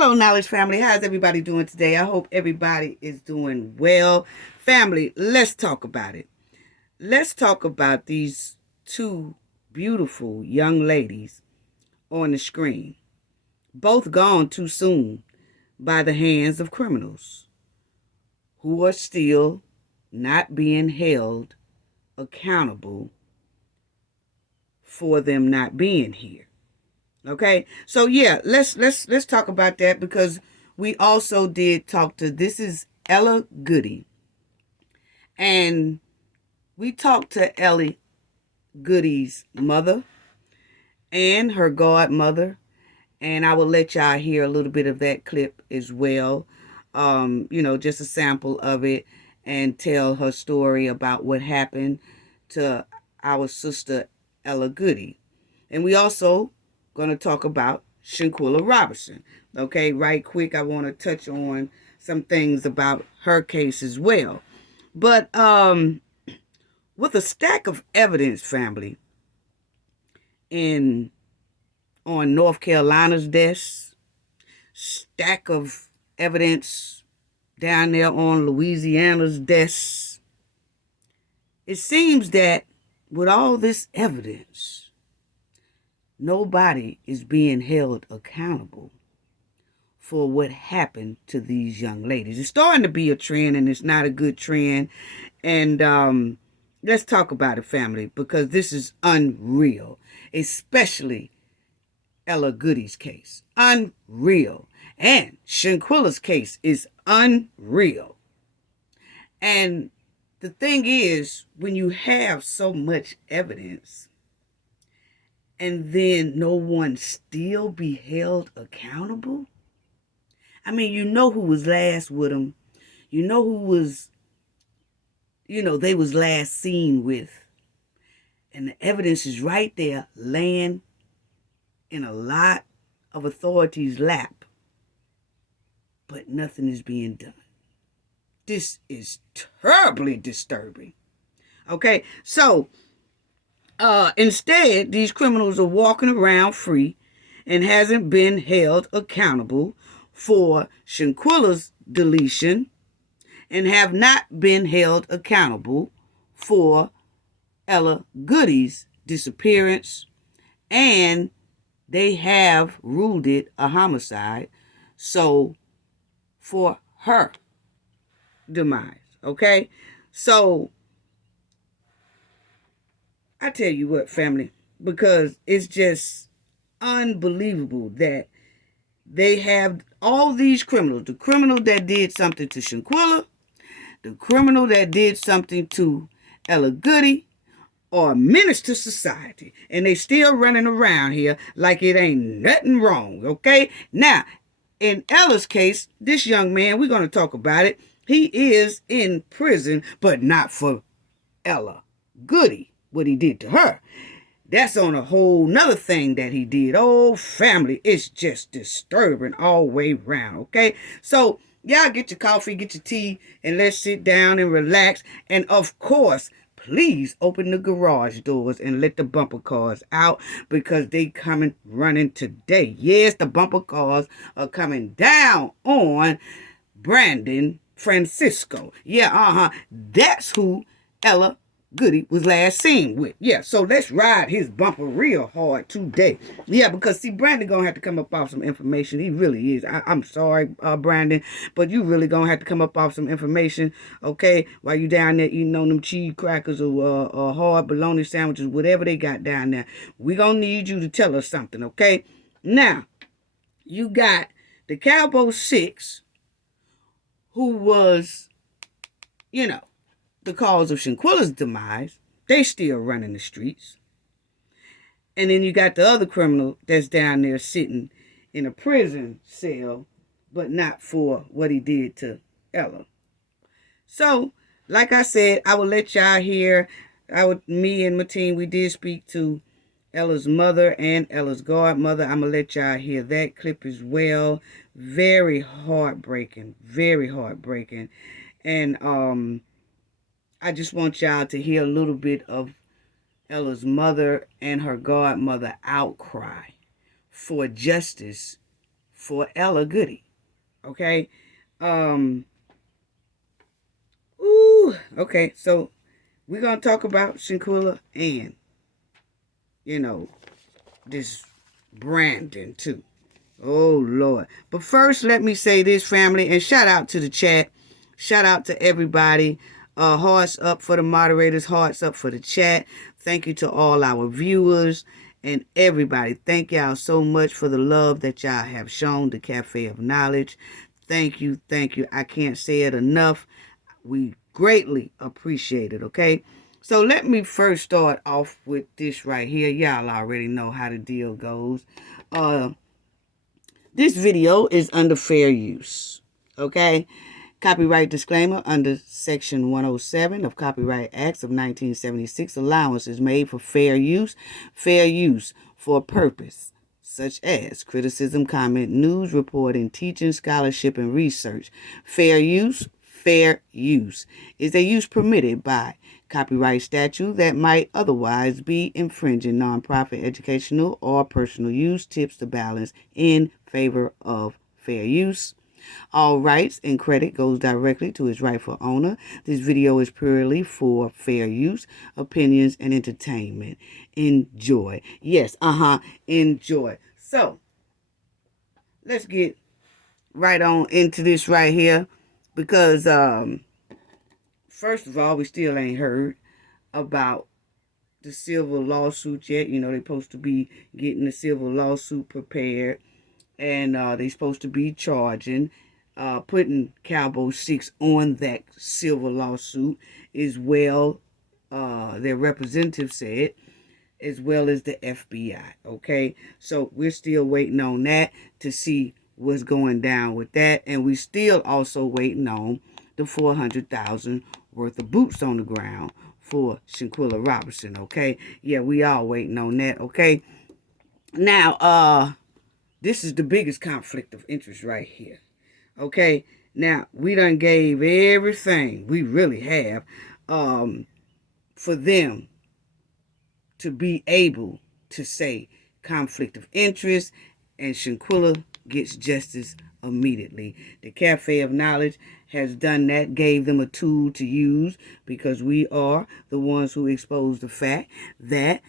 Hello, Knowledge family. How's everybody doing today? I hope everybody is doing well. Family, let's talk about it. Let's talk about these two beautiful young ladies on the screen, both gone too soon by the hands of criminals who are still not being held accountable for them not being here. Okay, so yeah, let's talk about that because we also did talk to, this is Ella Goodie, and we talked to Ellie Goodie's mother and her godmother, and I will let y'all hear a little bit of that clip as well. Just a sample of it, and tell her story about what happened to our sister Ella Goodie. And we also going to talk about Shanquella Robertson. Okay, right quick, I want to touch on some things about her case as well. But with a stack of evidence, family, on North Carolina's desk, stack of evidence down there on Louisiana's desk, it seems that with all this evidence, nobody is being held accountable for what happened to these young ladies. It's starting to be a trend, and it's not a good trend. And let's talk about it, family, because this is unreal, especially Ella Goodie's case. Unreal. And Shanquella's case is unreal. And the thing is, when you have so much evidence and then no one still be held accountable, I mean, you know who was last with them. You know who was, they was last seen with. And the evidence is right there laying in a lot of authorities' lap. But nothing is being done. This is terribly disturbing. Okay, so instead, these criminals are walking around free and hasn't been held accountable for Shanquella's deletion and have not been held accountable for Ella Goodie's disappearance, and they have ruled it a homicide. So for her demise, okay? So I tell you what, family, because it's just unbelievable that they have all these criminals. The criminal that did something to Shanquella, the criminal that did something to Ella Goodie, or a menace to society. And they still running around here like it ain't nothing wrong, okay? Now, in Ella's case, this young man, we're going to talk about it. He is in prison, but not for Ella Goodie, what he did to her. That's on a whole nother thing that he did. Oh, family, it's just disturbing all the way around, okay? So, y'all get your coffee, get your tea, and let's sit down and relax. And of course, please open the garage doors and let the bumper cars out because they coming running today. Yes, the bumper cars are coming down on Brandon Francisco. Yeah, that's who Ella Goodie was last seen with. Yeah, so let's ride his bumper real hard today. Yeah, because see, Brandon gonna have to come up off some information. He really is. I'm sorry, Brandon, but you really gonna have to come up off some information, okay? While you down there eating on them cheese crackers or hard bologna sandwiches, whatever they got down there. We gonna need you to tell us something, okay? Now, you got the Cowboy Six, who was, the cause of Shanquella's demise. They still running the streets. And then you got the other criminal that's down there sitting in a prison cell, but not for what he did to Ella. So, like I said, I will let y'all hear. Me and my team, we did speak to Ella's mother and Ella's godmother. I'm going to let y'all hear that clip as well. Very heartbreaking. Very heartbreaking. And I just want y'all to hear a little bit of Ella's mother and her godmother outcry for justice for Ella Goodie. Okay. Ooh. Okay. So we're gonna talk about Shanquella and this Brandon too. Oh Lord. But first, let me say this, family, and shout out to the chat. Shout out to everybody. Hearts up for the moderators. Hearts up for the chat. Thank you to all our viewers and everybody. Thank y'all so much for the love that y'all have shown the Cafe of Knowledge. Thank you. Thank you. I can't say it enough. We greatly appreciate it, okay? So let me first start off with this right here. Y'all already know how the deal goes. This video is under fair use, okay? Copyright disclaimer under Section 107 of Copyright Acts of 1976. Allowance is made for fair use for a purpose such as criticism, comment, news reporting, teaching, scholarship, and research. Fair use is a use permitted by copyright statute that might otherwise be infringing. Nonprofit, educational, or personal use tips the balance in favor of fair use. All rights and credit goes directly to its rightful owner. This video is purely for fair use, opinions, and entertainment. Enjoy. Yes, enjoy. So, let's get right on into this right here because, first of all, we still ain't heard about the civil lawsuit yet. They're supposed to be getting the civil lawsuit prepared. And they're supposed to be charging, putting Cowboy 6 on that civil lawsuit as well, their representative said, as well as the FBI, okay? So we're still waiting on that to see what's going down with that. And we still also waiting on the $400,000 worth of boots on the ground for Shanquella Robinson, okay? Yeah, we are waiting on that, okay? Now, this is the biggest conflict of interest right here. Okay? Now, we done gave everything, we really have, for them to be able to say conflict of interest, and Shanquella gets justice immediately. The Cafe of Knowledge has done that, gave them a tool to use, because we are the ones who exposed the fact that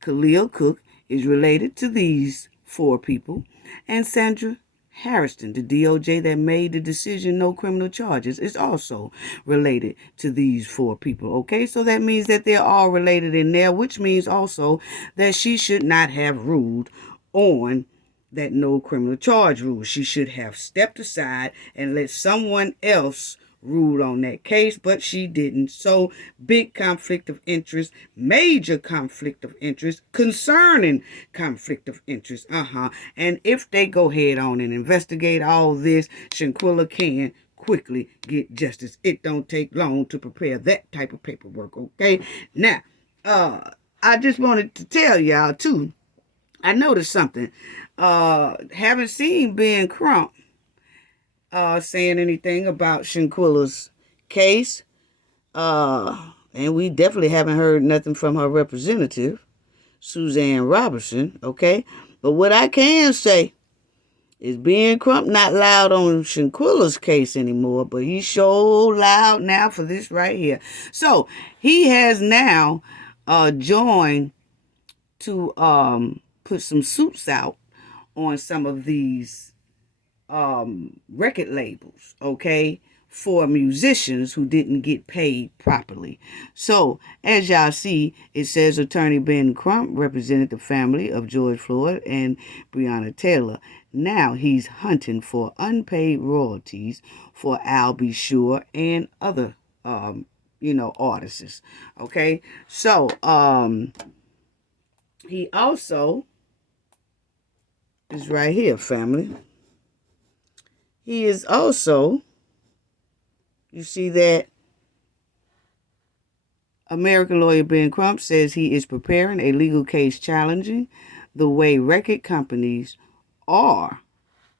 Khalil Cook is related to these 4 people, and Sandra Harrison, the DOJ that made the decision no criminal charges, is also related to these 4 people. Okay, so that means that they're all related in there, which means also that she should not have ruled on that no criminal charge rule. She should have stepped aside and let someone else ruled on that case, but she didn't. So big conflict of interest, major conflict of interest, concerning conflict of interest. And if they go head on and investigate all this, Shanquella can quickly get justice. It don't take long to prepare that type of paperwork, okay? Now, I just wanted to tell y'all too, I noticed something. Haven't seen Ben Crump saying anything about Shanquella's case. And we definitely haven't heard nothing from her representative, Suzanne Robertson, okay? But what I can say is Ben Crump not loud on Shanquella's case anymore, but he's so loud now for this right here. So he has now joined to put some suits out on some of these record labels, okay, for musicians who didn't get paid properly. So, as y'all see, it says Attorney Ben Crump represented the family of George Floyd and Breonna Taylor. Now he's hunting for unpaid royalties for Al B. Sure and other, artists. Okay, so he also is right here, family. He is also, you see that American lawyer Ben Crump says he is preparing a legal case challenging the way record companies are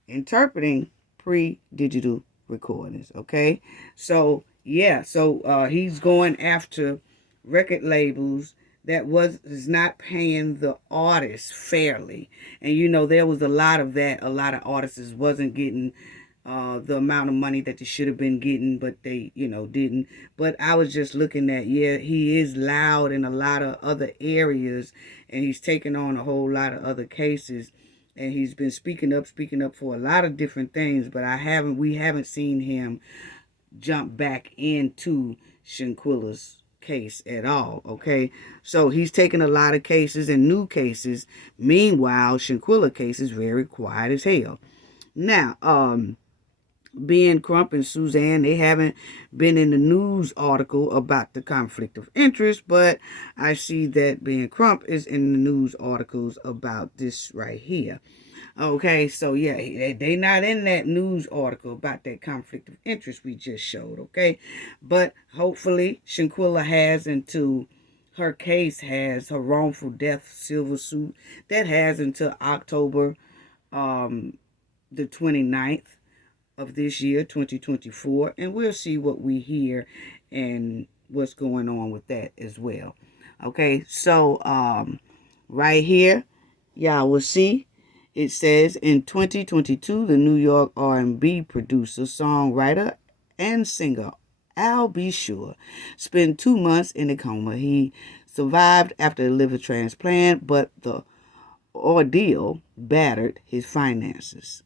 interpreting pre-digital recordings, okay? So, yeah, he's going after record labels that is not paying the artists fairly. And you know, there was a lot of that. A lot of artists wasn't getting the amount of money that they should have been getting, but they, you know, didn't. But I was just looking at, yeah, he is loud in a lot of other areas, and he's taking on a whole lot of other cases, and he's been speaking up for a lot of different things. But we haven't seen him jump back into Shanquella's case at all. Okay, so he's taking a lot of cases and new cases. Meanwhile, Shanquella case is very quiet as hell. Now, being Crump and Suzanne, they haven't been in the news article about the conflict of interest, but I see that being Crump is in the news articles about this right here. Okay, so yeah, they not in that news article about that conflict of interest we just showed, okay? But hopefully Shanquella has until her case has her wrongful death silver suit that has until October the 29th of this year, 2024, and we'll see what we hear and what's going on with that as well. Okay, so right here, y'all will see it says in 2022, the New York R&B producer, songwriter, and singer Al B. Sure spent 2 months in a coma. He survived after a liver transplant, but the ordeal battered his finances.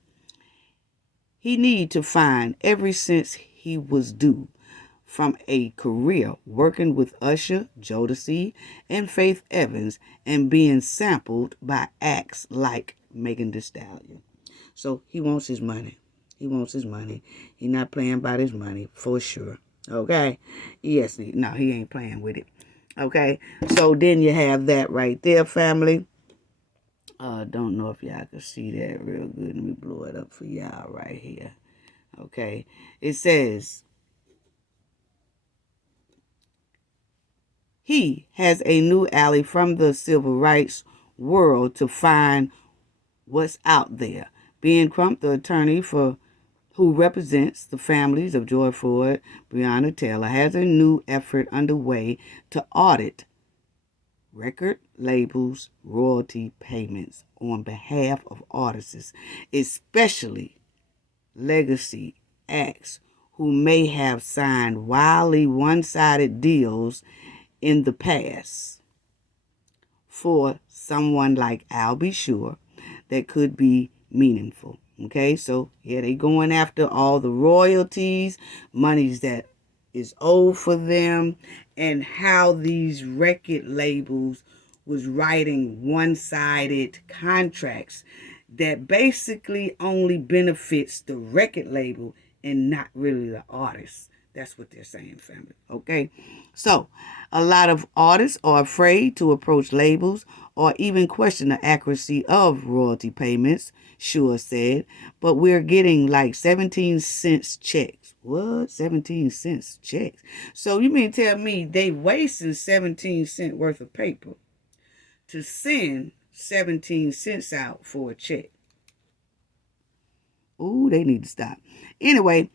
He needed to find every cent he was due from a career working with Usher, Jodeci, and Faith Evans and being sampled by acts like Megan Thee Stallion. So he wants his money. He wants his money. He's not playing about his money for sure. Okay? Yes, no, he ain't playing with it. Okay? So then you have that right there, family. Don't know if y'all can see that real good. Let me blow it up for y'all right here. Okay. It says, he has a new ally from the civil rights world to find what's out there. Ben Crump, the attorney who represents the families of George Floyd, Breonna Taylor, has a new effort underway to audit record labels' royalty payments on behalf of artists, especially legacy acts who may have signed wildly one-sided deals in the past. For someone like Al B. Sure, that could be meaningful. Okay, so yeah, they going after all the royalties, monies that is owed for them, and how these record labels was writing one-sided contracts that basically only benefits the record label and not really the artist. That's what they're saying, family. Okay? So, a lot of artists are afraid to approach labels or even question the accuracy of royalty payments, Sure said. But we're getting like 17 cents checks. What? 17 cents checks? So, you mean tell me they wasting 17 cents worth of paper to send 17 cents out for a check? Ooh, they need to stop. Anyway,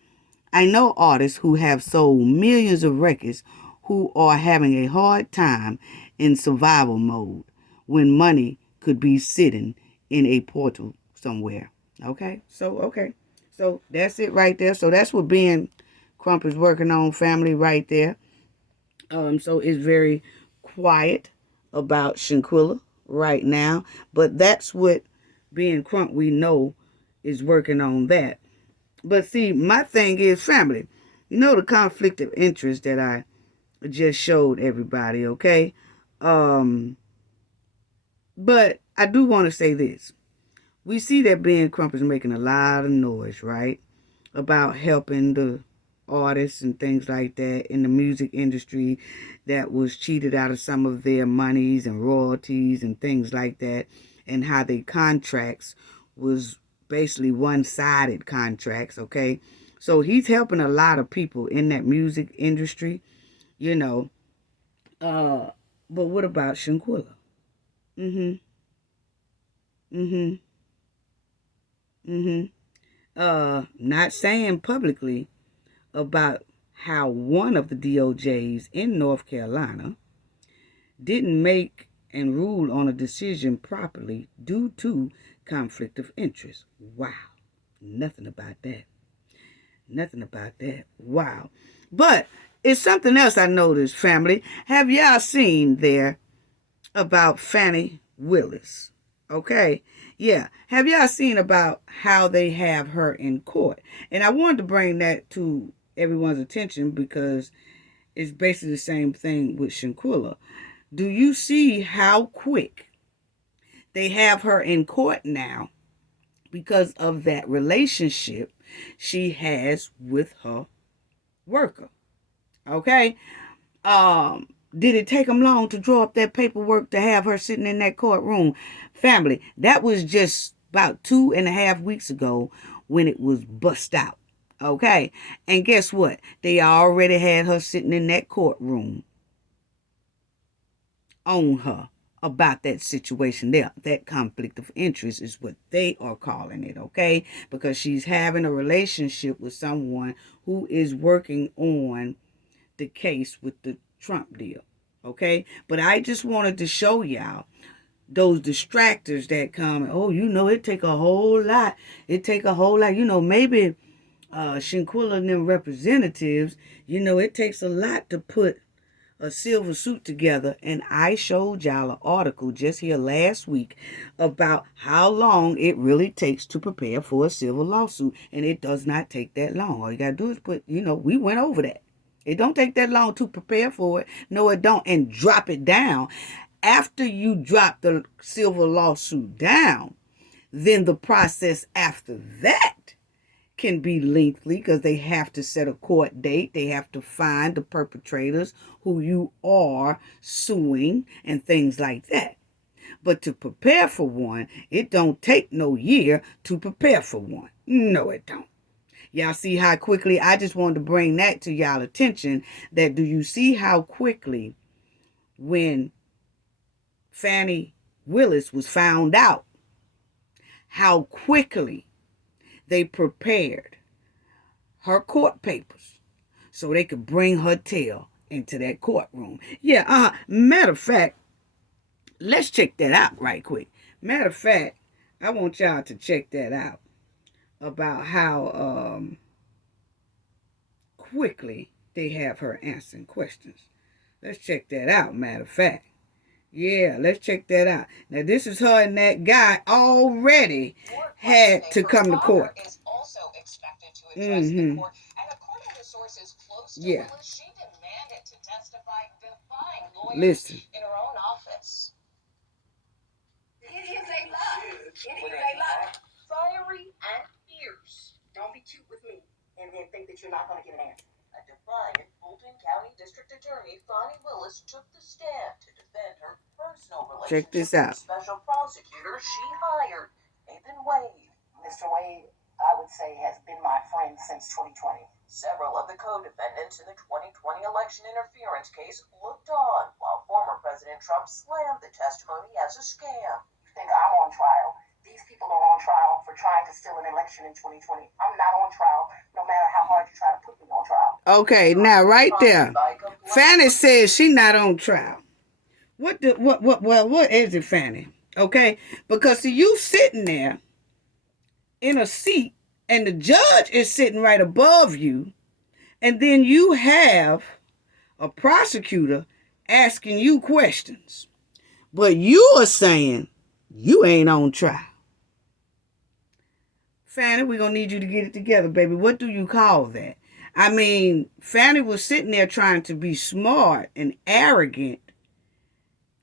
I know artists who have sold millions of records who are having a hard time in survival mode when money could be sitting in a portal somewhere. Okay? So that's it right there. So that's what Ben Crump is working on, family, right there. So it's very quiet about Shanquella right now. But that's what Ben Crump, we know, is working on that. But see, my thing is, family, you know the conflict of interest that I just showed everybody, okay? But I do want to say this. We see that Ben Crump is making a lot of noise, right? About helping the artists and things like that in the music industry that was cheated out of some of their monies and royalties and things like that, and how their contracts was basically one-sided contracts, okay? So he's helping a lot of people in that music industry, you know. But what about Shanquella? Mm-hmm. Mm-hmm. Mm-hmm. Not saying publicly about how one of the DOJs in North Carolina didn't make and rule on a decision properly due to conflict of interest. Wow. Nothing about that. Nothing about that. Wow. But it's something else I noticed, family. Have y'all seen there about Fani Willis? Okay. Yeah. Have y'all seen about how they have her in court? And I wanted to bring that to everyone's attention because it's basically the same thing with Shanquella. Do you see how quick they have her in court now because of that relationship she has with her worker? Okay. Did it take them long to draw up that paperwork to have her sitting in that courtroom? Family, that was just about 2.5 weeks ago when it was bust out. Okay. And guess what? They already had her sitting in that courtroom on her about that situation there. That conflict of interest is what they are calling it, okay? Because she's having a relationship with someone who is working on the case with the Trump deal, okay? But I just wanted to show y'all those distractors that come. Oh, it take a whole lot. It take a whole lot. Maybe Shanquella and them representatives, it takes a lot to put a silver suit together. And I showed y'all an article just here last week about how long it really takes to prepare for a civil lawsuit. And it does not take that long. All you got to do is we went over that. It don't take that long to prepare for it. No, it don't. And drop it down. After you drop the civil lawsuit down, then the process after that can be lengthy because they have to set a court date. They have to find the perpetrators who you are suing and things like that. But to prepare for one, it don't take no year to prepare for one. No, it don't. Y'all see how quickly, I just wanted to bring that to y'all attention, that do you see how quickly when Fani Willis was found out, how quickly they prepared her court papers so they could bring her tail into that courtroom. Yeah, matter of fact, let's check that out right quick. Matter of fact, I want y'all to check that out about how quickly they have her answering questions. Let's check that out, matter of fact. Yeah, let's check that out. Now, this is her and that guy already had to come to court. Is also expected to address the court. And according to sources close to Willis, she demanded to testify, defying lawyers in her own office. It is a lie. It is a lie. Fiery and fierce. Don't be cute with me and then think that you're not going to get an answer. A defiant Fulton County District Attorney Fani Willis took the stand to defend her personal relationship. Check this out. With the special prosecutor she hired, Nathan Wade. Mr. Wade, I would say, has been my friend since 2020. Several of the co-defendants in the 2020 election interference case looked on while former President Trump slammed the testimony as a scam. You think I'm on trial? These people are on trial for trying to steal an election in 2020. I'm not on trial, no matter how hard you try to put me on trial. Okay, now right there, Fani says she's not on trial. What is it, Fani? Okay, because see, you sitting there in a seat, and the judge is sitting right above you, and then you have a prosecutor asking you questions, but you are saying you ain't on trial. Fani, we're going to need you to get it together, baby. What do you call that? I mean, Fani was sitting there trying to be smart and arrogant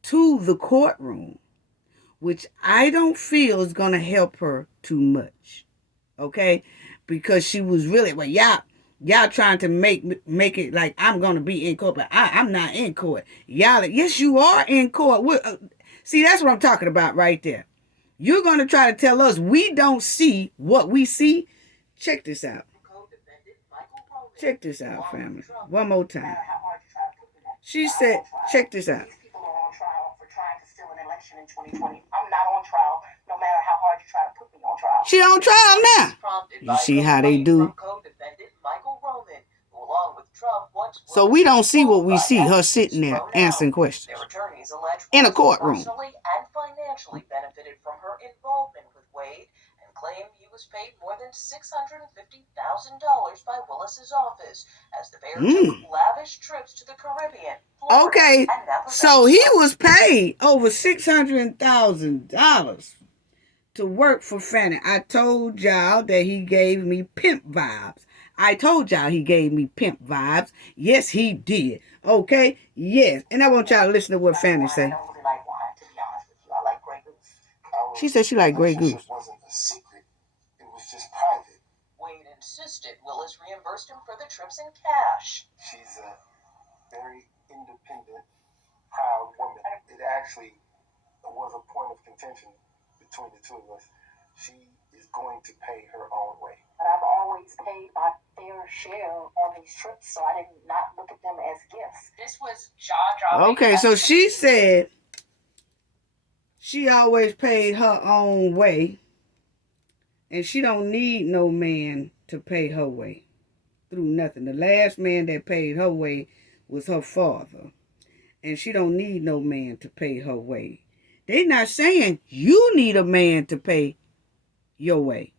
to the courtroom, which I don't feel is going to help her too much, okay? Because she was really, y'all trying to make it like I'm going to be in court, but I'm not in court. Y'all, yes, you are in court. See, that's what I'm talking about right there. You're going to try to tell us we don't see what we see? Check this out. Check this out, family. One more time. She said, check this out. These people are on trial for trying to steal an election in 2020. I'm not on trial, no matter how hard you try to put me on trial. She on trial now. You see how they do? Along with Trump, want So we don't see what we see, her sitting there answering questions Their attorneys allege in a courtroom. personally and financially benefited from her involvement with Wade and claim he was paid more than $650,000 by Willis's office as the pair took lavish trips to the Caribbean, Florida, Okay, and Napa. so he was paid over $600,000 to work for Fani. I told y'all that he gave me pimp vibes. I told y'all he gave me pimp vibes. Yes, he did. Okay? Yes. And I want y'all to listen to what Fani said. I don't really like wine, to be honest with you. I like Grey Goose. She said she liked Grey Goose. It wasn't a secret. It was just private. Wade insisted Willis reimbursed him for the trips in cash. She's a very independent, proud woman. It actually was a point of contention between the two of us. She is going to pay her own way. But I've always paid my fair share on these trips, so I did not look at them as gifts. This was jaw-dropping. Okay, so she said she always paid her own way, and she don't need no man to pay her way through nothing. The last man that paid her way was her father, and she don't need no man to pay her way. They not saying you need a man to pay your way.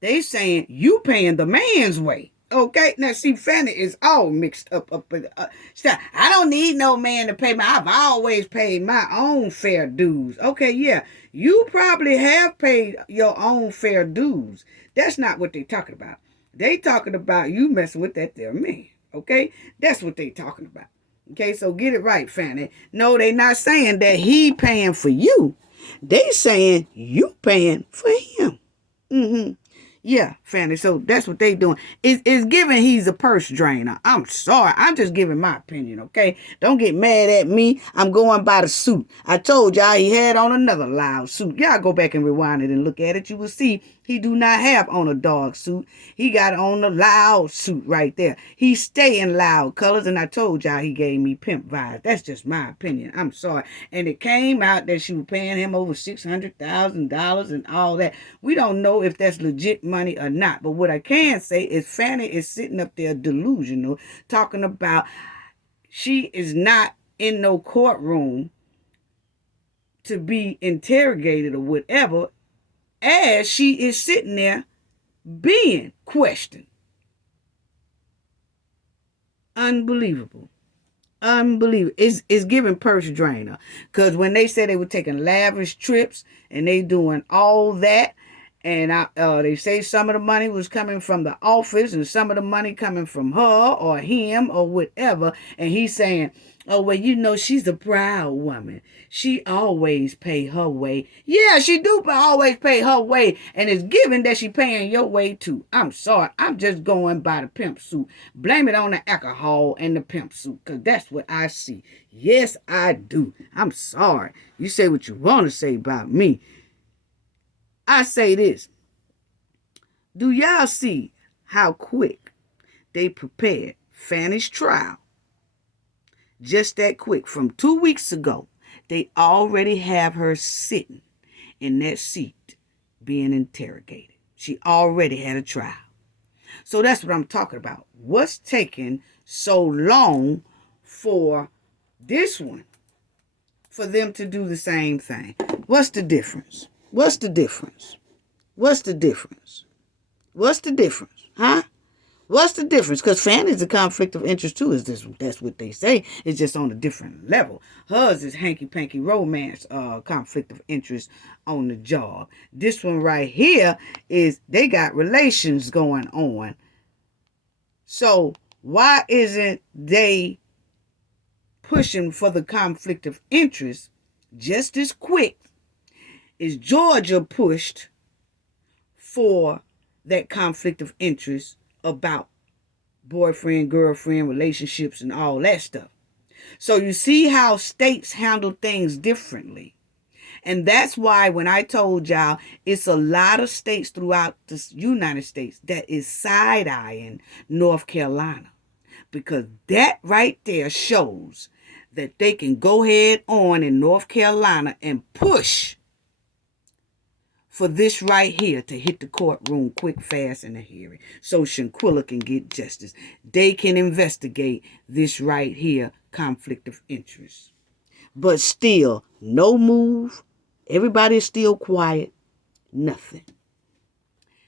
They saying you paying the man's way. Okay, now see, Fani is all mixed up. I don't need no man to pay I've always paid my own fair dues. Okay, yeah, you probably have paid your own fair dues. That's not what they talking about. They talking about you messing with that there man. Okay, that's what they talking about. Okay, so get it right, Fani. No, they not saying that he paying for you. They saying you paying for him. Yeah, Fani. So that's what they doing. It's giving he's a purse drainer. I'm sorry. I'm just giving my opinion, okay? Don't get mad at me. I'm going by the suit. I told y'all he had on another loud suit. Y'all go back and rewind it and look at it. You will see he do not have on a dark suit. He got on a loud suit right there. He's staying loud colors, and I told y'all he gave me pimp vibes. That's just my opinion. I'm sorry. And it came out that she was paying him over $600,000 and all that. We don't know if that's legit money or not. But what I can say is Fani is sitting up there delusional, talking about she is not in no courtroom to be interrogated or whatever, as she is sitting there being questioned. Unbelievable. Unbelievable. It's giving purse drainer. Because when they said they were taking lavish trips and they doing all that, and they say some of the money was coming from the office and some of the money coming from her or him or whatever, and he's saying, oh, well, you know, she's a proud woman. She always pay her way. Yeah, she do always pay her way, and it's given that she paying your way too. I'm sorry. I'm just going by the pimp suit. Blame it on the alcohol and the pimp suit, because that's what I see. Yes, I do. I'm sorry. You say what you want to say about me. I say this. Do y'all see how quick they prepared Fani's trial? Just that quick. From 2 weeks ago, they already have her sitting in that seat being interrogated. She already had a trial. So that's what I'm talking about. What's taking so long for this one, for them to do the same thing? What's the difference? What's the difference? What's the difference? What's the difference? Huh? What's the difference? Because Fani's a conflict of interest too. That's what they say. It's just on a different level. Hers is hanky-panky romance conflict of interest on the job. This one right here is they got relations going on. So why isn't they pushing for the conflict of interest just as quick is Georgia pushed for that conflict of interest about boyfriend, girlfriend, relationships, and all that stuff? So you see how states handle things differently. And that's why when I told y'all, it's a lot of states throughout the United States that is side-eyeing North Carolina. Because that right there shows that they can go ahead on in North Carolina and push for this right here to hit the courtroom quick, fast, in a hearing, so Shanquella can get justice. They can investigate this right here conflict of interest. But still, no move. Everybody's still quiet. Nothing.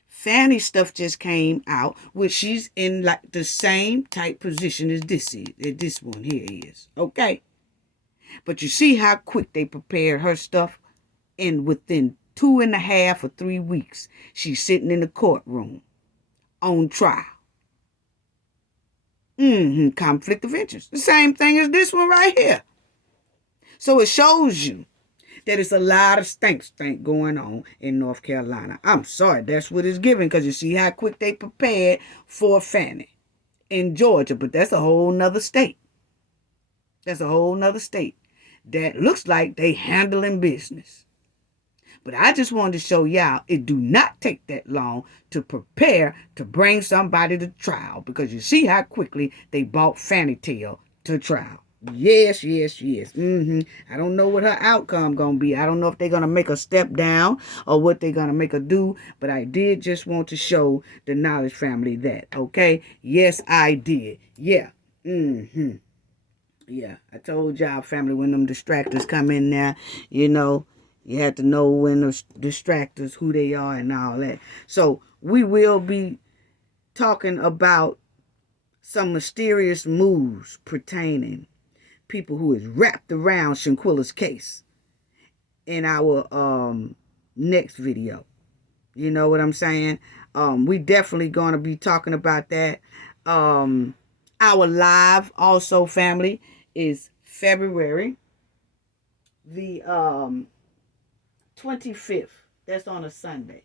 Fani stuff just came out, which she's in like the same type position as this one here is. Okay? But you see how quick they prepared her stuff, and within 2.5 or 3 weeks, she's sitting in the courtroom on trial. Conflict of interest. The same thing as this one right here. So it shows you that it's a lot of stink going on in North Carolina. I'm sorry, that's what it's giving, because you see how quick they prepared for Fani in Georgia, but that's a whole nother state. That's a whole nother state that looks like they handling business. But I just wanted to show y'all it do not take that long to prepare to bring somebody to trial, because you see how quickly they brought Fani Tail to trial. Yes. I don't know what her outcome gonna be. I don't know if they're gonna make her step down or what they're gonna make her do, but I did just want to show the Knowledge family that, okay? Yes, I did. Yeah. Yeah, I told y'all, family, when them distractors come in there, you know, you have to know when the distractors, who they are and all that. So we will be talking about some mysterious moves pertaining people who is wrapped around Shanquella's case in our next video. You know what I'm saying? We definitely going to be talking about that. Our live also, family, is February the 25th. That's on a Sunday.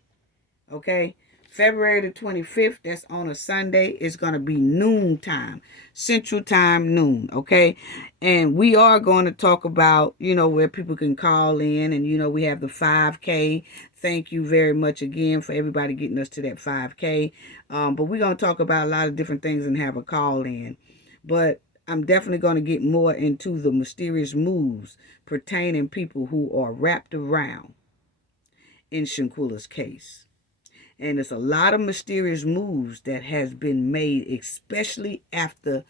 Okay? February the 25th, that's on a Sunday. It's going to be noontime. Central Time, noon. Okay? And we are going to talk about, you know, where people can call in. And, you know, we have the 5K. Thank you very much again for everybody getting us to that 5K. But we're going to talk about a lot of different things and have a call in. But I'm definitely going to get more into the mysterious moves pertaining people who are wrapped around in Shanquella's case. And it's a lot of mysterious moves that has been made, especially after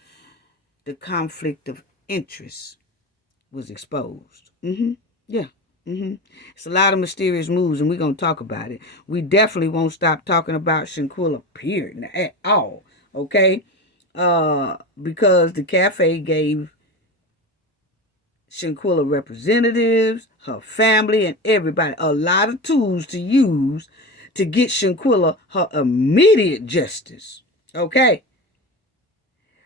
the conflict of interest was exposed. Yeah. It's a lot of mysterious moves, and we're going to talk about it. We definitely won't stop talking about Shanquella, period, at all. Okay? Because the cafe gave Shanquella representatives, her family, and everybody a lot of tools to use to get Shanquella her immediate justice. Okay?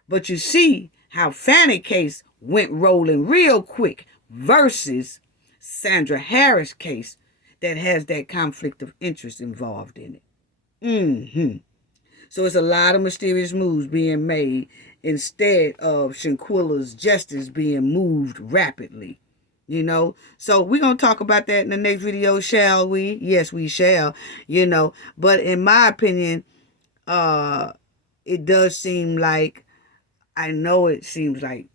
But you see how Fani case went rolling real quick versus Sandra Harris case that has that conflict of interest involved in it. So it's a lot of mysterious moves being made instead of Shanquella's justice being moved rapidly. You know, so we're going to talk about that in the next video, shall we? Yes, we shall, you know. But in my opinion, it does seem like, I know it seems like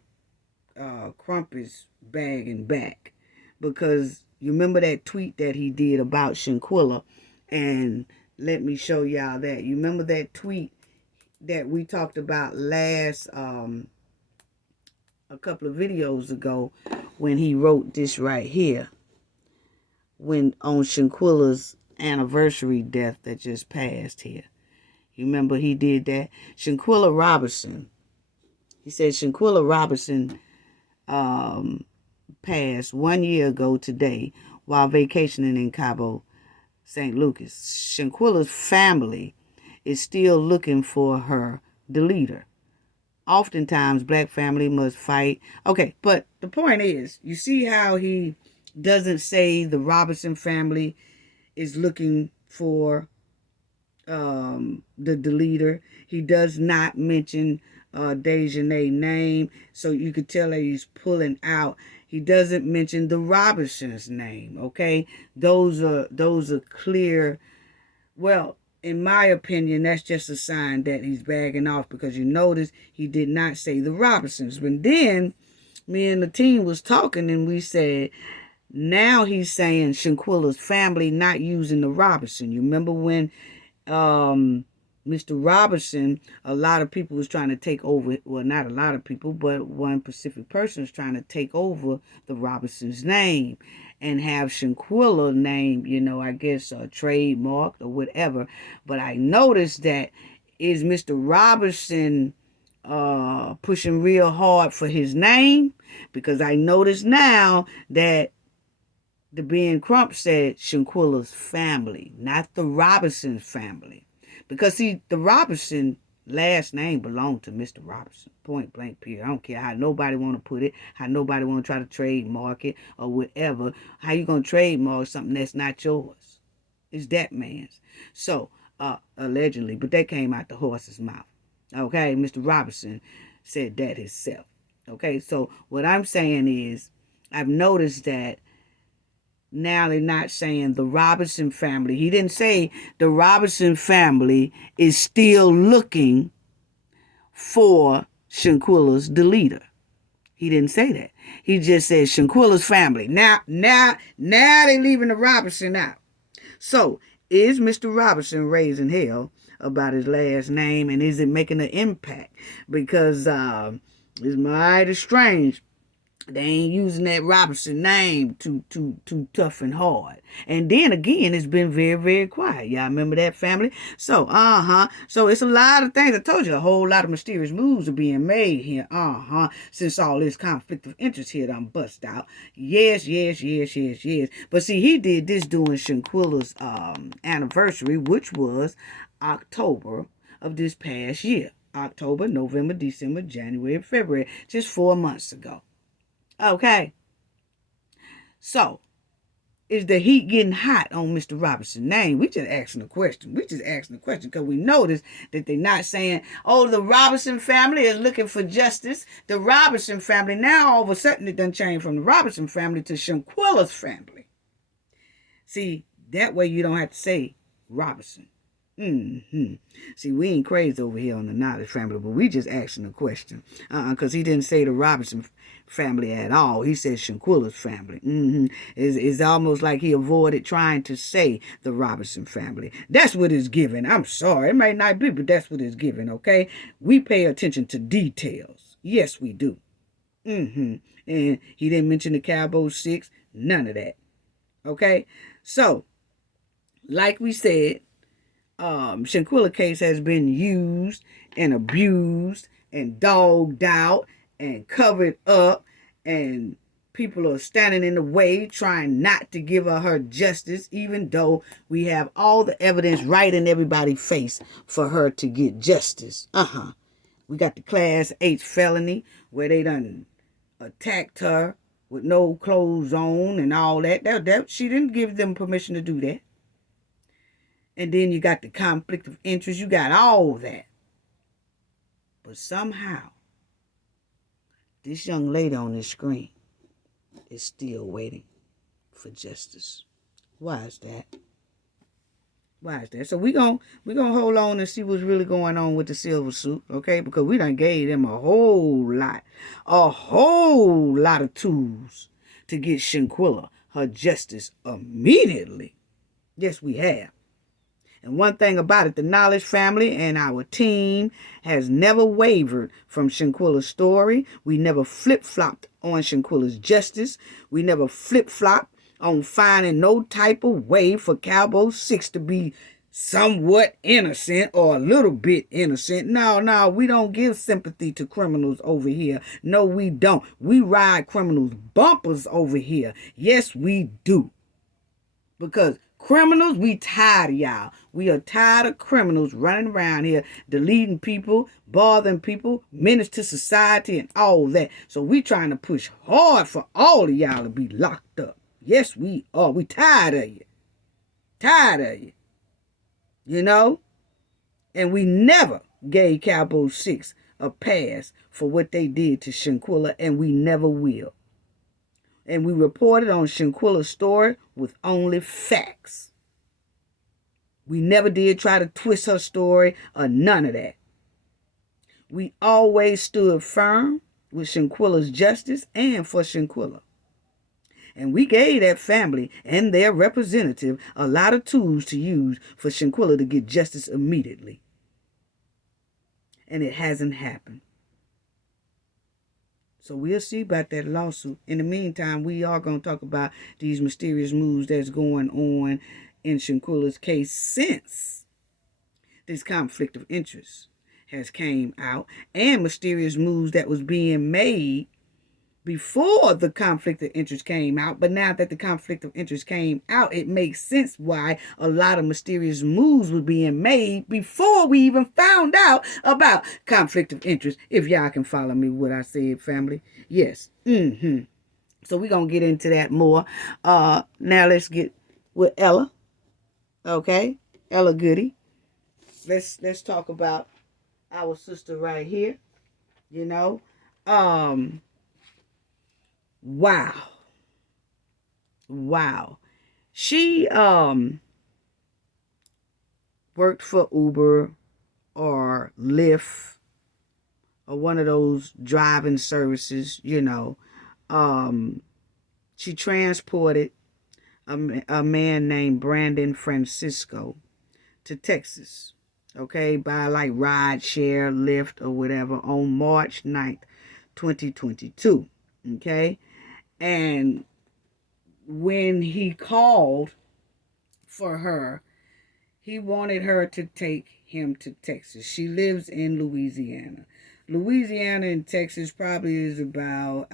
Crump is bagging back. Because you remember that tweet that he did about Shanquella? And let me show y'all that. You remember that tweet that we talked about last, a couple of videos ago, when he wrote this right here, when on Shanquella's anniversary death that just passed here. You remember he did that? Shanquella Robinson. He said Shanquella Robinson passed 1 year ago today while vacationing in Cabo, St. Lucas. Shanquella's family is still looking for her deleter. Oftentimes, black family must fight. Okay, but the point is, you see how he doesn't say the Robinson family is looking for the deleter. He does not mention Dejanay's name, so you could tell that he's pulling out. He doesn't mention the Robinson's name. Okay, those are clear. Well, in my opinion, that's just a sign that he's bagging off, because you notice he did not say the Robinsons. But then me and the team was talking and we said, Now he's saying Shanquella's family not using the Robinson. You remember when Mr. Robinson, a lot of people was trying to take over, well, not a lot of people, but one specific person was trying to take over the Robinson's name and have Shanquella name, I guess, trademarked or whatever. But I noticed that is Mr. Robinson pushing real hard for his name, because I noticed now that the being Crump said Shanquella's family, not the Robinson's family. Because, see, the Robinson last name belonged to Mr. Robinson. Point blank, period. I don't care how nobody want to put it, how nobody want to try to trademark it or whatever. How you going to trademark something that's not yours? It's that man's. So, allegedly, but that came out the horse's mouth. Okay, Mr. Robinson said that himself. Okay, so what I'm saying is, I've noticed that now they're not saying the Robinson family. He didn't say the Robinson family is still looking for Shanquella's deleter. He didn't say that. He just said Shanquella's family. Now they leaving the Robinson out. So, is Mr. Robinson raising hell about his last name, and is it making an impact? Because it's mighty strange. They ain't using that Robinson name too tough and hard. And then again, it's been very, very quiet. Y'all remember that, family? So, So it's a lot of things. I told you, a whole lot of mysterious moves are being made here. Since all this conflict of interest here done bust out. Yes. But see, he did this during Shanquella's anniversary, which was October of this past year. October, November, December, January, February. Just 4 months ago. Okay. So, is the heat getting hot on Mr. Robinson's name? We just asking a question. Because we noticed that they're not saying, oh, the Robinson family is looking for justice. The Robinson family, now all of a sudden it done changed from the Robinson family to Shanquella's family. See, that way you don't have to say Robinson. See, we ain't crazy over here on the Knowledge family, but we just asking a question. Because he didn't say the Robinson family at all. He said Shanquella's family. It's almost like he avoided trying to say the Robinson family. That's what it's given. I'm sorry. It may not be, but that's what it's given, okay? We pay attention to details. Yes, we do. And he didn't mention the Cowboy 6. None of that. Okay? So, like we said, Shanquella case has been used and abused and dogged out and covered up, and people are standing in the way trying not to give her justice, even though we have all the evidence right in everybody's face for her to get justice. We got the Class H felony where they done attacked her with no clothes on and all that. She didn't give them permission to do that. And then you got the conflict of interest. You got all that. But somehow, this young lady on this screen is still waiting for justice. Why is that? So we're gonna hold on and see what's really going on with the silver suit, okay? Because we done gave them a whole lot of tools to get Shanquella her justice immediately. Yes, we have. And one thing about it, the Knowledge family and our team has never wavered from Shanquella's story. We never flip-flopped on Shanquella's justice. We never flip-flopped on finding no type of way for Cowboy 6 to be somewhat innocent or a little bit innocent. No, we don't give sympathy to criminals over here. No, we don't. We ride criminals' bumpers over here. Yes, we do. Because criminals, we tired of y'all. We are tired of criminals running around here, deleting people, bothering people, menace to society, and all that. So we trying to push hard for all of y'all to be locked up. Yes, we are. We tired of you. You know? And we never gave Cowboy 6 a pass for what they did to Shanquella, and we never will. And we reported on Shanquella's story with only facts. We never did try to twist her story or none of that. We always stood firm with Shanquella's justice and for Shanquella. And we gave that family and their representative a lot of tools to use for Shanquella to get justice immediately. And it hasn't happened. So we'll see about that lawsuit. In the meantime, we are going to talk about these mysterious moves that's going on in Shanquella's case since this conflict of interest has came out, and mysterious moves that was being made before the conflict of interest came out. But now that the conflict of interest came out, it makes sense why a lot of mysterious moves were being made before we even found out about conflict of interest. If y'all can follow me what I said, family. Yes. So we're going to get into that more. Now let's get with Ella. Okay? Ella Goodie. Let's talk about our sister right here. You know? Wow. She worked for Uber or Lyft or one of those driving services, you know. She transported a man named Brandon Francisco to Texas, okay, by like ride share, Lyft or whatever on March 9th, 2022, okay? And when he called for her, he wanted her to take him to Texas. She lives in Louisiana. Louisiana and Texas probably is about,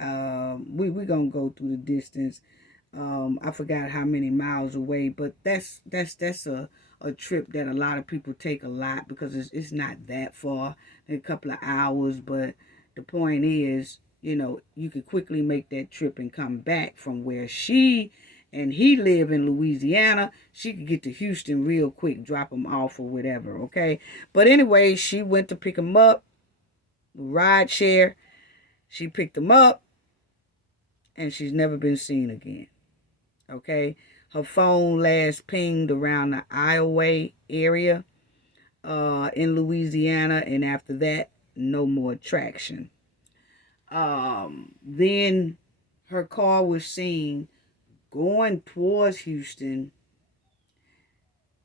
we're going to go through the distance. I forgot how many miles away, but that's a trip that a lot of people take a lot because it's not that far, a couple of hours. But the point is, you know, you could quickly make that trip and come back from where she and he live in Louisiana. She could get to Houston real quick, drop him off or whatever, okay? But anyway, she went to pick him up, ride share. She picked him up, and she's never been seen again, okay? Her phone last pinged around the Iowa area in Louisiana, and after that, no more traction. Then her car was seen going towards Houston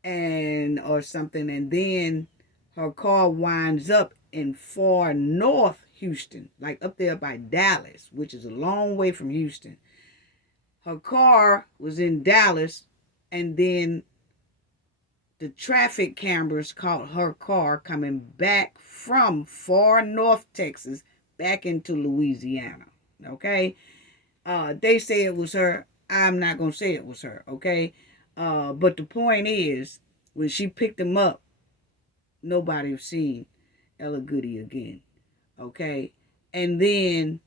or something, and then her car winds up in far north Houston, like up there by Dallas, which is a long way from Houston. Her car was in Dallas, and then the traffic cameras caught her car coming back from far north Texas back into Louisiana, okay? They say it was her. I'm not going to say it was her, okay? But the point is, when she picked him up, nobody have seen Ella Goodie again, okay? And then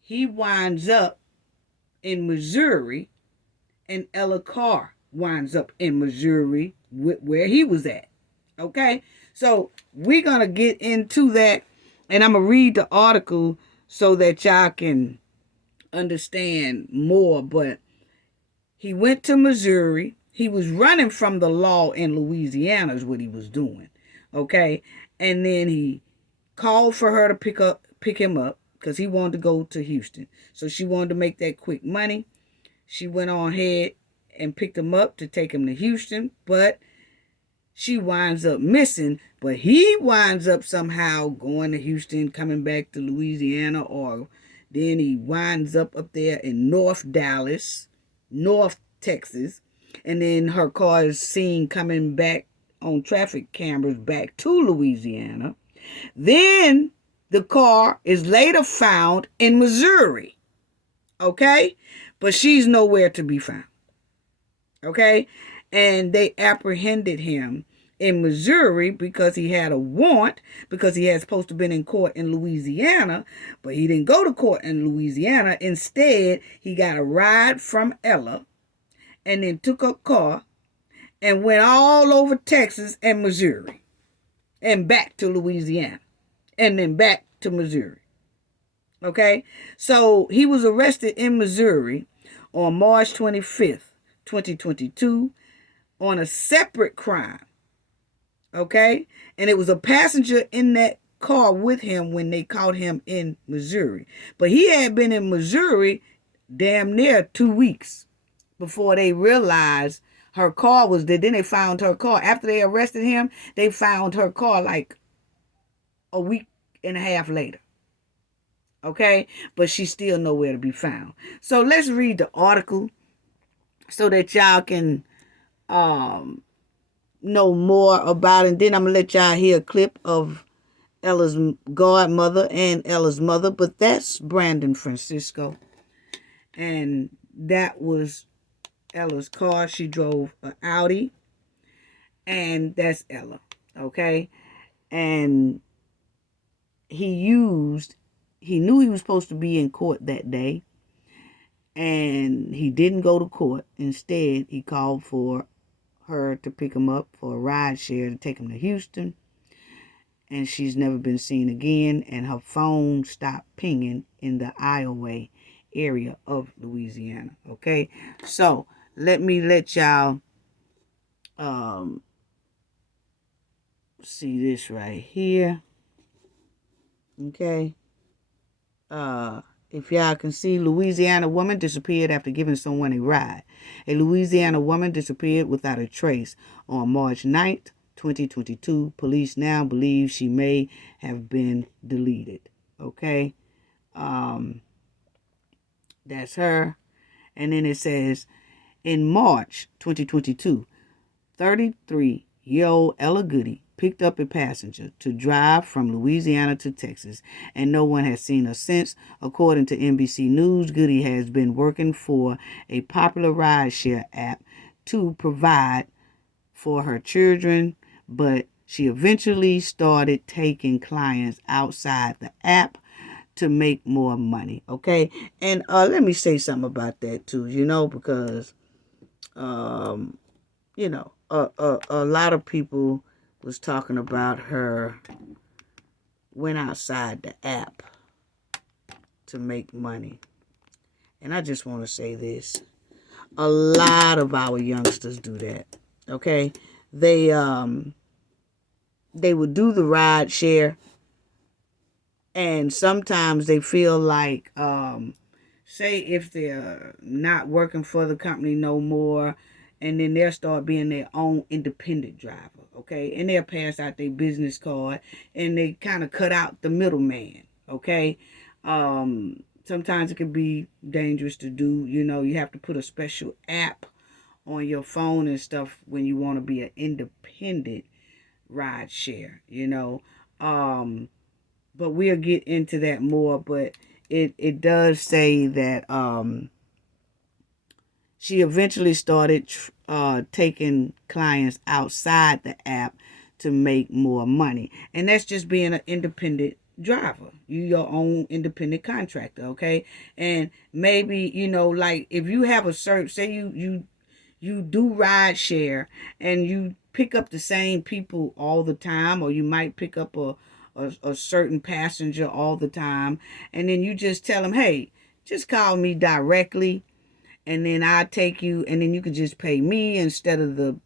he winds up in Missouri, and Ella car winds up in Missouri where he was at, okay? So we're going to get into that, and I'm going to read the article so that y'all can understand more. But he went to Missouri. He was running from the law in Louisiana is what he was doing, okay? And then he called for her to pick him up because he wanted to go to Houston. So she wanted to make that quick money. She went on ahead and picked him up to take him to Houston, but she winds up missing. But he winds up somehow going to Houston, coming back to Louisiana, or then he winds up there in North Dallas, North Texas, and then her car is seen coming back on traffic cameras back to Louisiana. Then the car is later found in Missouri, okay? But she's nowhere to be found, okay? And they apprehended him in Missouri because he had a warrant, because he had supposed to have been in court in Louisiana, but he didn't go to court in Louisiana. Instead, he got a ride from Ella and then took a car and went all over Texas and Missouri and back to Louisiana and then back to Missouri. Okay? So he was arrested in Missouri on March 25th, 2022 on a separate crime. Okay? And it was a passenger in that car with him when they caught him in Missouri. But he had been in Missouri damn near 2 weeks before they realized her car was there. Then they found her car. After they arrested him, they found her car like a week and a half later. Okay? But she's still nowhere to be found. So let's read the article so that y'all can know more about it. And then I'm going to let y'all hear a clip of Ella's godmother and Ella's mother. But that's Brandon Francisco. And that was Ella's car. She drove an Audi. And that's Ella. Okay? And he knew he was supposed to be in court that day. And he didn't go to court. Instead, he called for her to pick him up for a ride share to take him to Houston. And she's never been seen again. And her phone stopped pinging in the Iowa area of Louisiana. Okay? So, let y'all see this right here. Okay? If y'all can see, Louisiana woman disappeared after giving someone a ride. A Louisiana woman disappeared without a trace on March 9th, 2022. Police now believe she may have been deleted. Okay? That's her. And then it says, in March 2022, 33-year-old Ella Goodie picked up a passenger to drive from Louisiana to Texas, and no one has seen her since. According to NBC News, Goodie has been working for a popular rideshare app to provide for her children, but she eventually started taking clients outside the app to make more money. Okay? And let me say something about that too, because a lot of people was talking about her went outside the app to make money. And I just want to say this. A lot of our youngsters do that. Okay? They would do the ride share, and sometimes they feel like say if they're not working for the company no more, and then they'll start being their own independent driver, okay? And they'll pass out their business card, and they kind of cut out the middleman, okay? Sometimes it can be dangerous to do. You have to put a special app on your phone and stuff when you want to be an independent ride share, But we'll get into that more. But it does say that she eventually started taking clients outside the app to make more money. And that's just being an independent driver. You your own independent contractor, okay? And maybe, like if you have a certain, say you do ride share and you pick up the same people all the time, or you might pick up a certain passenger all the time, and then you just tell them, hey, just call me directly, and then I take you, and then you can just pay me instead of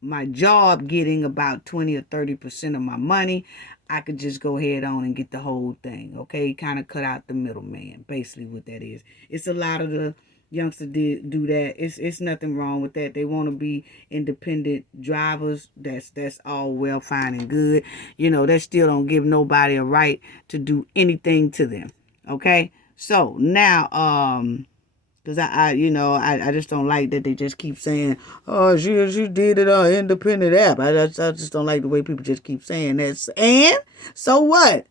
my job getting about 20 or 30% of my money. I could just go ahead on and get the whole thing, okay? Kind of cut out the middleman, basically what that is. It's a lot of the youngsters do that. It's nothing wrong with that. They want to be independent drivers. That's all well, fine, and good. That still don't give nobody a right to do anything to them, okay? So now, because I just don't like that they just keep saying, oh, she did it on independent app. I just don't like the way people just keep saying that. And so what?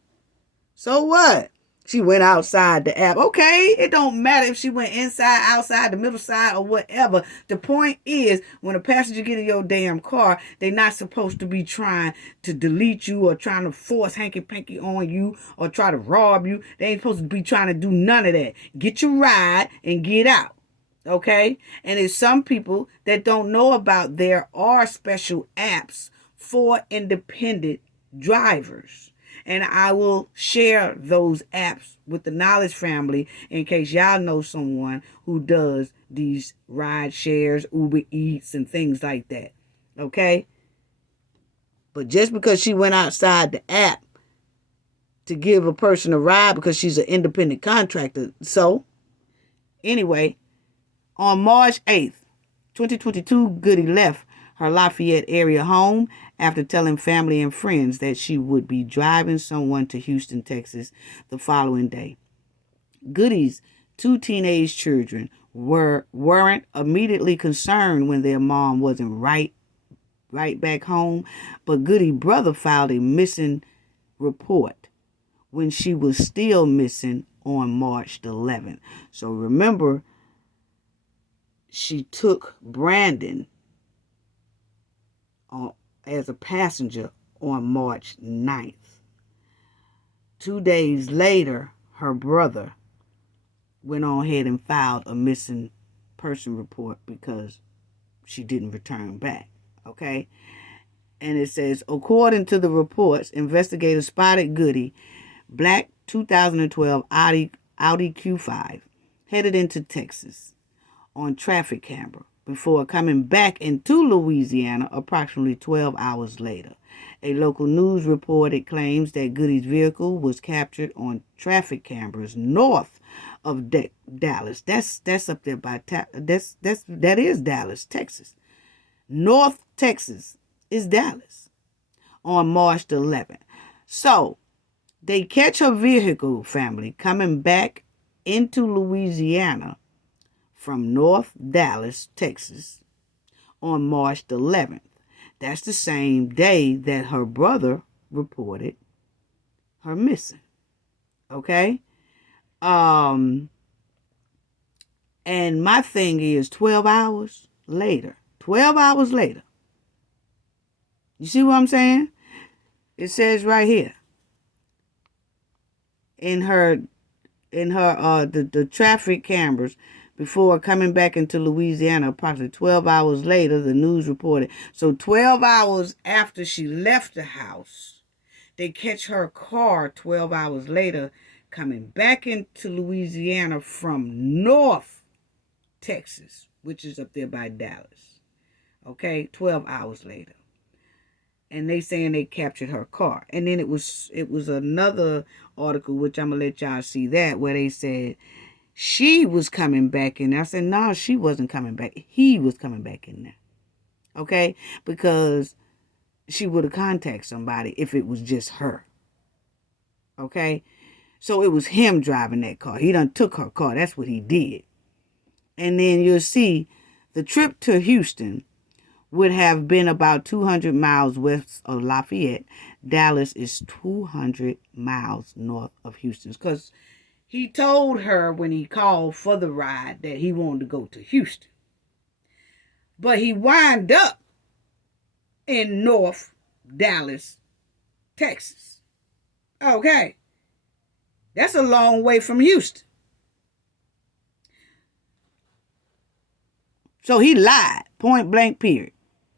So what? She went outside the app. Okay, it don't matter if she went inside, outside, the middle side, or whatever. The point is, when a passenger get in your damn car, they not supposed to be trying to delete you or trying to force hanky-panky on you or try to rob you. They ain't supposed to be trying to do none of that. Get your ride and get out. Okay? And there's some people that don't know about there are special apps for independent drivers. And I will share those apps with the Knowledge family in case y'all know someone who does these ride shares, Uber Eats, and things like that. Okay? But just because she went outside the app to give a person a ride because she's an independent contractor, so Anyway, on March 8th, 2022, Goodie left her Lafayette area home after telling family and friends that she would be driving someone to Houston, Texas the following day. Goodie's two teenage children weren't immediately concerned when their mom wasn't right back home, but Goodie's brother filed a missing report when she was still missing on March the 11th. So remember, she took Brandon as a passenger on March 9th. 2 days later, her brother went on ahead and filed a missing person report because she didn't return back. Okay? And it says, according to the reports, investigators spotted Goodie, black 2012 Audi Q5, headed into Texas on traffic camera before coming back into Louisiana approximately 12 hours later. A local news report claims that Goodie's vehicle was captured on traffic cameras north of Dallas. That's up there by that is Dallas, Texas. North Texas is Dallas on March the 11th. So they catch her vehicle, family, coming back into Louisiana from North Dallas, Texas on March the 11th. That's the same day that her brother reported her missing. Okay? And my thing is 12 hours later. 12 hours later. You see what I'm saying? It says right here. In the traffic cameras before coming back into Louisiana approximately 12 hours later, the news reported. So 12 hours after she left the house, they catch her car 12 hours later coming back into Louisiana from North Texas, which is up there by Dallas. Okay, 12 hours later. And they saying they captured her car. And then it was another article, which I'm going to let y'all see that, where they said she was coming back in there. I said, no, she wasn't coming back. He was coming back in there. Okay? Because she would have contacted somebody if it was just her. Okay? So it was him driving that car. He done took her car. That's what he did. And then you'll see the trip to Houston would have been about 200 miles west of Lafayette. Dallas is 200 miles north of Houston. Because he told her when he called for the ride that he wanted to go to Houston. But he wound up in North Dallas, Texas. Okay. That's a long way from Houston. So he lied, point blank period.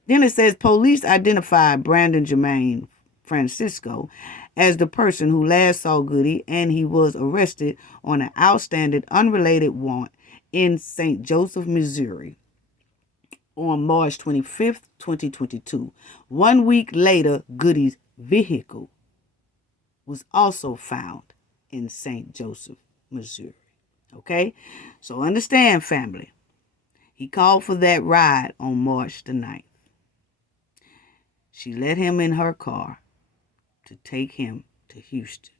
Then it says police identified Brandon Jermaine Francisco as the person who last saw Goodie, and he was arrested on an outstanding unrelated warrant in St. Joseph, Missouri on March 25th, 2022. 1 week later, Goodie's vehicle was also found in St. Joseph, Missouri. Okay? So understand, family. He called for that ride on March the 9th. She let him in her car to take him to Houston.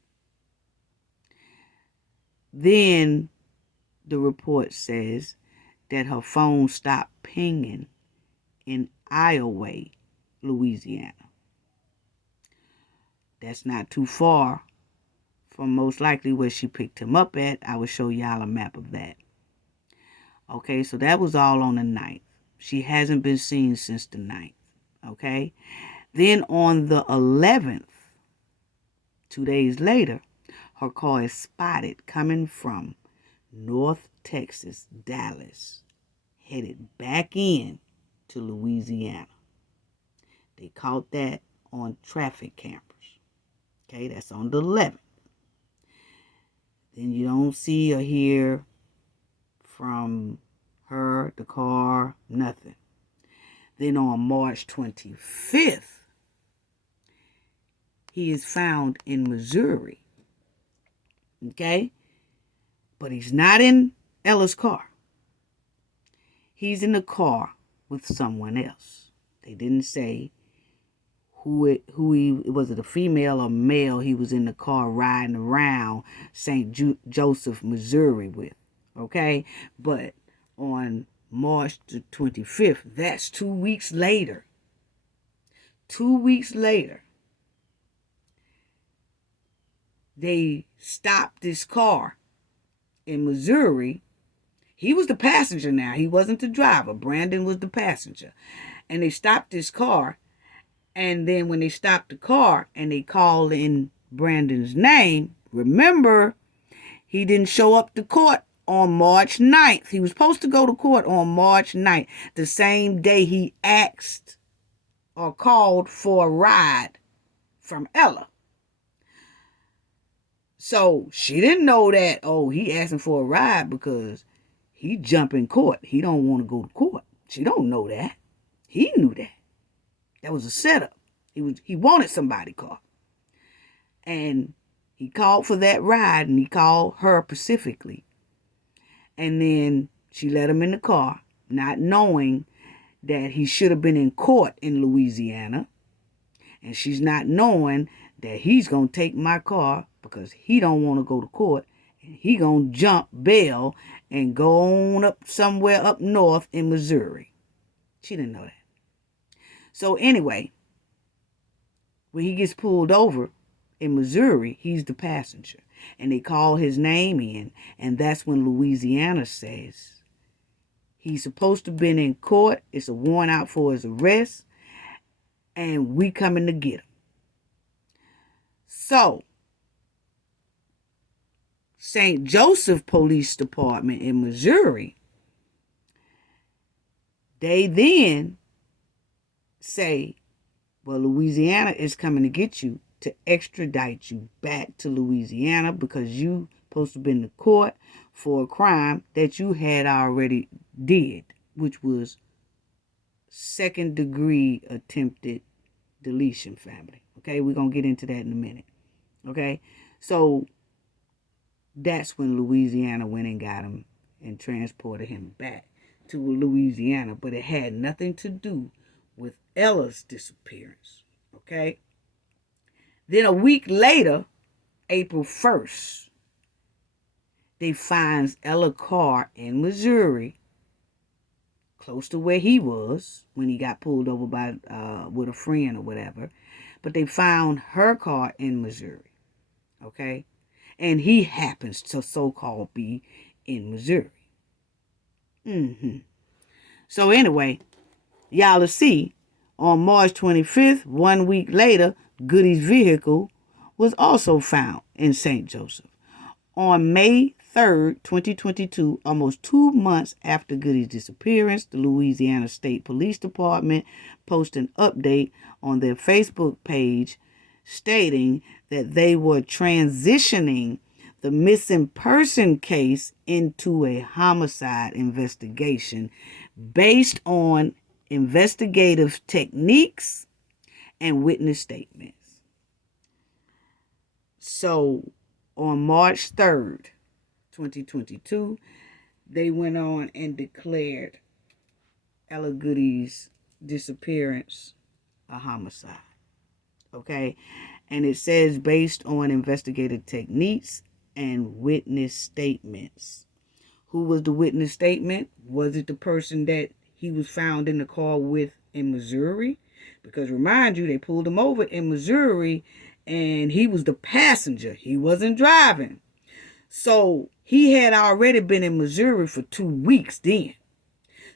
Then the report says that her phone stopped pinging in Iowa, Louisiana. That's not too far from most likely where she picked him up at. I will show y'all a map of that. Okay, so that was all on the 9th. She hasn't been seen since the 9th. Okay? Then on the 11th, 2 days later, her car is spotted coming from North Texas, Dallas, headed back in to Louisiana. They caught that on traffic cameras. Okay, that's on the 11th. Then you don't see or hear from her, the car, nothing. Then on March 25th, he is found in Missouri. Okay? But he's not in Ella's car. He's in the car with someone else. They didn't say was it a female or male he was in the car riding around Joseph, Missouri with. Okay? But on March the 25th, that's 2 weeks later. 2 weeks later, they stopped this car in Missouri. He was the passenger now. He wasn't the driver. Brandon was the passenger. And they stopped this car. And then when they stopped the car and they called in Brandon's name, remember, he didn't show up to court on March 9th. He was supposed to go to court on March 9th, the same day he asked or called for a ride from Ella. So she didn't know that, he asking for a ride because he jump in court. He don't want to go to court. She don't know that. He knew that. That was a setup. He wanted somebody's car. And he called for that ride, and he called her specifically. And then she let him in the car, not knowing that he should have been in court in Louisiana. And she's not knowing that he's going to take my car because he don't want to go to court. And he going to jump bail and go on up somewhere up north in Missouri. She didn't know that. So anyway, when he gets pulled over in Missouri, he's the passenger. And they call his name in. And that's when Louisiana says he's supposed to have been in court. It's a warrant out for his arrest. And we coming to get him. So, St. Joseph Police Department in Missouri, they then say, well, Louisiana is coming to get you to extradite you back to Louisiana because you supposed to have been in court for a crime that you had already did, which was second-degree attempted deletion, family. Okay, we're going to get into that in a minute. Okay, so that's when Louisiana went and got him and transported him back to Louisiana, but it had nothing to do with Ella's disappearance. Okay, then a week later, April 1st, they find Ella's car in Missouri, close to where he was when he got pulled over by with a friend or whatever. But they found her car in Missouri. Okay? And he happens to so-called be in Missouri. So anyway, y'all will see, on March 25th, 1 week later, Goodie's vehicle was also found in St. Joseph. On May 3rd, 2022, almost 2 months after Goodie's disappearance, the Louisiana State Police Department posted an update on their Facebook page stating that they were transitioning the missing person case into a homicide investigation based on investigative techniques and witness statements. So, on March 3rd, 2022, they went on and declared Ella Goodie's disappearance a homicide. Okay? And it says based on investigative techniques and witness statements. Who was the witness statement? Was it the person that he was found in the car with in Missouri? Because remind you, they pulled him over in Missouri and he was the passenger. He wasn't driving. So he had already been in Missouri for 2 weeks then.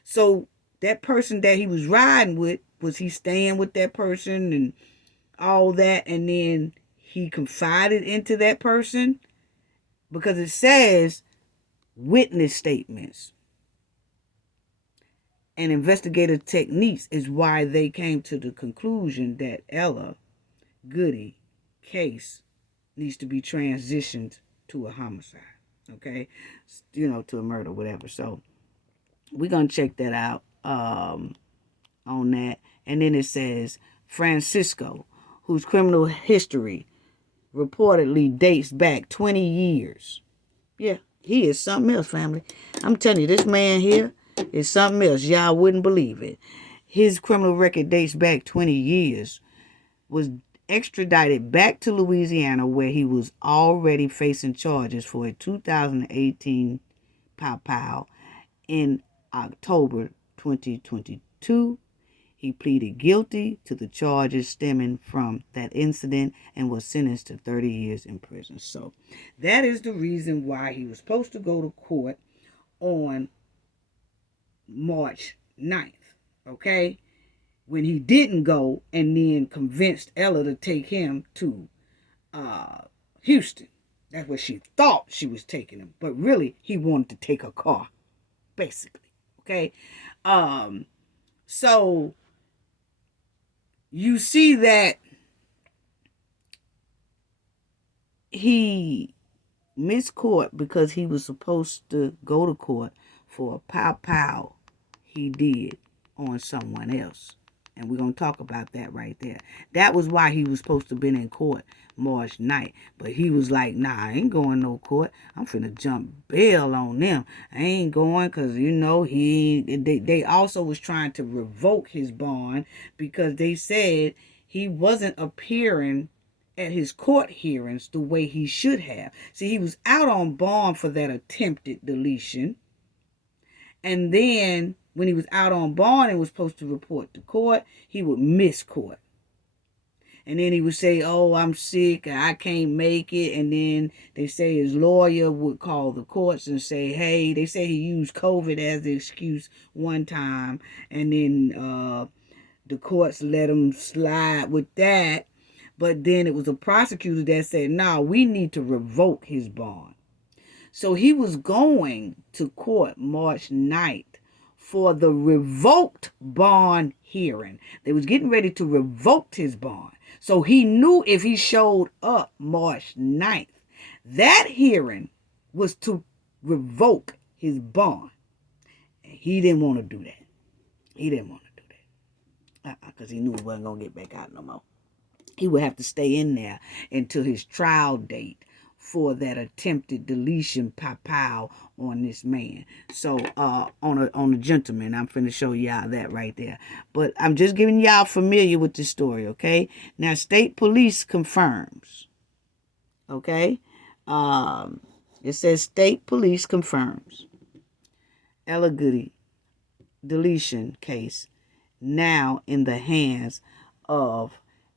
So that person that he was riding with, was he staying with that person and all that, and then he confided into that person? Because it says witness statements and investigative techniques is why they came to the conclusion that Ella Goodie case needs to be transitioned to a homicide. Okay? To a murder, whatever. So we're going to check that out on that. And then it says Francisco, whose criminal history reportedly dates back 20 years. Yeah, He is something else, family. I'm telling you, this man here is something else. Y'all wouldn't believe it. His criminal record dates back 20 years. Was extradited back to Louisiana, where he was already facing charges for a 2018 pow pow. In October 2022, he pleaded guilty to the charges stemming from that incident and was sentenced to 30 years in prison. So that is the reason why he was supposed to go to court on March 9th, okay? When he didn't go and then convinced Ella to take him to Houston. That's where she thought she was taking him. But really, he wanted to take her car, basically, okay? So you see that he missed court because he was supposed to go to court for a pow pow he did on someone else. And we're going to talk about that right there. That was why he was supposed to have been in court March 9th. But he was like, nah, I ain't going no court. I'm finna jump bail on them. I ain't going because, they also was trying to revoke his bond because they said he wasn't appearing at his court hearings the way he should have. See, he was out on bond for that attempted deletion. And then when he was out on bond and was supposed to report to court, he would miss court. And then he would say, oh, I'm sick, I can't make it. And then they say his lawyer would call the courts and say, hey, they say he used COVID as the excuse one time. And then the courts let him slide with that. But then it was a prosecutor that said, no, we need to revoke his bond. So he was going to court March 9th for the revoked bond hearing. They was getting ready to revoke his bond. So he knew if he showed up March 9th, that hearing was to revoke his bond. And he didn't want to do that. He didn't want to do that. Because he knew he wasn't going to get back out no more. He would have to stay in there until his trial date for that attempted deletion pow on this man. So on a gentleman, I'm finna show y'all that right there. But I'm just giving y'all familiar with the story, okay? Now, state police confirms, okay? It says state police confirms Ella Goodie deletion case now in the hands of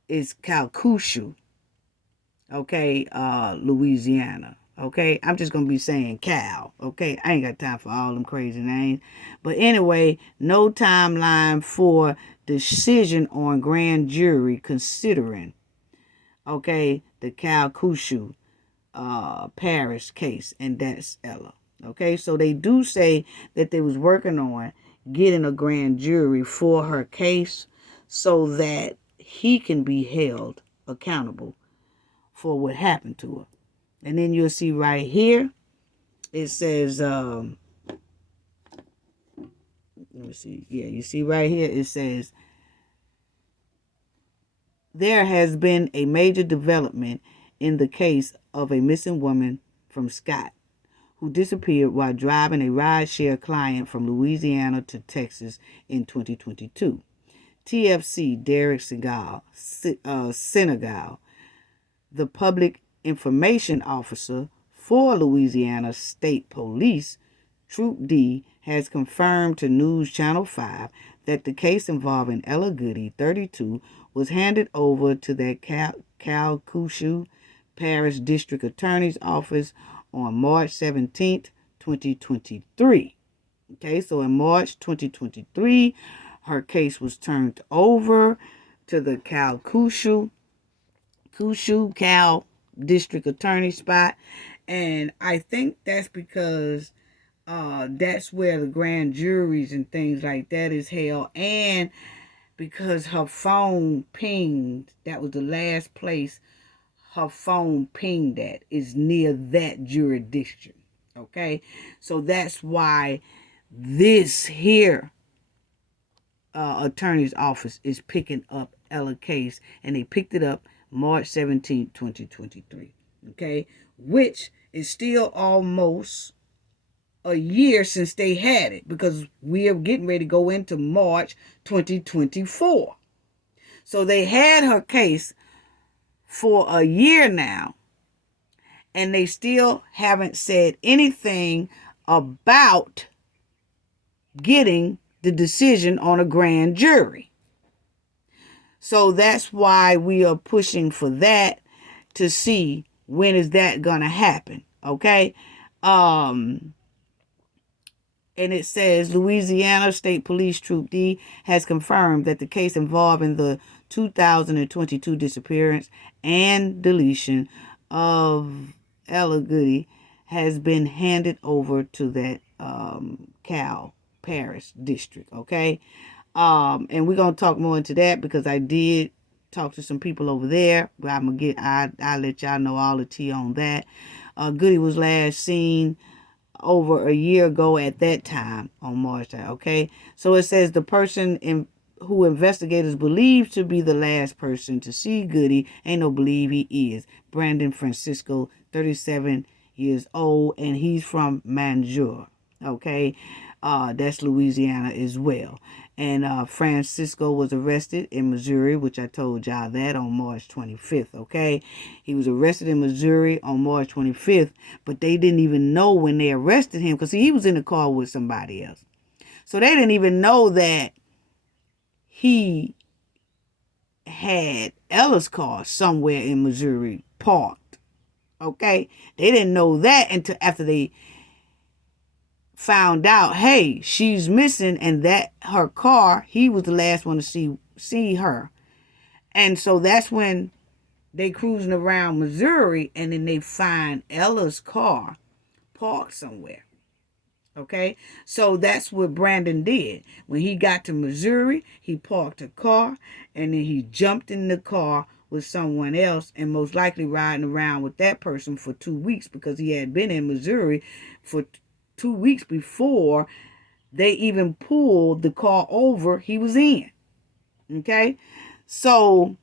is Calcasieu, okay, Louisiana, okay? I'm just going to be saying Cal, okay? I ain't got time for all them crazy names. But anyway, no timeline for decision on grand jury considering, okay, the Calcasieu Paris case, and that's Ella, okay? So they do say that they was working on getting a grand jury for her case so that he can be held accountable for what happened to her. And then you'll see right here, it says, let me see. Yeah, you see right here, it says, there has been a major development in the case of a missing woman from Scott who disappeared while driving a rideshare client from Louisiana to Texas in 2022. TFC Derek Senegal, the public information officer for Louisiana State Police, Troop D, has confirmed to News Channel 5 that the case involving Ella Goodie, 32, was handed over to the Calcasieu Parish District Attorney's Office on March 17th, 2023. Okay, so in March 2023, her case was turned over to the Calcasieu District Attorney spot. And I think that's because that's where the grand juries and things like that is held. And because her phone pinged, that was the last place her phone pinged at, is near that jurisdiction. Okay, so that's why this here attorney's office is picking up Ella case, and they picked it up March 17, 2023. Okay, which It's still almost a year since they had it, because we are getting ready to go into March 2024. So they had her case for a year now, and they still haven't said anything about getting the decision on a grand jury. So that's why we are pushing for that, to see when is that gonna happen. Okay. And it says Louisiana State Police Troop D has confirmed that the case involving the 2022 disappearance and deletion of Ella Goodie has been handed over to that Cal Parish District. Okay. And we're gonna talk more into that, because I did talk to some people over there. But I'll let y'all know all the tea on that. Goodie was last seen over a year ago at that time on March. Okay, so it says the person who investigators believe to be the last person to see Goodie, ain't no believe he is, Brandon Francisco, 37 years old, and he's from Manjur. Okay, that's Louisiana as well. And Francisco was arrested in Missouri, which I told y'all that on March 25th, okay? He was arrested in Missouri on March 25th, but they didn't even know when they arrested him, because he was in the car with somebody else. So they didn't even know that he had Ella's car somewhere in Missouri parked, okay? They didn't know that until after they found out, hey, she's missing, and that her car, he was the last one to see her. And so that's when they cruising around Missouri, and then they find Ella's car parked somewhere. Okay, so that's what Brandon did. When he got to Missouri, he parked a car, and then he jumped in the car with someone else, and most likely riding around with that person for 2 weeks, because he had been in Missouri for 2 weeks before they even pulled the car over he was in. Okay, so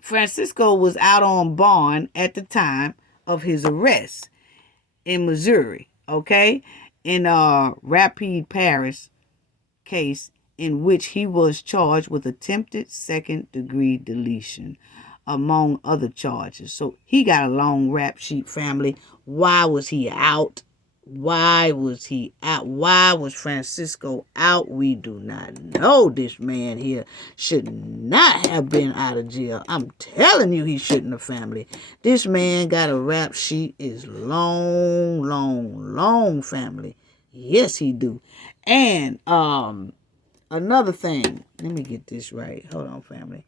Francisco was out on bond at the time of his arrest in Missouri. Okay, in a Rapid Paris case in which he was charged with attempted second-degree deletion, among other charges. So he got a long rap sheet, family. Why was he out? Why was he out? Why was Francisco out? We do not know. This man here should not have been out of jail. I'm telling you, he shouldn't have, family. This man got a rap sheet is long, long, long, family. Yes, he do. And another thing, let me get this right. Hold on, family.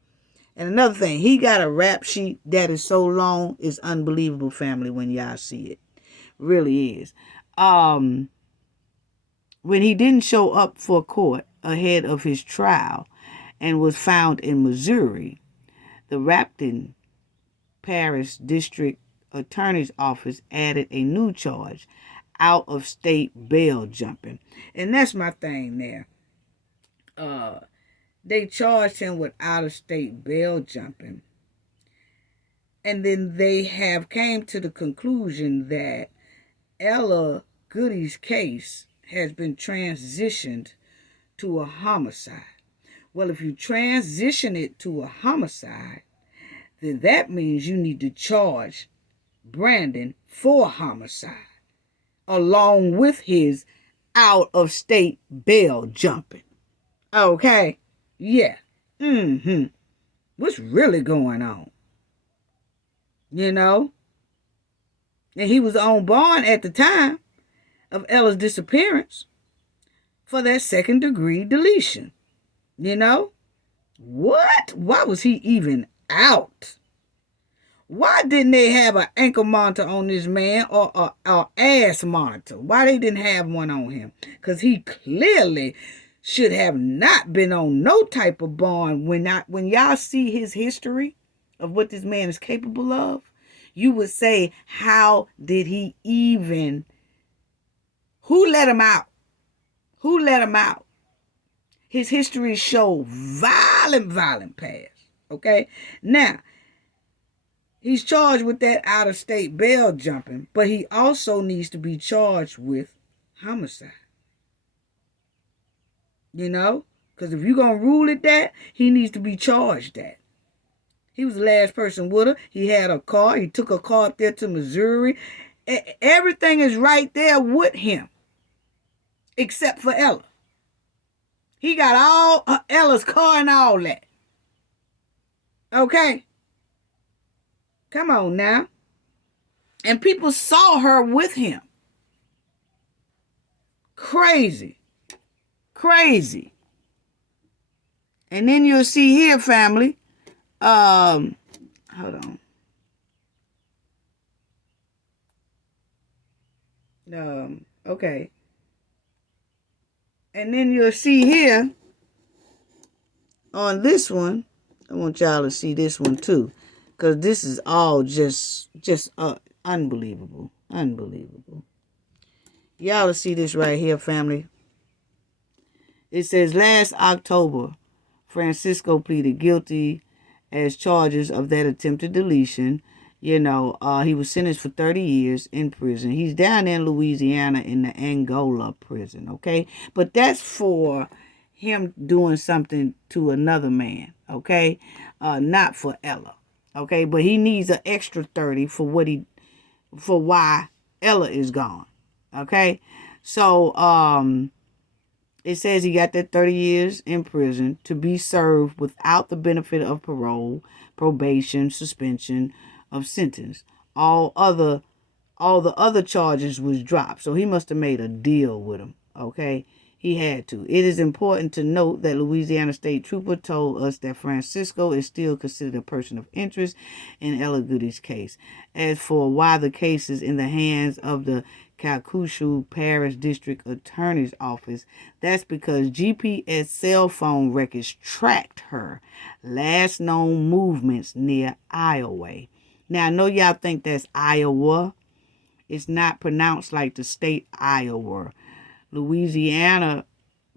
And another thing, he got a rap sheet that is so long, it's unbelievable, family, when y'all see it. Really is. When he didn't show up for court ahead of his trial and was found in Missouri, the Rapid Parish District Attorney's Office added a new charge, out-of-state bail jumping. And that's my thing there. They charged him with out-of-state bail jumping. And then they have came to the conclusion that Ella Goodie's case has been transitioned to a homicide. Well, if you transition it to a homicide, then that means you need to charge Brandon for homicide, along with his out-of-state bail jumping. Okay? Yeah. What's really going on? You know? And he was on bond at the time of Ella's disappearance for that second-degree deletion. You know? What? Why was he even out? Why didn't they have an ankle monitor on this man, or an ass monitor? Why they didn't have one on him? Because he clearly should have not been on no type of bond. When y'all see his history of what this man is capable of, you would say, how did he even... Who let him out? Who let him out? His history show violent past. Okay? Now, He's charged with that out-of-state bail jumping, but he also needs to be charged with homicide. You know? Because if you're going to rule it that, he needs to be charged that. He was the last person with her. He had a car. He took a car up there to Missouri. Everything is right there with him, except for Ella. He got all Ella's car and all that. Okay? Come on now. And people saw her with him. Crazy. Crazy. And then you'll see here, family. Hold on. Okay. And then you'll see here on this one. I want y'all to see this one too, because this is all just unbelievable. Unbelievable. Y'all will see this right here, family. It says last October, Francisco pleaded guilty as charges of that attempted deletion. You know, he was sentenced for 30 years in prison. He's down in Louisiana in the Angola prison, okay? But that's for him doing something to another man, okay? Not for Ella, okay? But he needs an extra 30 for why Ella is gone, okay? So, it says he got that 30 years in prison to be served without the benefit of parole, probation, suspension of sentence. All the other charges was dropped. So he must have made a deal with him. Okay. He had to. It is important to note that Louisiana State Trooper told us that Francisco is still considered a person of interest in Ella Goodie's case. As for why the case is in the hands of the Calcasieu Parish District Attorney's Office, that's because GPS cell phone records tracked her last known movements near Iowa. Now, I know y'all think that's Iowa. It's not pronounced like the state Iowa. Louisiana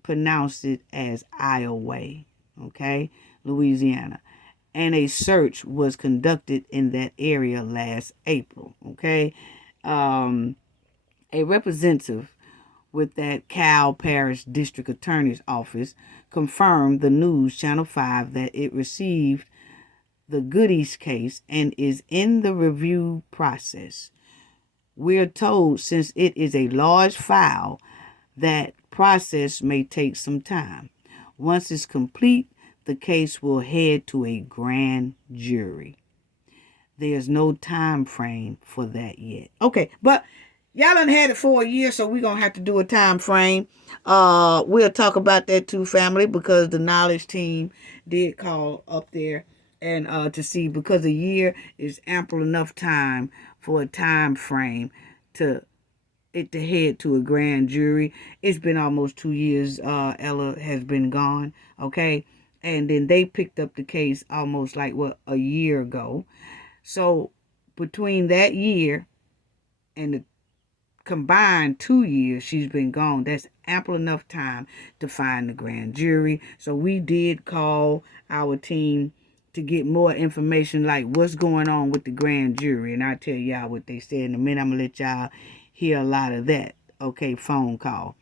pronounced it as Iowa. Okay? Louisiana. And a search was conducted in that area last April. Okay? A representative with that Cal Parish District Attorney's Office confirmed the news Channel 5 that it received the Goodie's case and is in the review process. We're told since it is a large file, that process may take some time. Once it's complete, the case will head to a grand jury. There's no time frame for that yet. Okay, but y'all done had it for a year, so we're going to have to do a time frame. We'll talk about that too, family, because the knowledge team did call up there and to see, because a year is ample enough time for a time frame to head to a grand jury. It's been almost 2 years Ella has been gone, okay? And then they picked up the case almost like, a year ago. So between that year and the combined 2 years she's been gone, that's ample enough time to find the grand jury. So we did call our team to get more information, like what's going on with the grand jury. And I'll tell y'all what they said in a minute. I'm going to let y'all hear a lot of that, okay, phone call.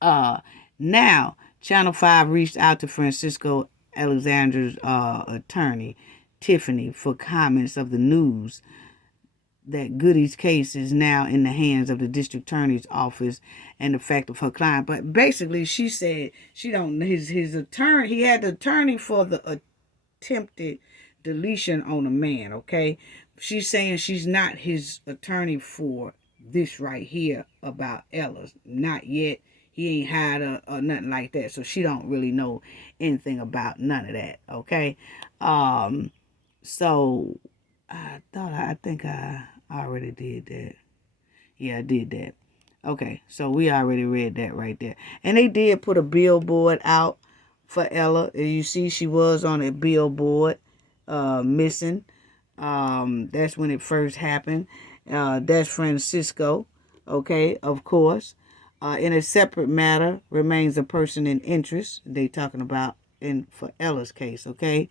Now, Channel 5 reached out to Francisco Alexander's attorney, Tiffany, for comments of the news that Goodie's case is now in the hands of the district attorney's office and the fact of her client. But basically, she said she don't, his attorney, he had the attorney for the attempted deletion on a man, okay? She's saying she's not his attorney for this right here about Ella's. Not yet. He ain't had or nothing like that. So she don't really know anything about none of that, okay? So I think I already did that. Yeah, I did that. Okay, so we already read that right there. And they did put a billboard out for Ella. As you see, she was on a billboard missing. That's when it first happened. That's Francisco, okay, of course. In a separate matter, remains a person in interest. They talking about for Ella's case, okay?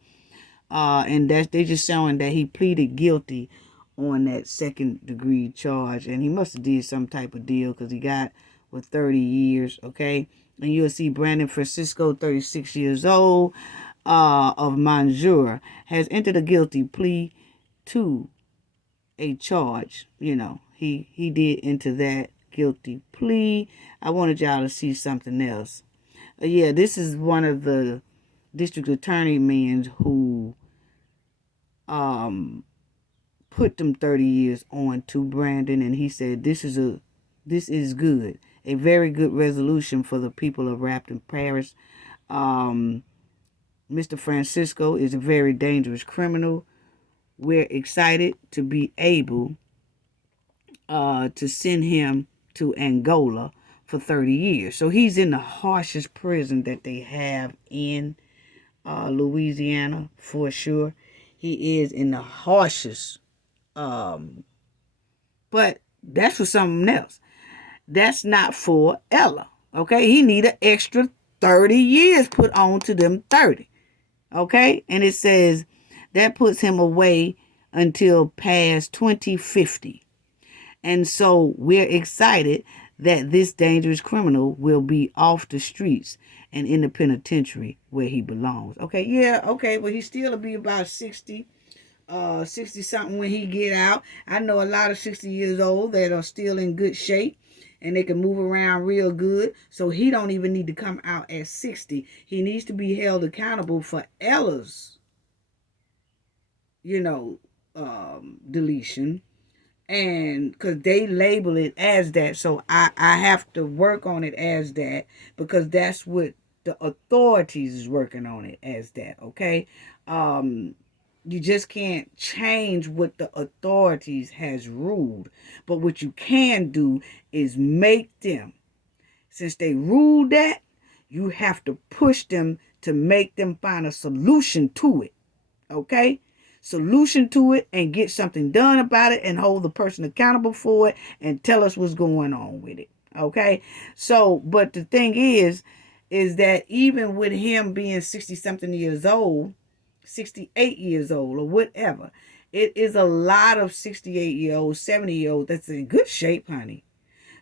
And that's they just showing that he pleaded guilty on that second degree charge, and he must have did some type of deal because he got with 30 years. Okay, and you'll see Brandon Francisco, 36 years old, of Manjur, has entered a guilty plea to a charge. He did enter that guilty plea. I wanted y'all to see something else. Yeah, this is one of the district attorney men who put them 30 years on to Brandon, and he said this is good, a very good resolution for the people of Rapton Parish. Mr. Francisco is a very dangerous criminal. We're excited to be able to send him to Angola for 30 years. So he's in the harshest prison that they have in Louisiana, for sure. He is in the harshest. But that's for something else. That's not for Ella. Okay? He need an extra 30 years put on to them 30. Okay? And it says that puts him away until past 2050. And so we're excited that this dangerous criminal will be off the streets and in the penitentiary where he belongs. Okay, yeah, okay, but he still will be about 60 something when he get out. I know a lot of 60 years old that are still in good shape and they can move around real good. So he don't even need to come out at 60. He needs to be held accountable for Ella's, deletion. And because they label it as that, so I have to work on it as that, because that's what the authorities is working on it as that. Okay, you just can't change what the authorities has ruled, but what you can do is make them, since they ruled that, you have to push them to make them find a solution to it. Okay, solution to it, and get something done about it, and hold the person accountable for it, and tell us what's going on with it. Okay, so but the thing is that even with him being 60 something years old, 68 years old or whatever, it is a lot of 68-year-olds, 70-year-olds that's in good shape, honey.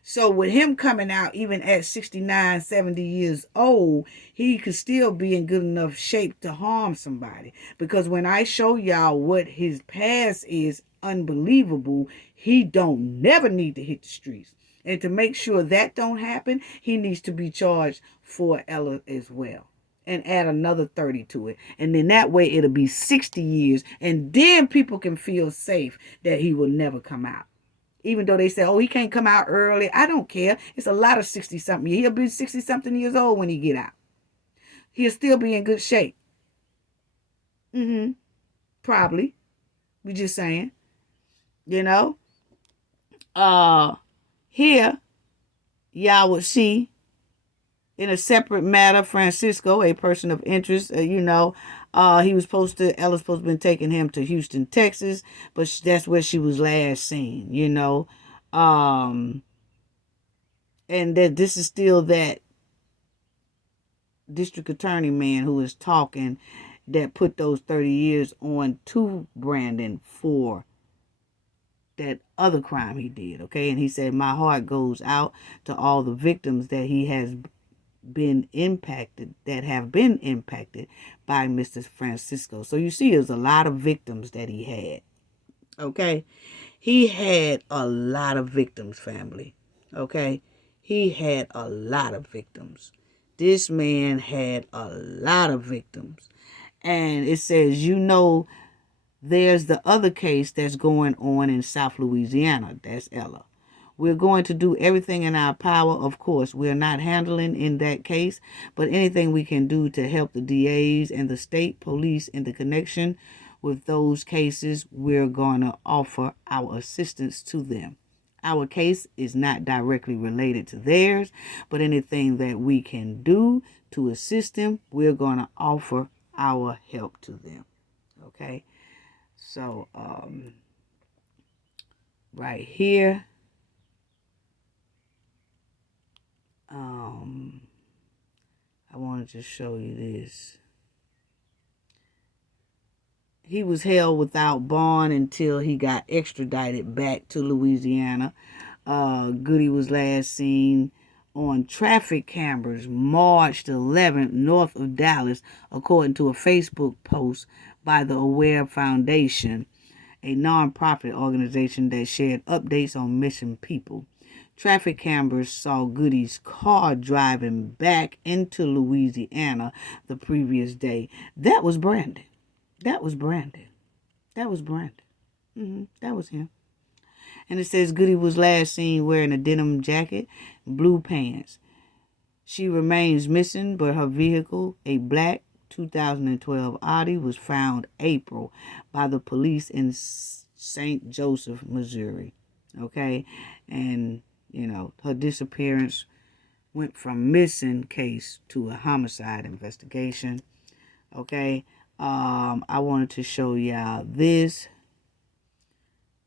So with him coming out even at 69, 70 years old, he could still be in good enough shape to harm somebody. Because when I show y'all what his past is unbelievable, he don't never need to hit the streets. And to make sure that don't happen, he needs to be charged for Ella as well. And add another 30 to it. And then that way it'll be 60 years. And then people can feel safe that he will never come out. Even though they say, oh, he can't come out early. I don't care. It's a lot of 60-something. He'll be 60-something years old when he get out. He'll still be in good shape. Probably. We just saying. Here, y'all would see, in a separate matter, Francisco, a person of interest, Ella's supposed to have been taking him to Houston, Texas, but that's where she was last seen, and that this is still that district attorney man who is talking that put those 30 years on to Brandon for that other crime he did, okay? And he said, my heart goes out to all the victims that he has been impacted, that have been impacted by Mr. Francisco. So you see, there's a lot of victims that he had. Okay? He had a lot of victims, family. Okay? He had a lot of victims. This man had a lot of victims. And it says, there's the other case that's going on in South Louisiana. That's Ella. We're going to do everything in our power. Of course, we're not handling in that case, but anything we can do to help the DAs and the state police in the connection with those cases, we're going to offer our assistance to them. Our case is not directly related to theirs, but anything that we can do to assist them, we're going to offer our help to them. Okay? So, right here, I wanted to show you this. he was held without bond until he got extradited back to Louisiana. Goodie was last seen on traffic cameras March the 11th north of Dallas, according to a Facebook post by the Aware Foundation, a nonprofit organization that shared updates on missing people. Traffic cameras saw Goodie's car driving back into Louisiana the previous day. That was Brandon. That was Brandon. That was Brandon. That was him. And it says Goodie was last seen wearing a denim jacket, blue pants. She remains missing, but her vehicle, a black 2012 Audi, was found April by the police in St. Joseph, Missouri. Okay? And, her disappearance went from missing case to a homicide investigation. Okay? I wanted to show y'all this.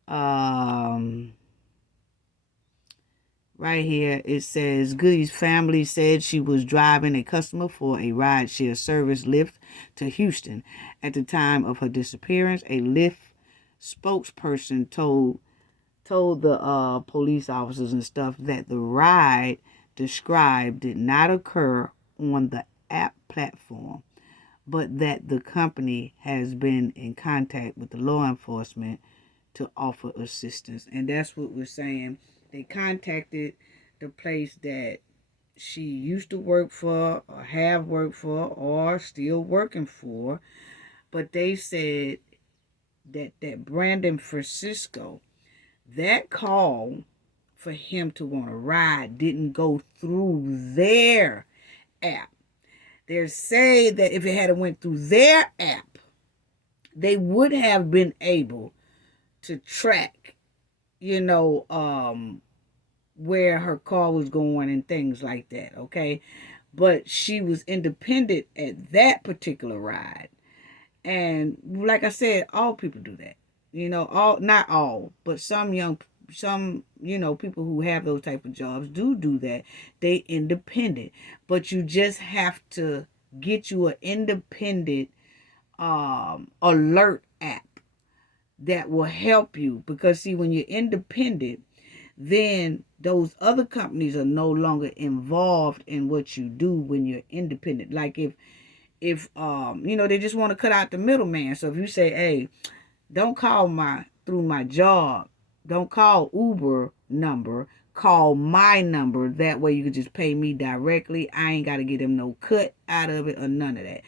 Right here, it says Goodie's family said she was driving a customer for a rideshare service Lyft to Houston. At the time of her disappearance, a Lyft spokesperson told the police officers and stuff that the ride described did not occur on the app platform, but that the company has been in contact with the law enforcement to offer assistance. And that's what we're saying. They contacted the place that she used to work for or have worked for or still working for. But they said that Brandon Francisco, that call for him to want to ride didn't go through their app. They say that if it had went through their app, they would have been able to track, where her car was going and things like that, okay? But she was independent at that particular ride. And like I said, all people do that. Not all, but some people who have those type of jobs do that. They independent. But you just have to get you an independent alert app that will help you, because see, when you're independent, then those other companies are no longer involved in what you do when you're independent. Like if they just want to cut out the middleman. So if you say, hey, don't call through my job, don't call Uber number, call my number, that way you can just pay me directly. I ain't got to get them no cut out of it or none of that.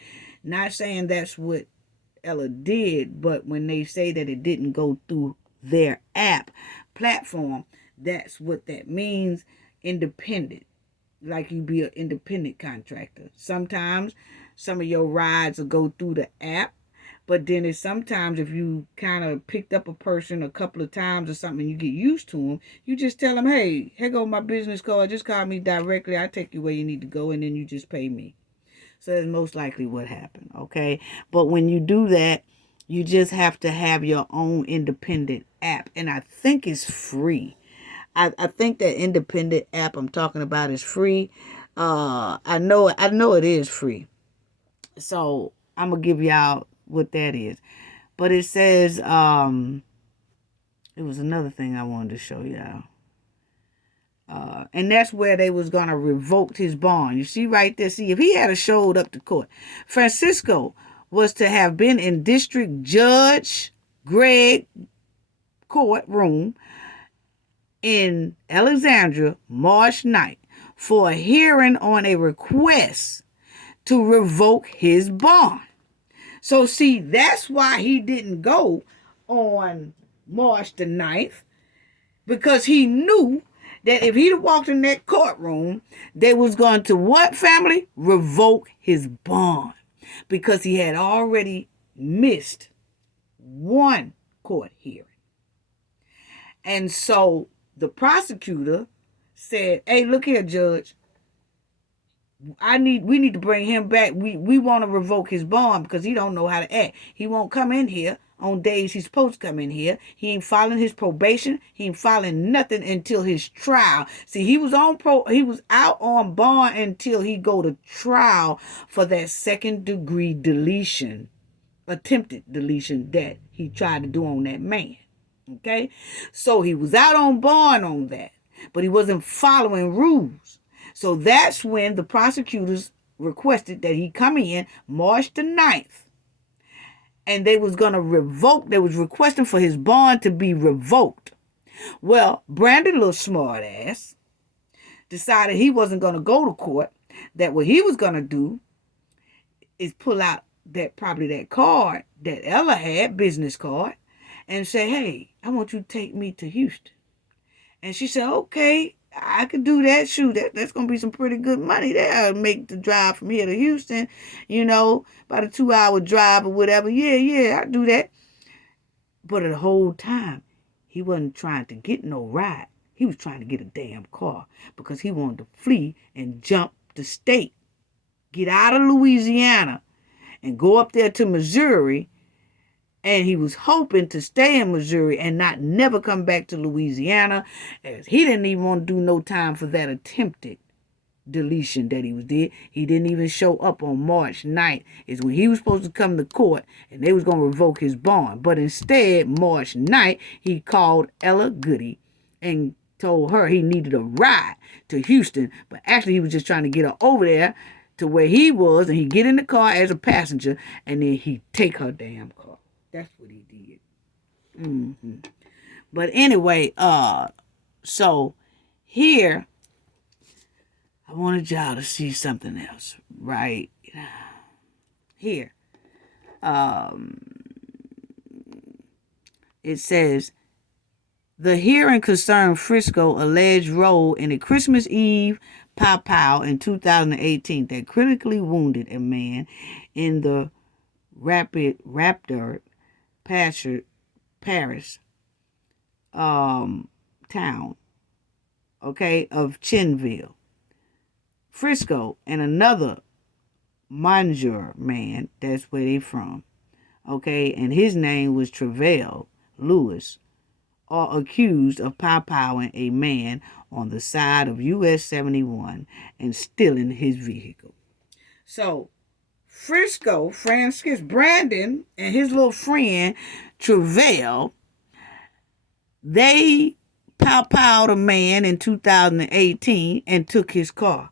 Not saying that's what Ella did, but when they say that it didn't go through their app platform, that's what that means. Independent, like you be an independent contractor. Sometimes some of your rides will go through the app, but then it's sometimes if you kind of picked up a person a couple of times or something, you get used to them, you just tell them, hey, here go my business card, just call me directly, I'll take you where you need to go, and then you just pay me. So that's most likely what happened, okay? But when you do that, you just have to have your own independent app. And I think it's free. I think that independent app I'm talking about is free. I know it is free. So I'm going to give y'all what that is. But it says, it was another thing I wanted to show y'all. And that's where they was going to revoke his bond. You see right there. See, if he had showed up to court, Francisco was to have been in District Judge Greg courtroom in Alexandria March 9th for a hearing on a request to revoke his bond. So see, that's why he didn't go on March the 9th, because he knew that if he'd walked in that courtroom, they was going to what, family? Revoke his bond, because he had already missed one court hearing. And so the prosecutor said, hey, look here, Judge, we need to bring him back. We want to revoke his bond because he don't know how to act. He won't come in here on days he's supposed to come in here. He ain't following his probation. He ain't following nothing until his trial. See, he was out on bond until he go to trial for that second degree deletion attempted deletion that he tried to do on that man. Okay? So he was out on bond on that, but he wasn't following rules. So that's when the prosecutors requested that he come in March the 9th. And they was going to revoke, they was requesting for his bond to be revoked. Well, Brandon, little smart ass, decided he wasn't going to go to court, that what he was going to do is pull out that card that Ella had, business card, and say, hey, I want you to take me to Houston. And she said, okay, I could do that. Shoot, that's going to be some pretty good money there. I'll make the drive from here to Houston, about a 2-hour drive or whatever. Yeah, I'll do that. But the whole time, he wasn't trying to get no ride. He was trying to get a damn car because he wanted to flee and jump the state, get out of Louisiana and go up there to Missouri. And he was hoping to stay in Missouri and never come back to Louisiana, as he didn't even want to do no time for that attempted deletion that he did. He didn't even show up on March 9th, is when he was supposed to come to court and they was going to revoke his bond. But instead, March 9th, he called Ella Goodie and told her he needed a ride to Houston. But actually, he was just trying to get her over there to where he was, and he'd get in the car as a passenger, and then he'd take her damn car. That's what he did. But anyway, so here, I wanted y'all to see something else right here. It says, the hearing concerned Frisco alleged role in a Christmas Eve pow in 2018 that critically wounded a man in the Raptor Paris town, of Chinville, Frisco, and another Monsieur man, that's where they from, and his name was Travell Lewis, are accused of powing a man on the side of US 71 and stealing his vehicle. So Frisco, Francis Brandon, and his little friend, Travell, they powed a man in 2018 and took his car.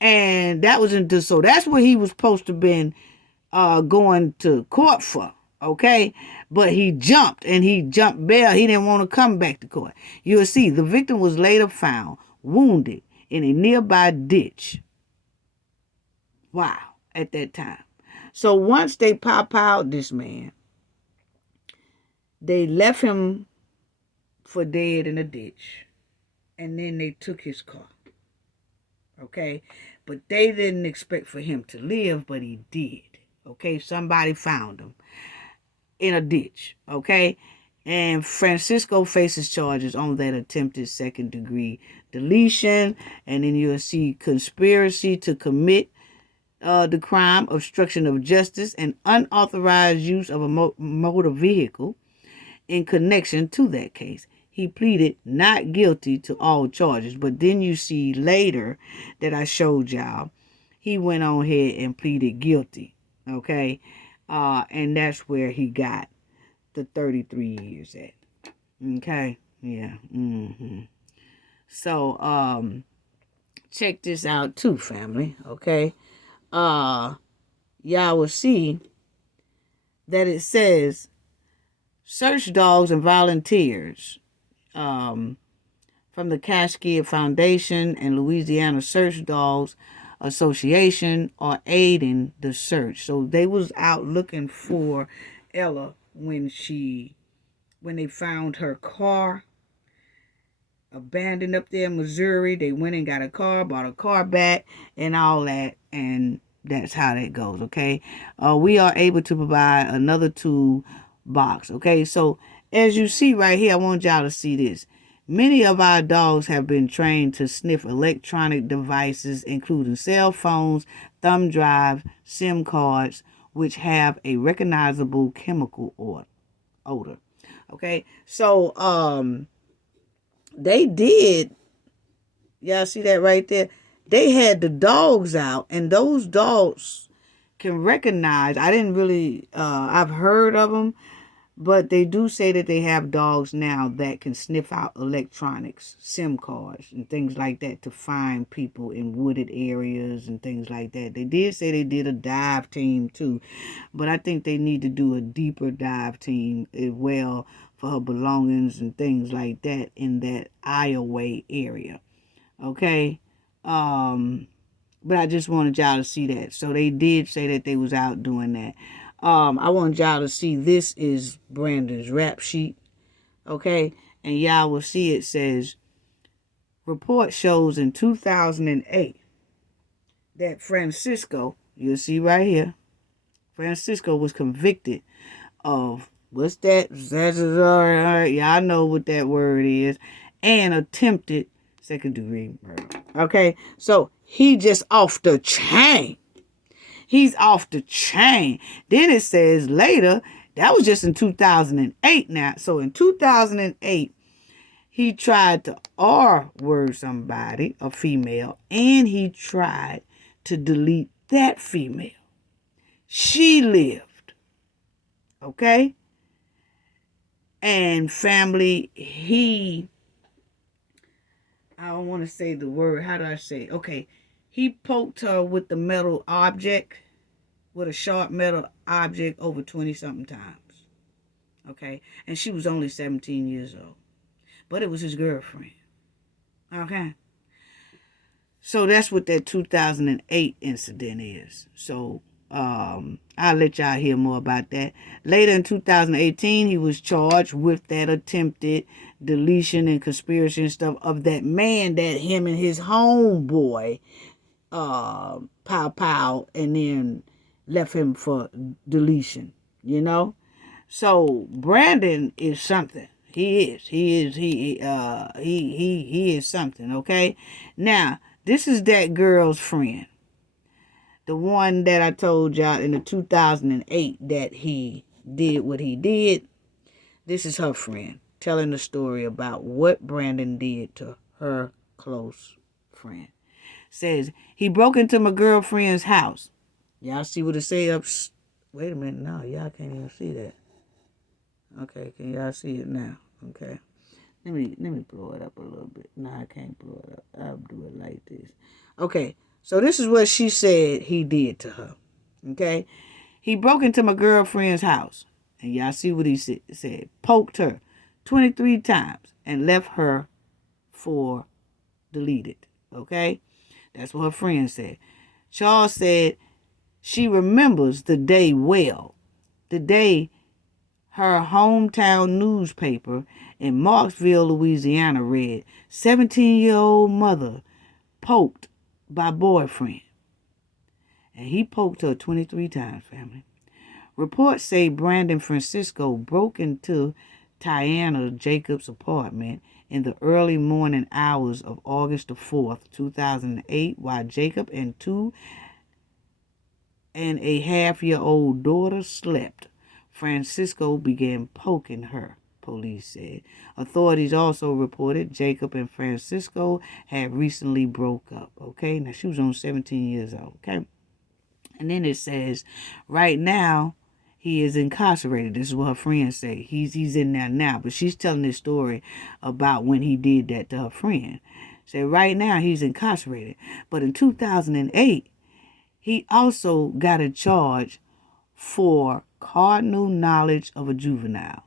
And that was so that's what he was supposed to been going to court for. But he jumped bail. He didn't want to come back to court. You'll see the victim was later found wounded in a nearby ditch. Wow. At that time. So once they powed this man, they left him for dead in a ditch. And then they took his car. But they didn't expect for him to live, but he did. Somebody found him in a ditch. And Francisco faces charges on that attempted second-degree deletion. And then you'll see conspiracy to commit the crime, obstruction of justice, and unauthorized use of a motor vehicle in connection to that case. He pleaded not guilty to all charges, but then you see later that I showed y'all, he went on ahead and pleaded guilty, and that's where he got the 33 years at, yeah, So, check this out too, family, y'all will see that it says search dogs and volunteers from the Cascade Foundation and Louisiana Search Dogs Association are aiding the search. So they was out looking for Ella when they found her car abandoned up there in Missouri. They went and got a car, bought a car back, and all that, and that's how that goes. We are able to provide another toolbox. So as you see right here, I want y'all to see this. Many of our dogs have been trained to sniff electronic devices, including cell phones, thumb drives, SIM cards, which have a recognizable chemical odor. So they did. Y'all see that right there? They had the dogs out, and those dogs can recognize. I didn't really, I've heard of them, but they do say that they have dogs now that can sniff out electronics, SIM cards, and things like that to find people in wooded areas and things like that. They did say they did a dive team too, but I think they need to do a deeper dive team as well for her belongings and things like that in that Iowa area. Okay? But I just wanted y'all to see that. So they did say that they was out doing that. I want y'all to see this is Brandon's rap sheet. Okay? And y'all will see it says, report shows in 2008 that Francisco, you'll see right here, Francisco was convicted of, what's that? Y'all know what that word is. And attempted second degree murder. Okay? So he just off the chain. He's off the chain. Then it says later, that was just in 2008 now. So in 2008, he tried to R-word somebody, a female, and he tried to delete that female. She lived. Okay? And family, I don't want to say the word. How do I say? Okay. He poked her with the metal object, with a sharp metal object over 20-something times. Okay? And she was only 17 years old. But it was his girlfriend. Okay? So that's what that 2008 incident is. So I'll let y'all hear more about that. Later in 2018, he was charged with that attempted deletion and conspiracy and stuff of that man that him and his homeboy pow and then left him for deletion, you know? So Brandon is something. He is something, okay? Now, this is that girl's friend. The one that I told y'all in the 2008 that he did what he did. This is her friend telling the story about what Brandon did to her close friend. Says, he broke into my girlfriend's house. Y'all see what it say up? Wait a minute. No, y'all can't even see that. Okay, can y'all see it now? Okay. Let me blow it up a little bit. No, I can't blow it up. I'll do it like this. Okay, so this is what she said he did to her. Okay? He broke into my girlfriend's house. And y'all see what he said. Poked her 23 times and left her for deleted. Okay? That's what her friend said. Charles said she remembers the day well. The day her hometown newspaper in Marksville, Louisiana read, 17-year-old mother poked by boyfriend. And he poked her 23 times, family. Reports say Brandon Francisco broke into Tiana Jacobs' apartment in the early morning hours of August the 4th, 2008, while Jacob and 2.5-year-old daughter slept. Francisco began poking her, police said. Authorities also reported Jacob and Francisco had recently broke up. Okay, now she was only 17 years old. Okay, and then it says, right now, he is incarcerated. This is what her friends say. He's in there now, but she's telling this story about when he did that to her friend. Say right now he's incarcerated, but in 2008, he also got a charge for cardinal knowledge of a juvenile.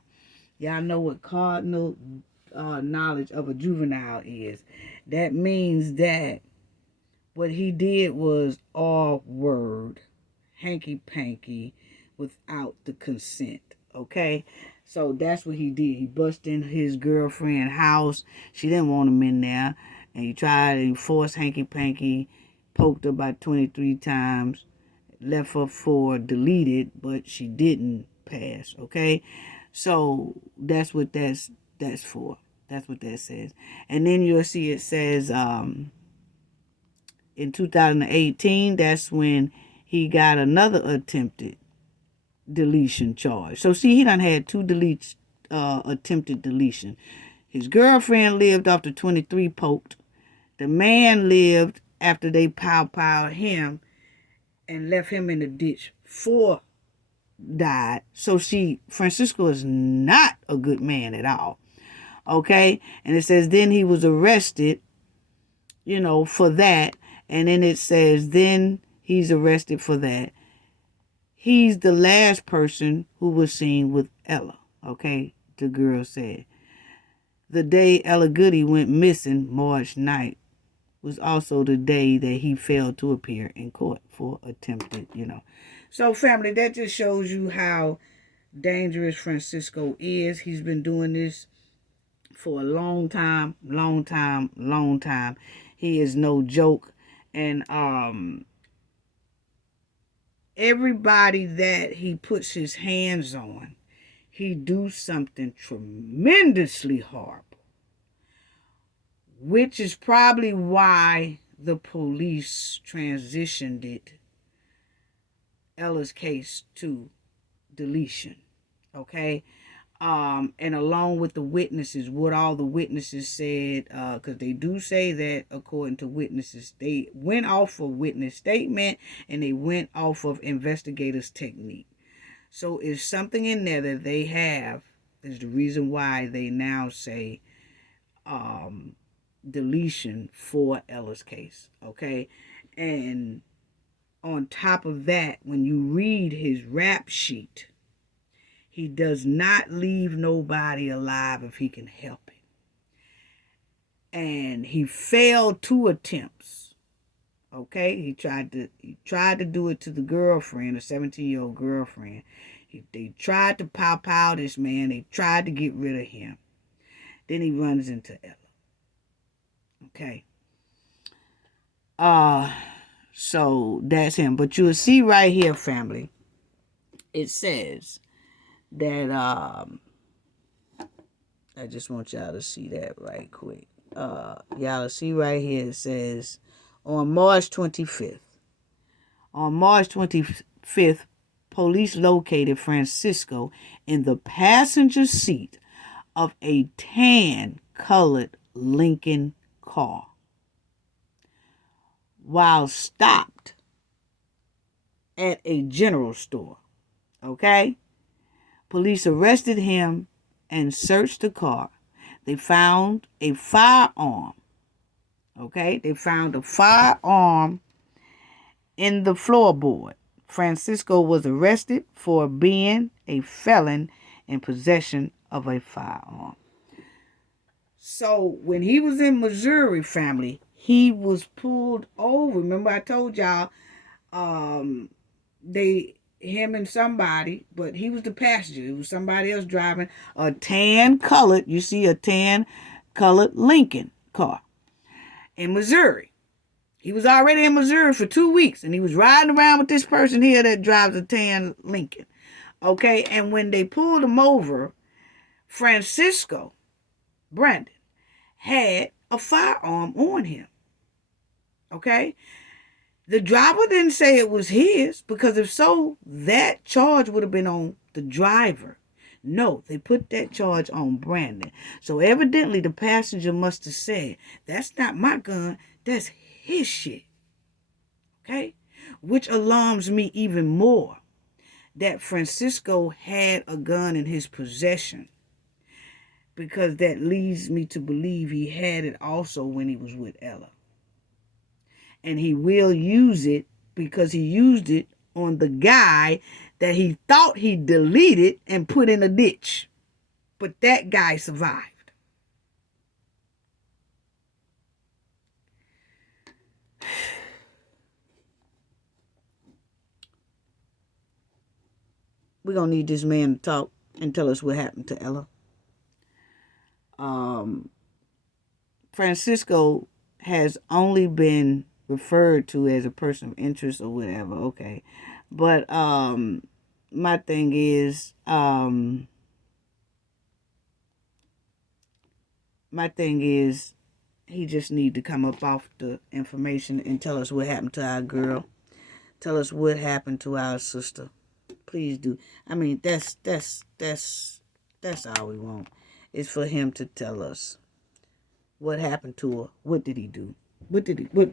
Y'all know what cardinal knowledge of a juvenile is. That means that what he did was all word, hanky-panky, without the consent, okay? So that's what he did. He busted in his girlfriend's house. She didn't want him in there. And he tried to force hanky-panky, poked her about 23 times, left her for deleted, but she didn't pass, okay? So that's what that's for. That's what that says. And then you'll see it says in 2018, that's when he got another attempted deletion charge. So see, he done had two attempted deletion. His girlfriend lived after 23 poked. The man lived after they pow him. and left him in the ditch. 4 died. So Francisco is not a good man at all. Okay? And it says, then he was arrested, for that. And then it says, then he's arrested for that. He's the last person who was seen with Ella. Okay? The girl said. The day Ella Goodie went missing, March 9th, was also the day that he failed to appear in court for attempted, So, family, that just shows you how dangerous Francisco is. He's been doing this for a long time. He is no joke. And everybody that he puts his hands on, he do something tremendously horrible. Which is probably why the police transitioned Ella's case to deletion. Okay? And along with the witnesses, what all the witnesses said, because they do say that according to witnesses, they went off of witness statement and they went off of investigators' technique. So it's something in there that they have is the reason why they now say deletion for Ella's case. Okay? And on top of that, when you read his rap sheet, he does not leave nobody alive if he can help it. And he failed 2 attempts. Okay? He tried to do it to the girlfriend, a 17-year-old girlfriend. They tried to pow this man. They tried to get rid of him. Then he runs into Ella. Okay. So that's him. But you'll see right here, family, it says that I just want y'all to see that right quick. Y'all see right here, it says on March 25th. On March 25th, police located Francisco in the passenger seat of a tan-colored Lincoln car while stopped at a general store. Okay? Police arrested him and searched the car. They found a firearm. Okay? They found a firearm in the floorboard. Francisco was arrested for being a felon in possession of a firearm. So when he was in Missouri, family, he was pulled over. Remember I told y'all him and somebody, but he was the passenger. It was somebody else driving a tan-colored Lincoln car in Missouri. He was already in Missouri for 2 weeks, and he was riding around with this person here that drives a tan Lincoln. Okay, and when they pulled him over, Francisco Brandon had a firearm on him. Okay? The driver didn't say it was his, because if so, that charge would have been on the driver. No, they put that charge on Brandon. So evidently the passenger must have said, that's not my gun, that's his shit. Okay? Which alarms me even more that Francisco had a gun in his possession, because that leads me to believe he had it also when he was with Ella. And he will use it because he used it on the guy that he thought he deleted and put in a ditch. But that guy survived. We're going to need this man to talk and tell us what happened to Ella. Francisco has only been referred to as a person of interest or whatever. Okay. But my thing is, he just need to come up off the information and tell us what happened to our girl. Tell us what happened to our sister. Please do. I mean, that's all we want, is for him to tell us what happened to her. What did he do? What did he what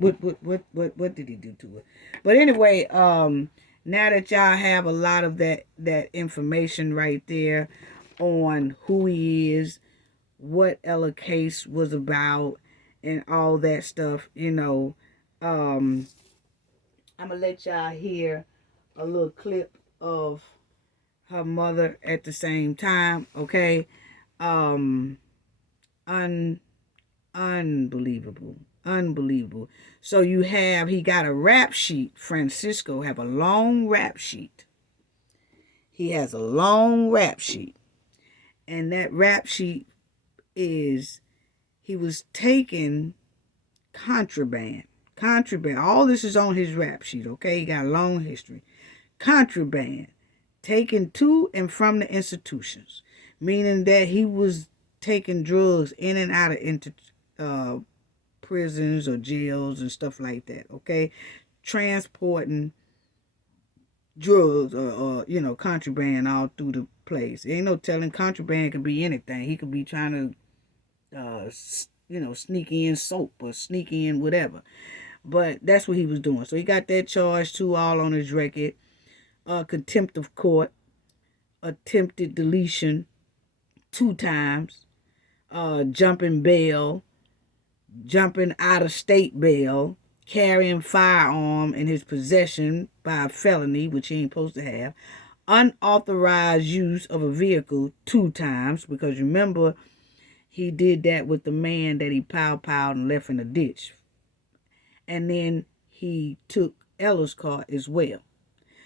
did he do to her? But anyway, now that y'all have a lot of that information right there on who he is, what Ella case was about, and all that stuff, I'm gonna let y'all hear a little clip of her mother at the same time, okay? Um, un unbelievable. Unbelievable. So he got a rap sheet. Francisco have a long rap sheet. He has a long rap sheet. And that rap sheet is he was taking contraband. Contraband. All this is on his rap sheet, okay? He got a long history. Contraband. Taken to and from the institutions. Meaning that he was taking drugs in and out of prisons or jails and stuff like that, okay? Transporting drugs or contraband all through the place. Ain't no telling, contraband could be anything. He could be trying to sneak in soap or sneak in whatever. But that's what he was doing. So he got that charge too, all on his record. Contempt of court, attempted deletion 2 times, jumping bail, jumping out of state bail, carrying firearm in his possession by a felony, which he ain't supposed to have, unauthorized use of a vehicle 2 times, because remember, he did that with the man that he powed and left in a ditch. And then he took Ella's car as well.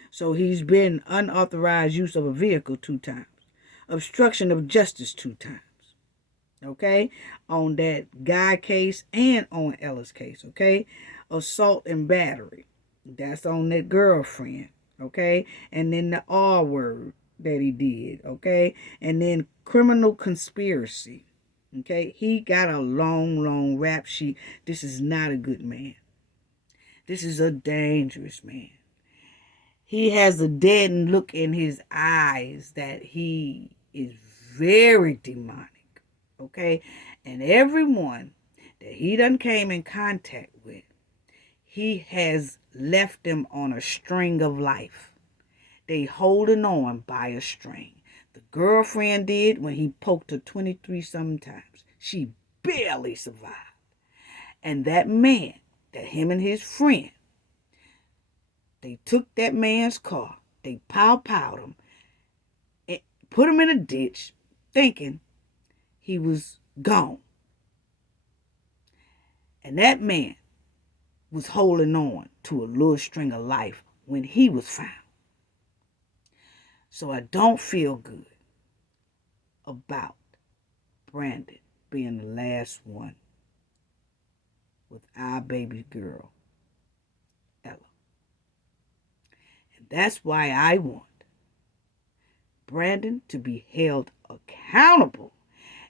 So he's been unauthorized use of a vehicle 2 times. Obstruction of justice 2 times. Okay? On that guy case and on Ella's case. Okay? Assault and battery. That's on that girlfriend. Okay? And then the R word that he did. Okay? And then criminal conspiracy. Okay? He got a long rap sheet. This is not a good man. This is a dangerous man. He has a deadened look in his eyes that he is very demonic, okay? And everyone that he done came in contact with, he has left them on a string of life. They holding on by a string. The girlfriend did when he poked her 23 sometimes. She barely survived. And that man, that him and his friend, they took that man's car. They powed him and put him in a ditch thinking he was gone. And that man was holding on to a little string of life when he was found. So I don't feel good about Brandon being the last one with our baby girl, Ella. And that's why I want Brandon to be held accountable.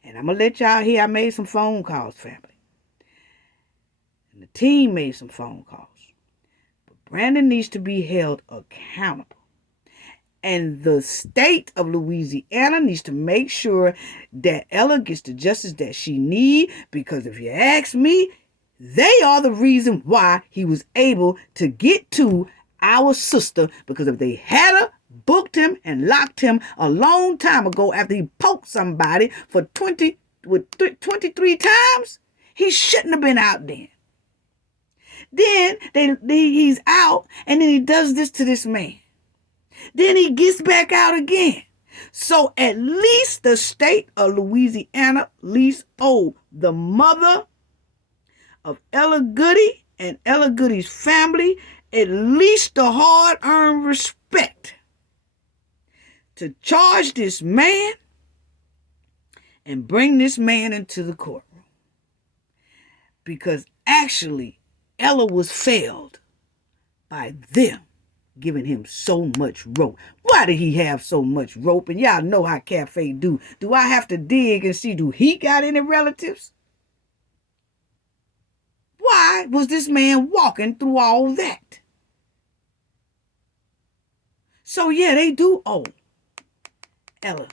And I'm going to let y'all hear I made some phone calls, family. And the team made some phone calls. But Brandon needs to be held accountable. And the state of Louisiana needs to make sure that Ella gets the justice that she needs. Because if you ask me, they are the reason why he was able to get to our sister. Because if they had her, booked him, and locked him a long time ago after he poked somebody for 23 times, he shouldn't have been out then. Then he's out, and then he does this to this man. Then he gets back out again. So at least the state of Louisiana at least owe the mother of Ella Goodie and Ella Goodie's family at least the hard-earned respect to charge this man and bring this man into the courtroom. Because actually, Ella was failed by them giving him so much rope. Why did he have so much rope? And y'all know how Cafe do. Do I have to dig and see, do he got any relatives? Why was this man walking through all that? So yeah, they do owe Ella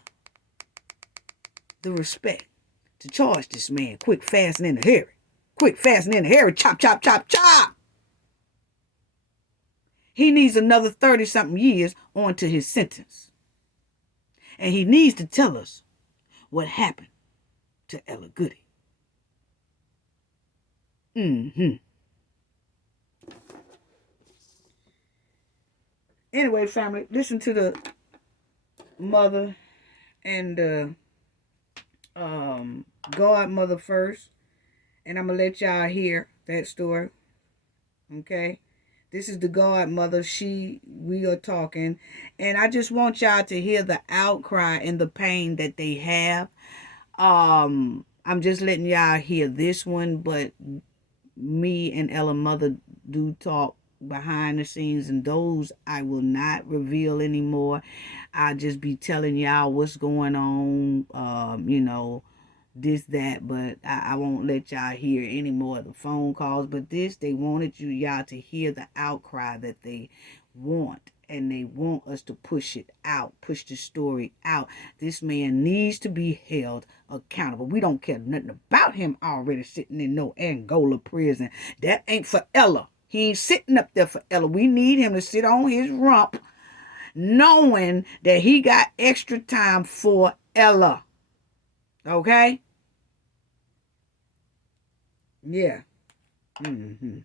the respect to charge this man quick, fast, and in a hurry. Quick, fast, and in a hurry. Chop, chop, chop, chop. He needs another 30-something years onto his sentence. And he needs to tell us what happened to Ella Goodie. Anyway, family, listen to the mother and the godmother first. And I'm going to let y'all hear that story. Okay? This is the godmother. We are talking. And I just want y'all to hear the outcry and the pain that they have. I'm just letting y'all hear this one, but me and Ella mother do talk behind the scenes, and those I will not reveal anymore. I'll just be telling y'all what's going on, this, that, but I won't let y'all hear any more of the phone calls. But this, they wanted y'all to hear the outcry that they want, and they want us to push it out, push the story out. This man needs to be held accountable. We don't care nothing about him already sitting in no Angola prison. That ain't for Ella. He ain't sitting up there for Ella. We need him to sit on his rump knowing that he got extra time for Ella. Okay? Yeah. Mm-hmm.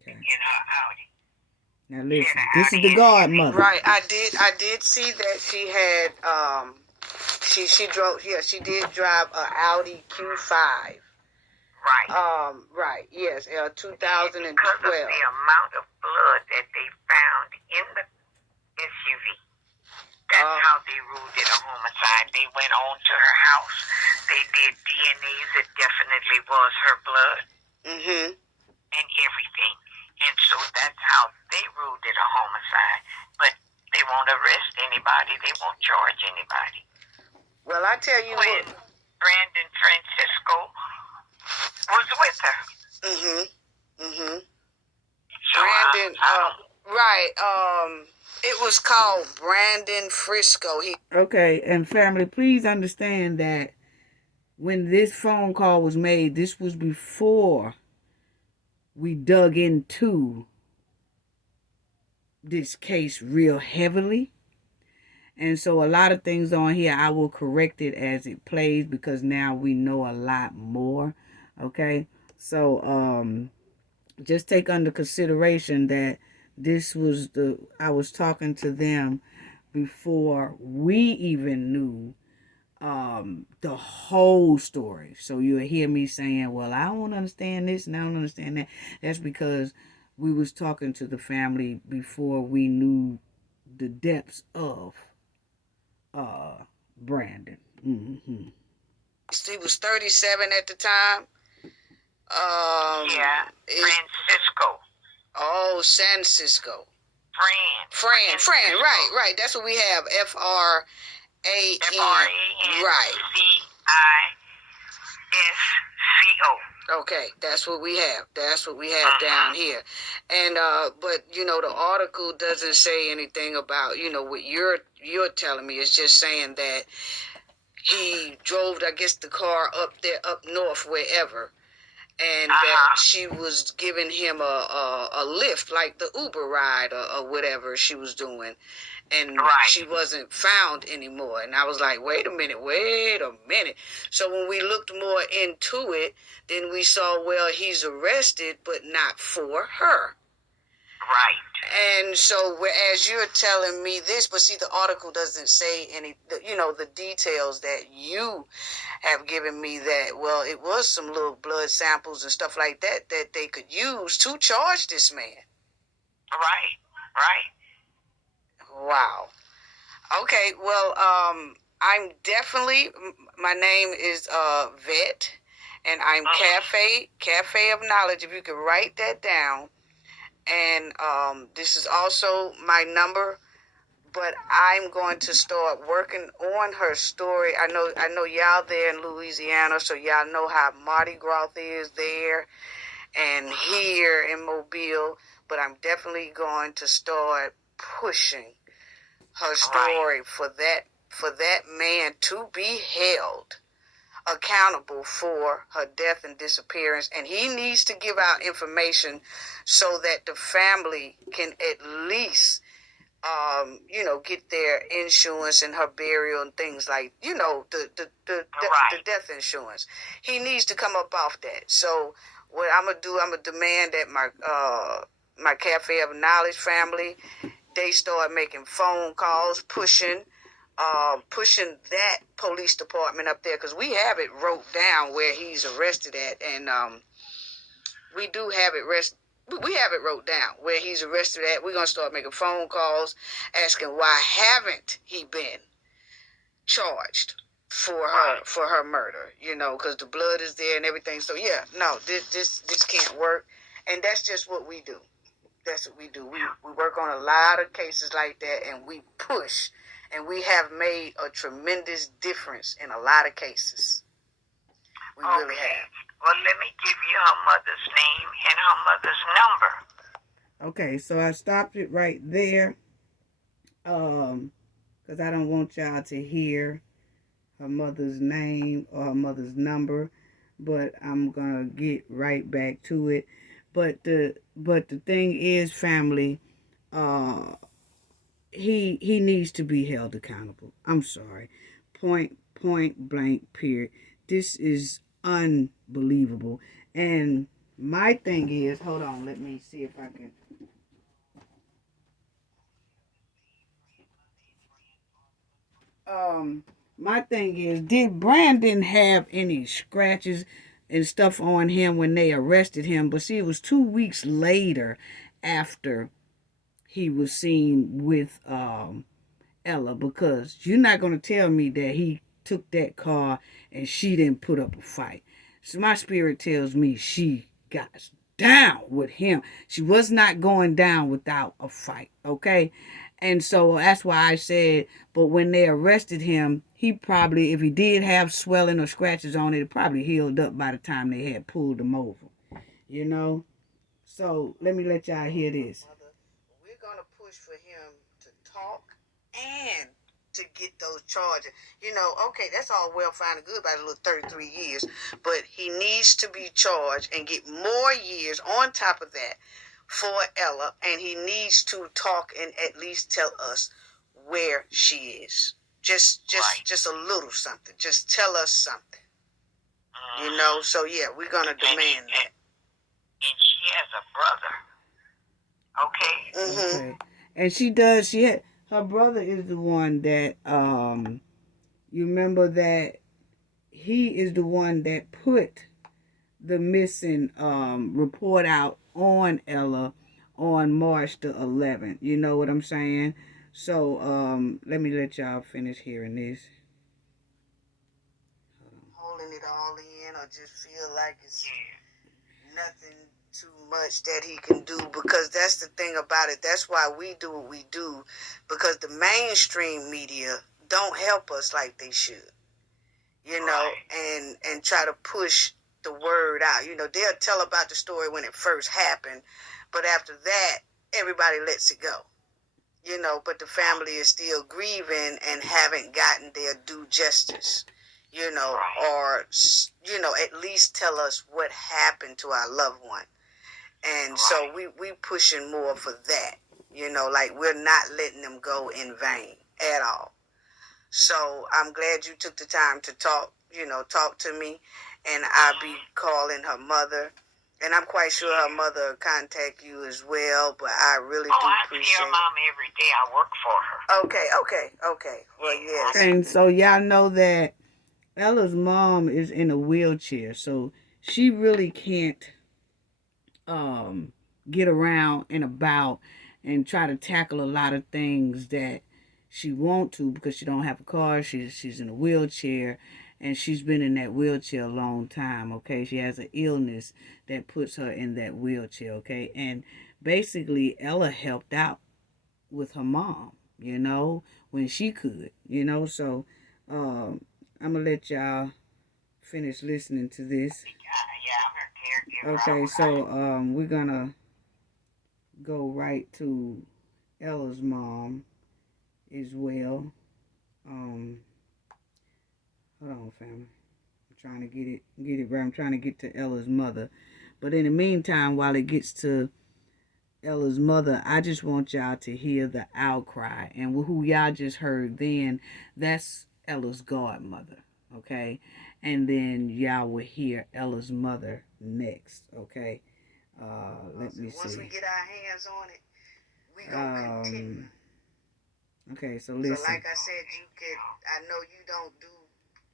Okay. Now listen, this is the godmother. Right. I did see that she had she drove, yeah, she did drive a Audi Q5. Right. Right. Yes. 2012. Because of the amount of blood that they found in the SUV. That's how they ruled it a homicide. They went on to her house. They did DNA that definitely was her blood. Mm-hmm. And everything. And so that's how they ruled it a homicide. But they won't arrest anybody. They won't charge anybody. Well, I tell you when what. Brandon Francisco was with her. Mm-hmm. Mm-hmm. So Brandon, right. It was called Brandon Frisco. Okay, and family, please understand that when this phone call was made, this was before we dug into this case real heavily. And so a lot of things on here, I will correct it as it plays because now we know a lot more. Okay, so just take under consideration that this was I was talking to them before we even knew the whole story. So you'll hear me saying, well, I don't understand this and I don't understand that. That's because we was talking to the family before we knew the depths of Brandon. Mm-hmm. He was 37 at the time. Yeah, Francisco. Oh, San Cisco. Fran. Right. That's what we have. F-R-A-N. Right. C-I-S-C-O. Okay, that's what we have. That's what we have down here. And but the article doesn't say anything about what you're telling me. It's just saying that he drove, I guess, the car up there, up north, wherever. And that she was giving him a lift, like the Uber ride or whatever she was doing. And she wasn't found anymore. And I was like, wait a minute. So when we looked more into it, then we saw, well, he's arrested, but not for her. Right. And so whereas you're telling me this, but see, the article doesn't say any, the details that you have given me, that, well, it was some little blood samples and stuff like that that they could use to charge this man. Right. Wow. Okay, well, I'm definitely, my name is Vet, and I'm Cafe of Knowledge, if you could write that down. And this is also my number, but I'm going to start working on her story. I know y'all there in Louisiana, so y'all know how Mardi Gras is there and here in Mobile, but I'm definitely going to start pushing her story for that for that man to be held accountable for her death and disappearance, and he needs to give out information so that the family can at least get their insurance and her burial and things like, the death insurance. He needs to come up off that. So what I'm gonna do, I'm gonna demand that my Cafe of Knowledge family, they start making phone calls, pushing that police department up there, because we have it wrote down where he's arrested at, and we do have it we have it wrote down where he's arrested at. We're gonna start making phone calls, asking why haven't he been charged for her murder? Because the blood is there and everything. So yeah, no, this can't work, and that's just what we do. That's what we do. We work on a lot of cases like that, and we push, and we have made a tremendous difference in a lot of cases. We really have. Well, let me give you her mother's name and her mother's number. Okay, so I stopped it right there. Because I don't want y'all to hear her mother's name or her mother's number, but I'm gonna get right back to it. But the thing is, family, he needs to be held accountable. I'm sorry. Point blank, period. This is unbelievable. And my thing is, hold on, let me see if I can. My thing is, did Brandon have any scratches and stuff on him when they arrested him? But see, it was 2 weeks later after he was seen with Ella, because you're not going to tell me that he took that car and she didn't put up a fight. So my spirit tells me she got down with him. She was not going down without a fight, okay? And so that's why I said, but when they arrested him, he probably, if he did have swelling or scratches on it, it probably healed up by the time they had pulled him over, So let me let y'all hear this. We're going to push for him to talk and to get those charges. Okay, that's all well, fine, and good about a little 33 years, but he needs to be charged and get more years on top of that for Ella, and he needs to talk and at least tell us where she is. Just a little something. Just tell us something. So yeah, we're gonna demand that. And she has a brother. Okay. Mm-hmm. Okay. And she does. Her brother is the one that you remember that he is the one that put the missing report out on Ella on March the 11th. You know what I'm saying? So let me let y'all finish hearing this. Holding it all in, or just feel like it's nothing too much that he can do, because that's the thing about it. That's why we do what we do, because the mainstream media don't help us like they should, and try to push the word out. They'll tell about the story when it first happened, but after that, everybody lets it go. But the family is still grieving and haven't gotten their due justice, or, at least tell us what happened to our loved one. And so we pushing more for that, like we're not letting them go in vain at all. So I'm glad you took the time to talk to me, and I'll be calling her mother. And I'm quite sure her mother will contact you as well, but I really do appreciate it. I see her mom every day. I work for her. Okay. Well, yes. And so y'all know that Ella's mom is in a wheelchair, so she really can't get around and about and try to tackle a lot of things that she want to, because she don't have a car. She's in a wheelchair, and she's been in that wheelchair a long time, okay? She has an illness that puts her in that wheelchair, okay? And basically, Ella helped out with her mom, when she could, So I'm going to let y'all finish listening to this. I'm her caregiver. Okay, so we're going to go right to Ella's mom as well. Um, hold on, family. I'm trying to get it right. I'm trying to get to Ella's mother. But in the meantime, while it gets to Ella's mother, I just want y'all to hear the outcry. And who y'all just heard then, that's Ella's godmother, okay? And then y'all will hear Ella's mother next, okay? Let me see. Once we get our hands on it, we gonna continue. Okay, so listen. So like I said, I know you don't do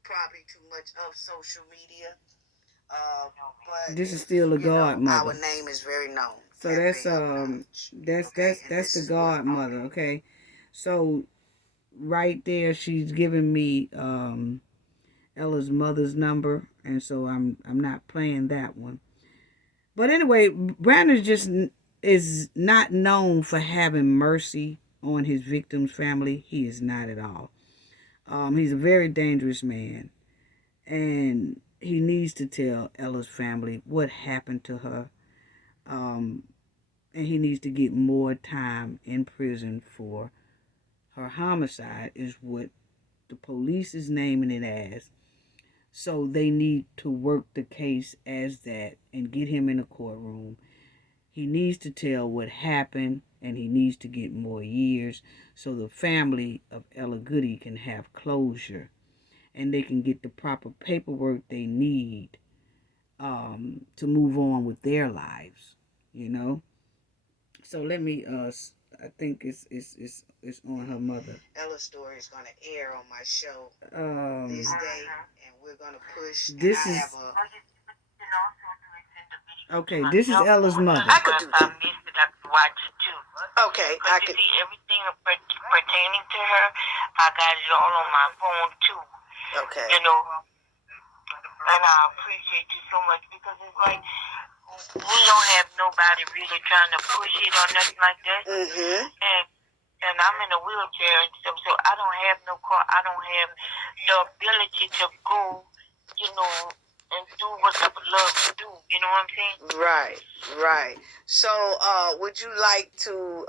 probably too much of social media, but this is still a godmother. Our name is very known. So that's the godmother, okay? So right there she's giving me Ella's mother's number, and so I'm not playing that one. But anyway, Brandon just is not known for having mercy on his victim's family. He is not at all. He's a very dangerous man, and he needs to tell Ella's family what happened to her. And he needs to get more time in prison for her homicide, is what the police is naming it as. So they need to work the case as that and get him in a courtroom. He needs to tell what happened, and he needs to get more years so the family of Ella Goodie can have closure and they can get the proper paperwork they need to move on with their lives, you know. So let me I think it's on her mother. Ella's story is gonna air on my show this day, and we're gonna push. This is okay. This is Ella's mother. I could do that. Watch it too. Okay, I could see everything pertaining to her. I got it all on my phone too. Okay. You know, and I appreciate you so much because it's like we don't have nobody really trying to push it or nothing like that. Mm-hmm. And I'm in a wheelchair and stuff, so I don't have no car. I don't have the ability to go, you know, and do what I would love to do. You know what I'm saying? Right. So, would you like to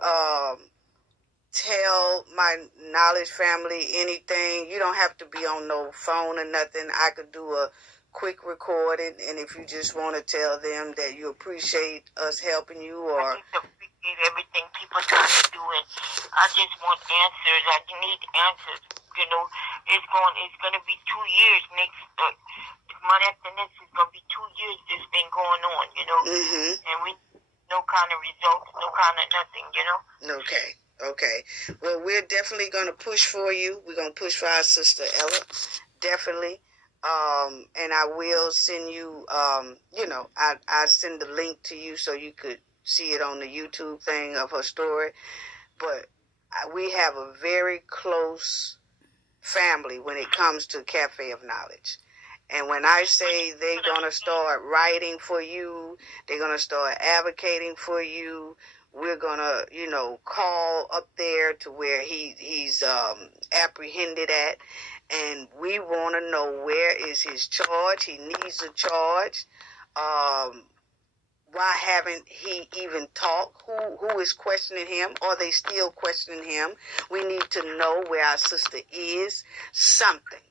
tell my knowledge family anything? You don't have to be on no phone or nothing. I could do a quick recording, and if you just want to tell them that you appreciate us helping you, or I just appreciate everything people trying to do, and I just want answers. I need answers. You know, it's gonna be 2 years next month after next. It's gonna be 2 years this been going on. You know, and we no kind of results, no kind of nothing. You know. Okay. Well, we're definitely gonna push for you. We're gonna push for our sister Ella, definitely. And I will send you, I send the link to you so you could see it on the YouTube thing of her story. But we have a very close family when it comes to Cafe of Knowledge. And when I say they're going to start writing for you, they're going to start advocating for you, we're going to, call up there to where he's apprehended at. And we want to know where is his charge. He needs a charge. Why haven't he even talked? Who is questioning him? Are they still questioning him? We need to know where our sister is. Something.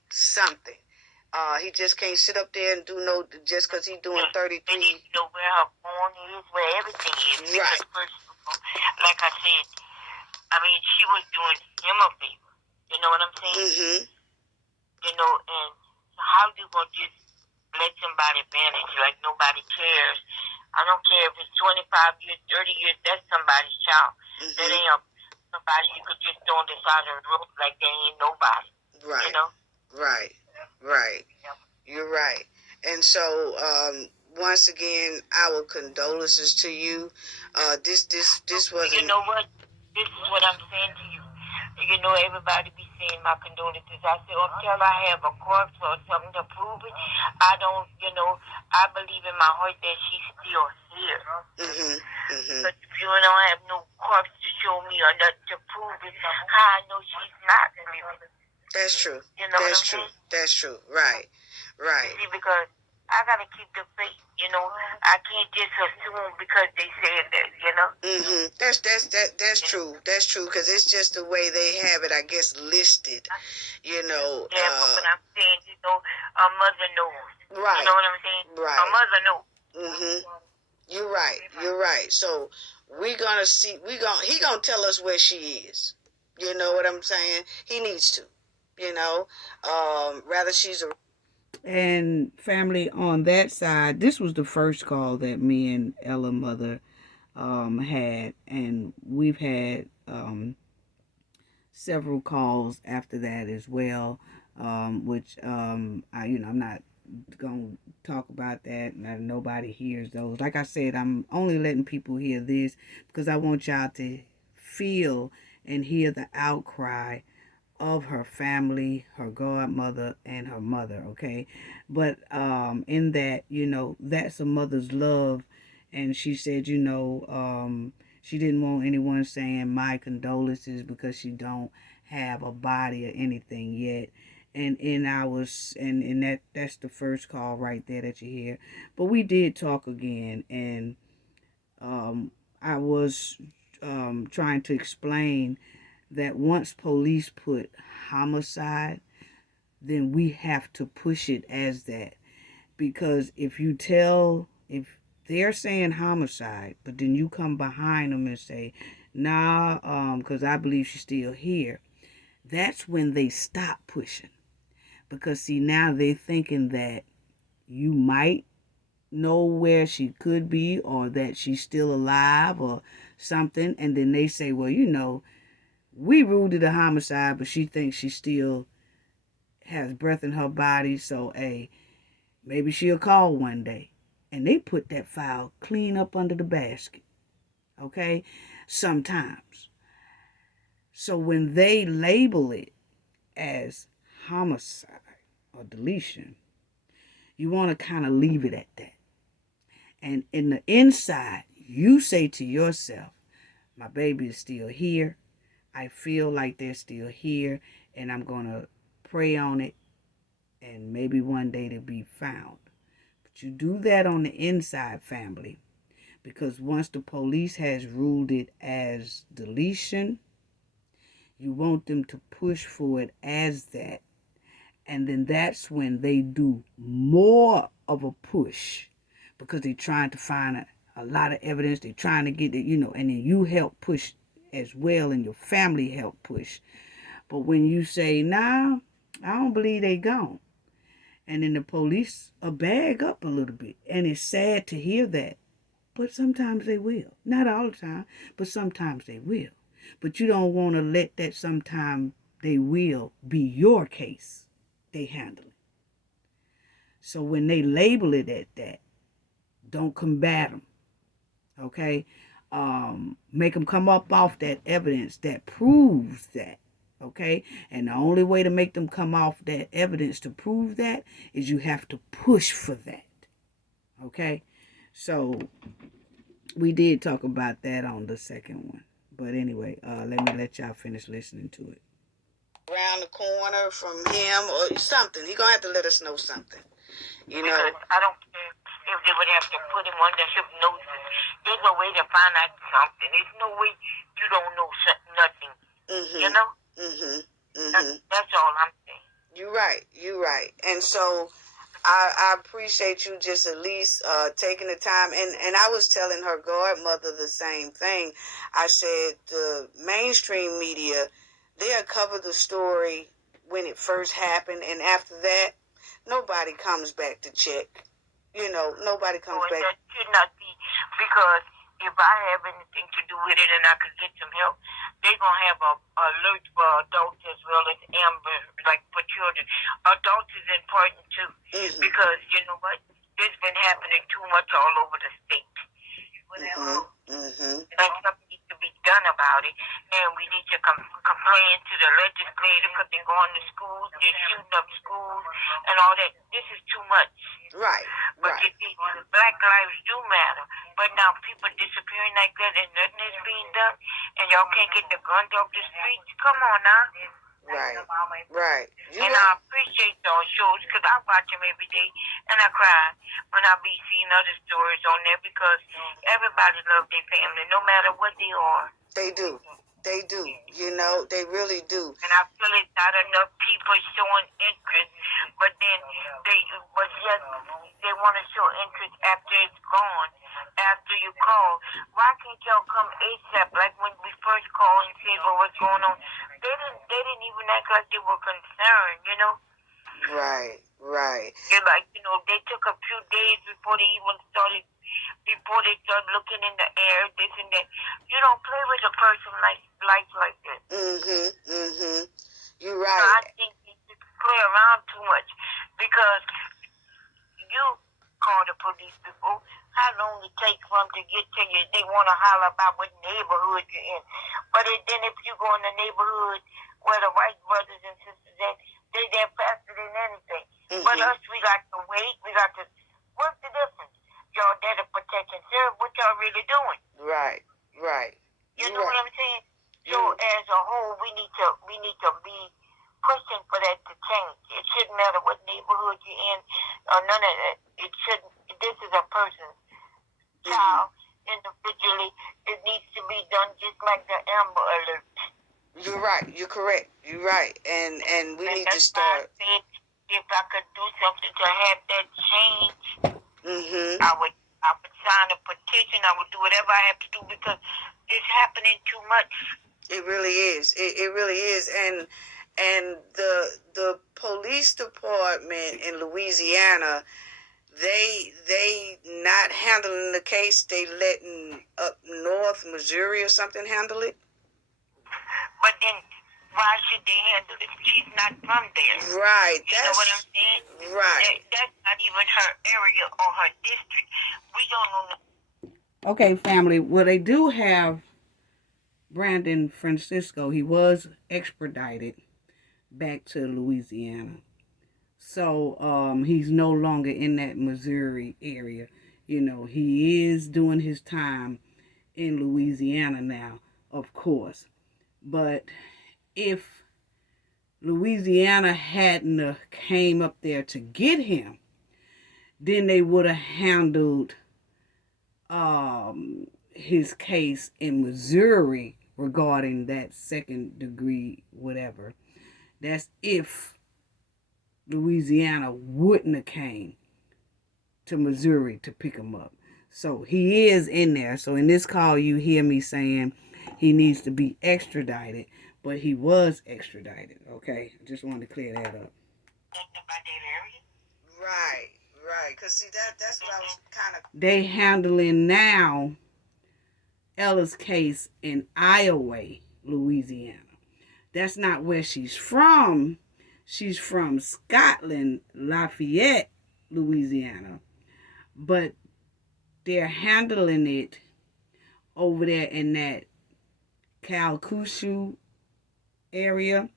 He just can't sit up there and do just because he's doing 33. They need to know where her phone is, where everything is. Right. Because like I said, she was doing him a favor. You know what I'm saying? Mm-hmm. You know, and how you gonna just let somebody manage like nobody cares? I don't care if it's 25 years, 30 years, that's somebody's child. Mm-hmm. That ain't somebody you could just throw on the side of the road like they ain't nobody. Right. You know? Right. Yep. You're right. And so, once again, our condolences to you. This wasn't... You know what? This is what I'm saying to you. You know, everybody be saying my condolences. I say, until I have a corpse or something to prove it, I don't, I believe in my heart that she's still here. Mm-hmm. But if you don't have no corpse to show me or nothing to prove it, how I know she's not living? That's true. You know That's true. Right. See, because I gotta keep the faith. I can't just assume because they said that. That's true. That's true because it's just the way they have it, I guess, listed. Yeah, but I'm saying, a mother knows. Right. You know what I'm saying? Right. A mother knows. You're right. You're right. So we're gonna see. He gonna tell us where she is. You know what I'm saying? He needs to. Rather she's a. And family on that side, this was the first call that me and Ella mother had, and we've had several calls after that as well, which I'm not gonna talk about that. Nobody hears those. Like I said, I'm only letting people hear this because I want y'all to feel and hear the outcry of her family, her godmother, and her mother, okay? But in that, that's a mother's love. And she said, she didn't want anyone saying my condolences because she don't have a body or anything yet. And I was, and that's the first call right there that you hear. But we did talk again, and I was trying to explain that once police put homicide, then we have to push it as that. Because if they're saying homicide, but then you come behind them and say, nah, because I believe she's still here, that's when they stop pushing. Because see, now they're thinking that you might know where she could be or that she's still alive or something. And then they say, well, we ruled it a homicide, but she thinks she still has breath in her body. So, hey, maybe she'll call one day. And they put that file clean up under the basket. Okay? Sometimes. So when they label it as homicide or deletion, you want to kind of leave it at that. And in the inside, you say to yourself, my baby is still here. I feel like they're still here, and I'm going to pray on it, and maybe one day they'll be found. But you do that on the inside, family, because once the police has ruled it as deletion, you want them to push for it as that. And then that's when they do more of a push because they're trying to find a lot of evidence. They're trying to get it, and then you help push as well, and your family help push. But when you say, nah, I don't believe they gone, and then the police bag up a little bit, and it's sad to hear that, but sometimes they will. Not all the time, but sometimes they will. But you don't want to let that sometime they will be your case. They handle it. So when they label it at that, don't combat them. Okay? Make them come up off that evidence that proves that. Okay? And the only way to make them come off that evidence to prove that is you have to push for that. Okay? So we did talk about that on the second one. But anyway, let y'all finish listening to it. Around the corner from him or something. He gonna have to let us know something. Because I don't care if they would have to put him under hypnosis. There's no way to find out something. There's no way you don't know nothing. That's all I'm saying. You're right. And so I appreciate you just at least taking the time. And I was telling her godmother the same thing. I said the mainstream media, they'll cover the story when it first happened. And after that, nobody comes back to check. Nobody comes back. That should not be, because if I have anything to do with it and I could get some help, they're going to have a alert for adults as well as Amber, like for children. Adults is important too, because you know what? This been happening too much all over the state. And something needs to be done about it, and we need to complain to the legislature because they're going to schools, they're shooting up schools, and all that. This is too much. Right. But you see, Black lives do matter. But now people disappearing like that and nothing is being done, and y'all can't get the guns off the streets. Come on now. Right. And I appreciate those shows because I watch them every day and I cry when I be seeing other stories on there because everybody loves their family no matter what they are. They do. They do. You know, they really do. And I feel it's not enough people showing interest, but then they want to show interest after it's gone, after you call. Why can't y'all come ASAP? Like when we first called and said what's going on, they didn't even act like they were concerned, you know. Right. They're like, they took a few days before they started looking in the air, this and that. You don't play with a person life like this. You're right. So I think you just play around too much because you call the police people. How long it take for them to get to you? They want to holler about what neighborhood you're in. But then if you go in the neighborhood where the white brothers and sisters at, they're there faster than anything. But us, we got to wait. We got to. What's the difference? Y'all there to protect and serve. What y'all really doing? Right. You know what I'm saying? So as a whole, we need to be pushing for that to change. It shouldn't matter what neighborhood you're in or none of that. It shouldn't. This is a person's child individually. It needs to be done just like the Amber Alert. You're right. You're correct. You're right. And we need to start. Said, if I could do something to have that change, I would sign a petition. I would do whatever I have to do because it's happening too much. It really is. It really is. And the police department in Louisiana, they not handling the case. They letting up north Missouri or something handle it. But then why should they handle it? She's not from there. Right. You know what I'm saying? Right. That's not even her area or her district. We don't know. Okay, family. Well, they do have Brandon Francisco. He was extradited back to Louisiana. So he's no longer in that Missouri area. He is doing his time in Louisiana now, of course. But if Louisiana hadn't came up there to get him, then they would have handled his case in Missouri regarding that second degree whatever. That's if Louisiana wouldn't have came to Missouri to pick him up. So he is in there. So in this call, you hear me saying he needs to be extradited, but he was extradited. Okay, I just wanted to clear that up. Right. Cause see that's what I was kind of. They handling now Ella's case in Iowa, Louisiana. That's not where she's from. She's from Scotland, Lafayette, Louisiana. But they're handling it over there in that Calcasieu area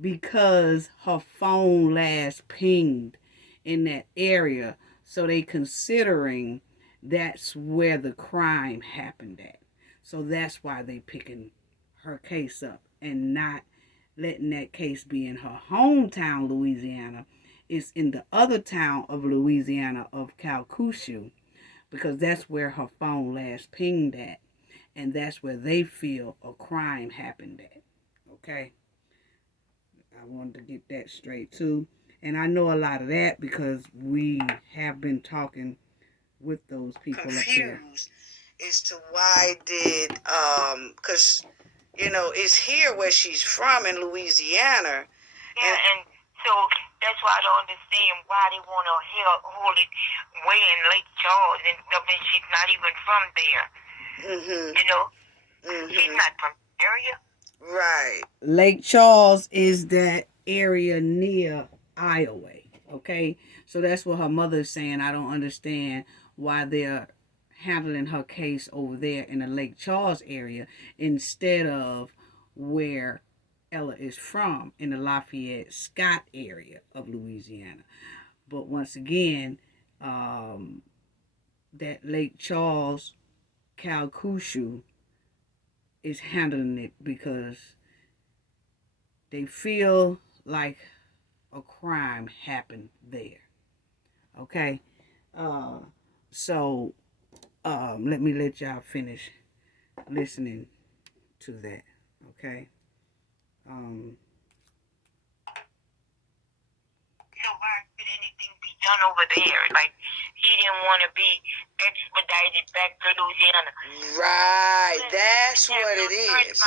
because her phone last pinged in that area. So they considering that's where the crime happened at. So that's why they picking her case up and not letting that case be in her hometown, Louisiana. It's in the other town of Louisiana of Calcasieu, because that's where her phone last pinged at. And that's where they feel a crime happened at. Okay? I wanted to get that straight too. And I know a lot of that because we have been talking with those people up there. As to why did, because, it's here where she's from in Louisiana. Yeah, and so that's why I don't understand why they want to hold it way in Lake Charles and stuff, and she's not even from there. She's not from the area. Right. Lake Charles is that area near Iowa. Okay? So that's what her mother is saying. I don't understand why they're handling her case over there in the Lake Charles area instead of where Ella is from, in the Lafayette, Scott area of Louisiana. But once again, that Lake Charles, Calcasieu is handling it because they feel like a crime happened there. Okay? So let me let y'all finish listening to that. Okay? So why could anything be done over there? Like, he didn't want to be expedited back to Louisiana. Right, that's what it choice, is.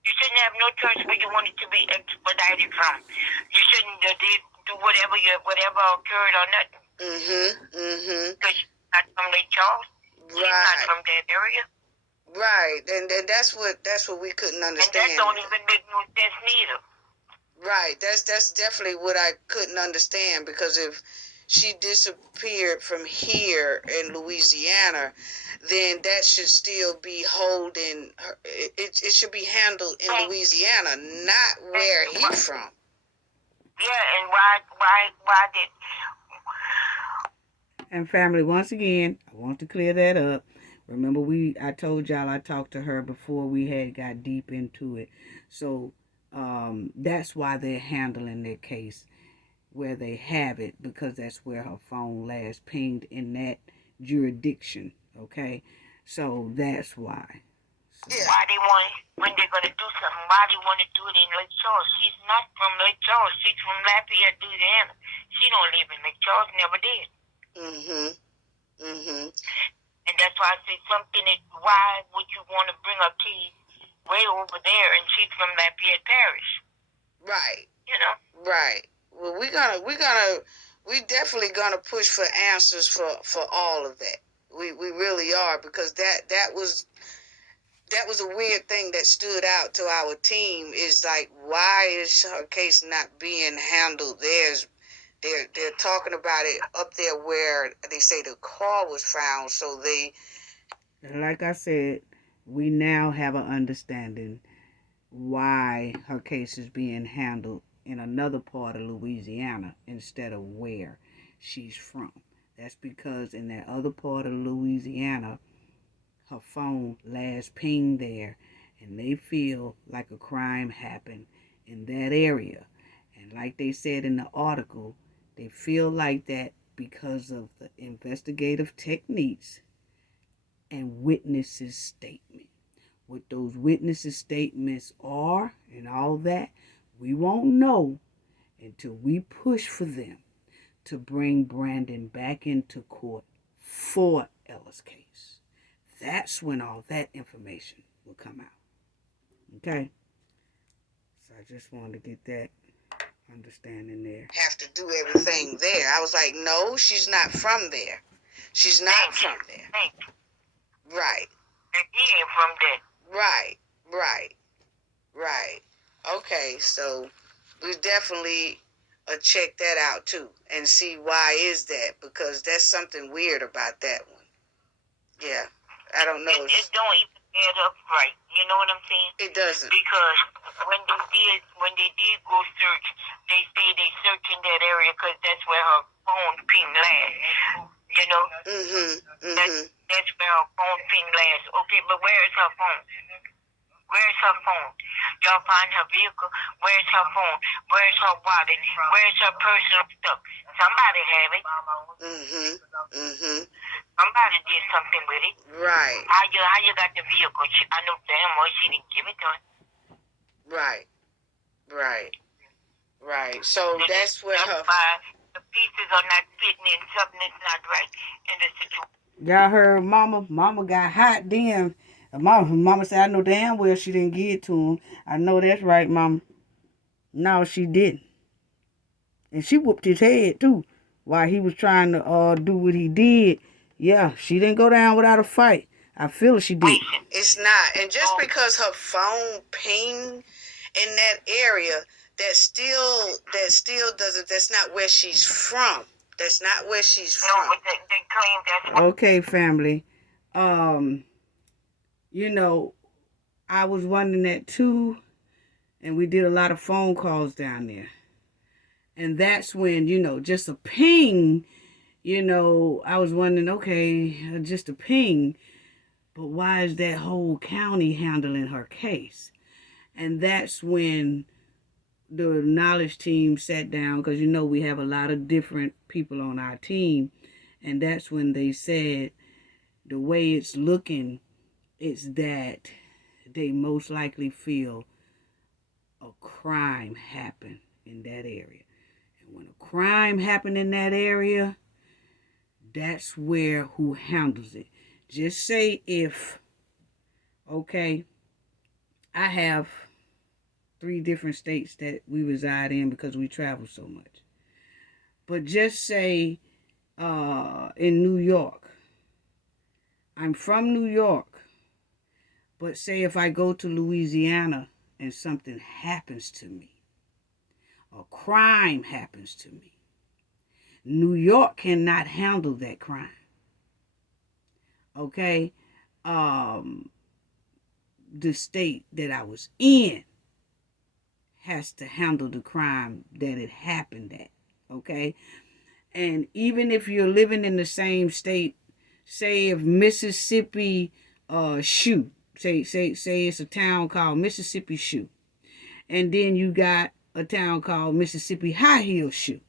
You shouldn't have no choice where you want it to be expedited from. You shouldn't do whatever occurred or nothing. Because she's not from Lake Charles. She's not from that area. Right, and that's what we couldn't understand. And that don't even make no sense neither. Right, that's definitely what I couldn't understand, because if she disappeared from here in Louisiana, then that should still be holding her. It should be handled in Louisiana, not where he's from. Yeah, and why did? And family, once again, I want to clear that up. Remember, I told y'all I talked to her before we had got deep into it. So that's why they're handling their case where they have it, because that's where her phone last pinged in that jurisdiction. Okay, so that's why. So. Why they want, when they're gonna do something? Why they want to do it in Lake Charles? She's not from Lake Charles. She's from Lafayette, Louisiana. She don't live in Lake Charles. Never did. And that's why I say something is, why would you want to bring a key way over there and she's from Lafayette Parish? Right. You know? Right. Well, we definitely gonna push for answers for all of that. We really are, because that was a weird thing that stood out to our team, is like, why is her case not being handled? They're talking about it up there where they say the car was found, so they... Like I said, we now have an understanding why her case is being handled in another part of Louisiana instead of where she's from. That's because in that other part of Louisiana, her phone last pinged there, and they feel like a crime happened in that area. And like they said in the article, they feel like that because of the investigative techniques and witnesses' statement. What those witnesses' statements are and all that, we won't know until we push for them to bring Brandon back into court for Ella's case. That's when all that information will come out. Okay? So I just wanted to get that understanding there. Have to do everything there. I was like, no, she's not from there. She's not from there. Right. And he ain't from there. Right. Okay, so we definitely check that out too and see why is that, because that's something weird about that one. Yeah, I don't know. It don't even add up right. You know what I'm saying? It doesn't. Because when they did go search, they say they search in that area because that's where her phone ping last. You know? That's where her phone ping last. Okay, but where is her phone? Where's her phone? Y'all find her vehicle? Where's her phone? Where's her wallet? Where's her personal stuff? Somebody have it. Somebody did something with it. Right. How you got the vehicle? I know damn well she didn't give it to him. Right. So that's where her... the pieces are not fitting in. Something is not right in the situation. Y'all heard Mama got hot then. Mama said, I know damn well she didn't give it to him. I know that's right, Mama. No, she didn't. And she whooped his head, too, while he was trying to do what he did. Yeah, she didn't go down without a fight. I feel she did. It's not. And just because her phone pinged in that area, that still doesn't, that's not where she's from. That's not where she's from. No, but they claim that's... Okay, family. You know, I was wondering that too, and we did a lot of phone calls down there. And that's when, just a ping, I was wondering, okay, just a ping, but why is that whole county handling her case? And that's when the knowledge team sat down, because we have a lot of different people on our team, and that's when they said the way it's looking is that they most likely feel a crime happened in that area. And when a crime happened in that area, that's where who handles it. Just say if, okay, I have 3 different states that we reside in because we travel so much. But just say in New York, I'm from New York, but say if I go to Louisiana and something happens to me, a crime happens to me, New York cannot handle that crime. Okay? The state that I was in has to handle the crime that it happened at. Okay? And even if you're living in the same state, say if Mississippi Shoe, say it's a town called Mississippi Shoe, and then you got a town called Mississippi High Heel Shoe.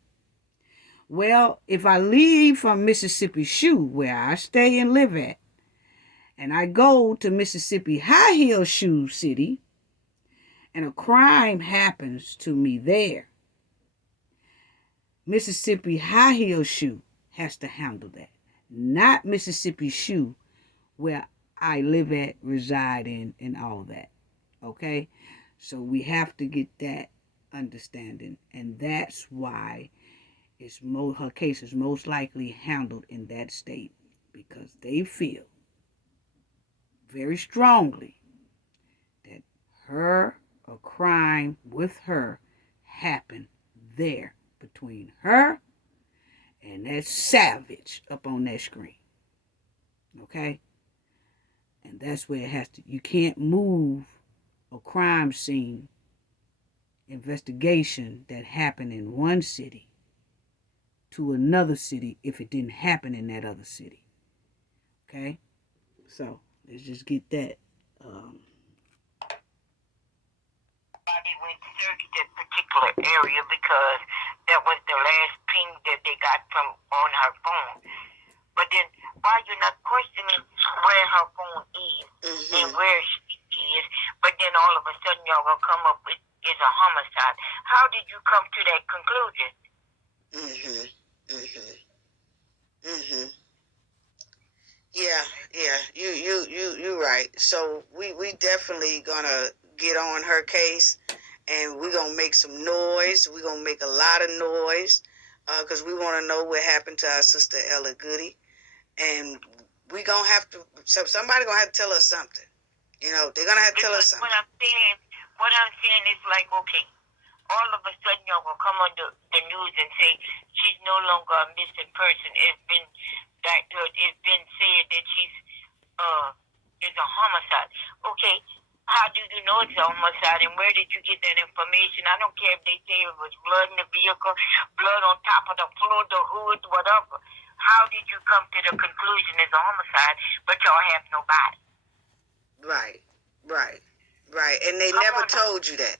Well, if I leave from Mississippi Shoe, where I stay and live at, and I go to Mississippi High Heel Shoe City, and a crime happens to me there, Mississippi High Heel Shoe has to handle that. Not Mississippi Shoe, where I live at, reside in, and all that. Okay? So we have to get that understanding. And that's why her case is most likely handled in that state. Because they feel very strongly that a crime with her happened there between her and that savage up on that screen. Okay? And that's where it has to. You can't move a crime scene investigation that happened in one city to another city if it didn't happen in that other city. Okay? So, let's just get that. They went to search that particular area because that was the last ping that they got from on her phone. But then, why you not questioning where her phone is and where she is? But then all of a sudden, y'all gonna come up with is a homicide. How did you come to that conclusion? Yeah. You right. So we definitely gonna get on her case, and we're gonna make some noise. We're gonna make a lot of noise, because we want to know what happened to our sister Ella Goodie, and we gonna have to. So somebody gonna have to tell us something. They're gonna have to tell us something. What I'm saying is like, okay, all of a sudden y'all gonna come on the news and say she's no longer a missing person. It's been said that she's is a homicide. Okay, how do you know it's a homicide, and where did you get that information? I don't care if they say it was blood in the vehicle, blood on top of the floor, the hood, whatever. How did you come to the conclusion it's a homicide, but y'all have no body? Right. And they never told you that.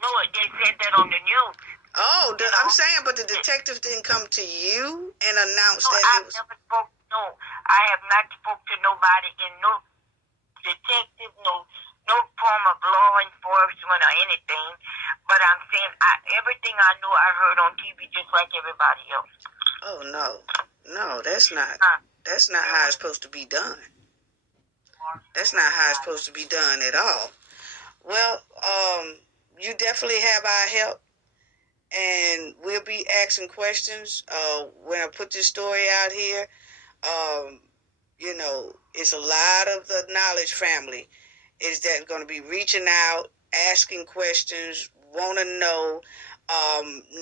No, they said that on the news. Oh, I'm saying, but the detective didn't come to you and announce that it was... I have not spoke to nobody in no detective, no form of law enforcement or anything. But I'm saying everything I know I heard on TV just like everybody else. Oh, no, that's not how it's supposed to be done. That's not how it's supposed to be done at all. Well, you definitely have our help, and we'll be asking questions when I put this story out here. It's a lot of the knowledge family is that going to be reaching out, asking questions, want to know.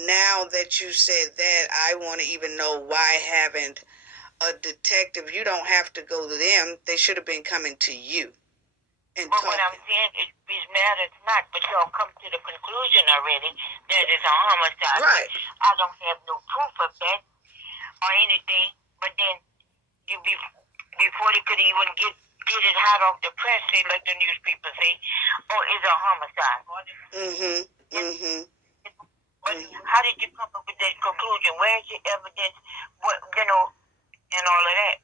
Now that you said that, I want to even know why haven't a detective, you don't have to go to them. They should have been coming to you and but talking. What I'm saying is, these matters not, but y'all come to the conclusion already that it's a homicide. Right. I don't have no proof of that or anything, but then before they could even get it hot off the press, say like the newspaper say, oh, it's a homicide. Mm-hmm. But how did you come up with that conclusion? Where's your evidence? What, and all of that.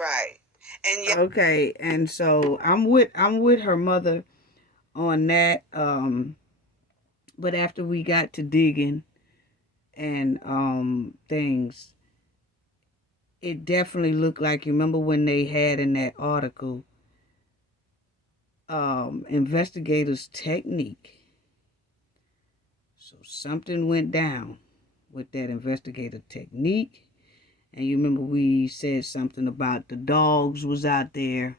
Right. And yeah. Okay, and so I'm with her mother on that. But after we got to digging and things, it definitely looked like, you remember when they had in that article, investigators' technique. So something went down with that investigator technique. And you remember we said something about the dogs was out there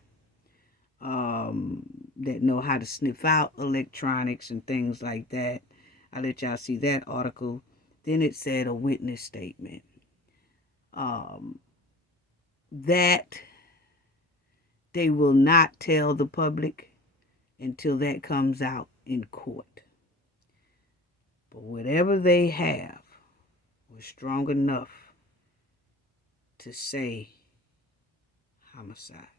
that know how to sniff out electronics and things like that. I let y'all see that article. Then it said a witness statement. That they will not tell the public until that comes out in court. But whatever they have was strong enough to say homicide.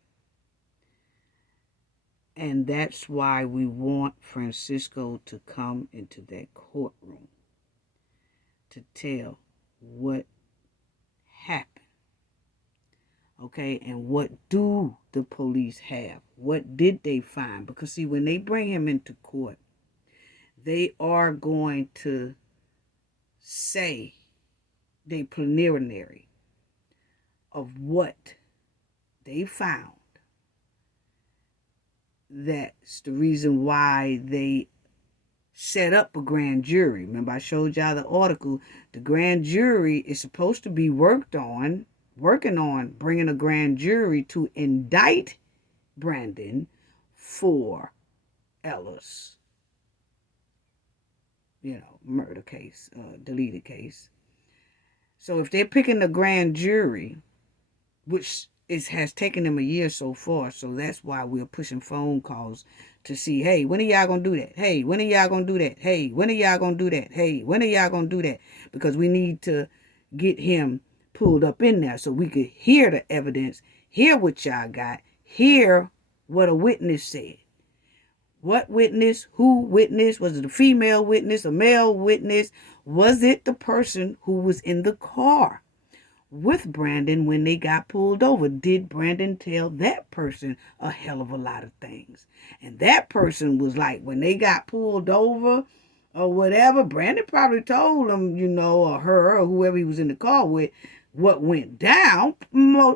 And that's why we want Francisco to come into that courtroom to tell what happened. Okay, and what do the police have? What did they find? Because see, when they bring him into court, they are going to say the preliminary of what they found. That's the reason why they set up a grand jury. Remember, I showed y'all the article. The grand jury is supposed to be working on bringing a grand jury to indict Brandon for Ella's, murder case, deleted case. So if they're picking the grand jury, which has taken them a year so far, so that's why we're pushing phone calls to see, hey, when are y'all gonna do that? Hey, when are y'all gonna do that? Hey, when are y'all gonna do that? Hey, when are y'all gonna do that? Because we need to get him pulled up in there so we could hear the evidence, hear what y'all got, hear what a witness said. What witness? Who witness? Was it a female witness, a male witness? Was it the person who was in the car with Brandon when they got pulled over? Did Brandon tell that person a hell of a lot of things? And that person was like, when they got pulled over or whatever, Brandon probably told him, or her or whoever he was in the car with, what went down,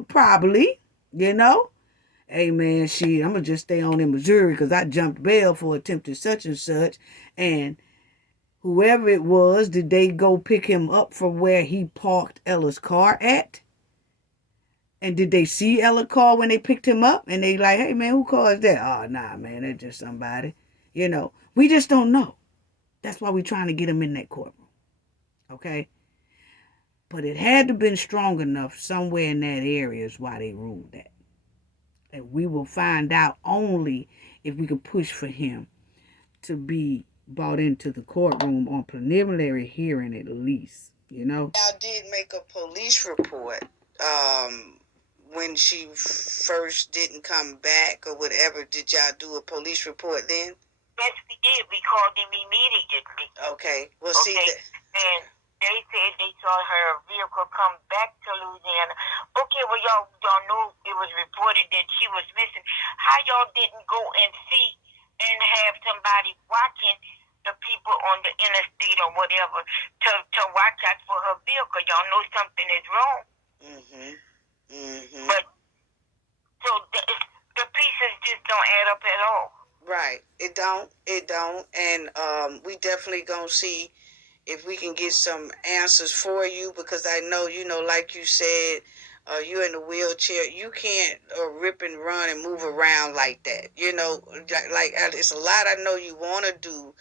probably, Hey man, I'm gonna just stay on in Missouri because I jumped bail for attempted such and such. And whoever it was, did they go pick him up from where he parked Ella's car at? And did they see Ella's car when they picked him up? And they like, hey man, who car is that? Oh, nah, man, that's just somebody. We just don't know. That's why we're trying to get him in that courtroom. Okay? But it had to have been strong enough somewhere in that area is why they ruled that. And we will find out only if we can push for him to be brought into the courtroom on preliminary hearing at least, Y'all did make a police report when she first didn't come back or whatever. Did y'all do a police report then? Yes, we did. We called them immediately. Okay. Well, see that. And they said they saw her vehicle come back to Louisiana. Okay, well, y'all know it was reported that she was missing. How y'all didn't go and see and have somebody watching the people on the interstate or whatever to watch out for her vehicle? Y'all know something is wrong. But so the pieces just don't add up at all. Right. It don't. And we definitely gonna see if we can get some answers for you, because I know, like you said, you're in a wheelchair. You can't rip and run and move around like that. Like it's a lot I know you want to do,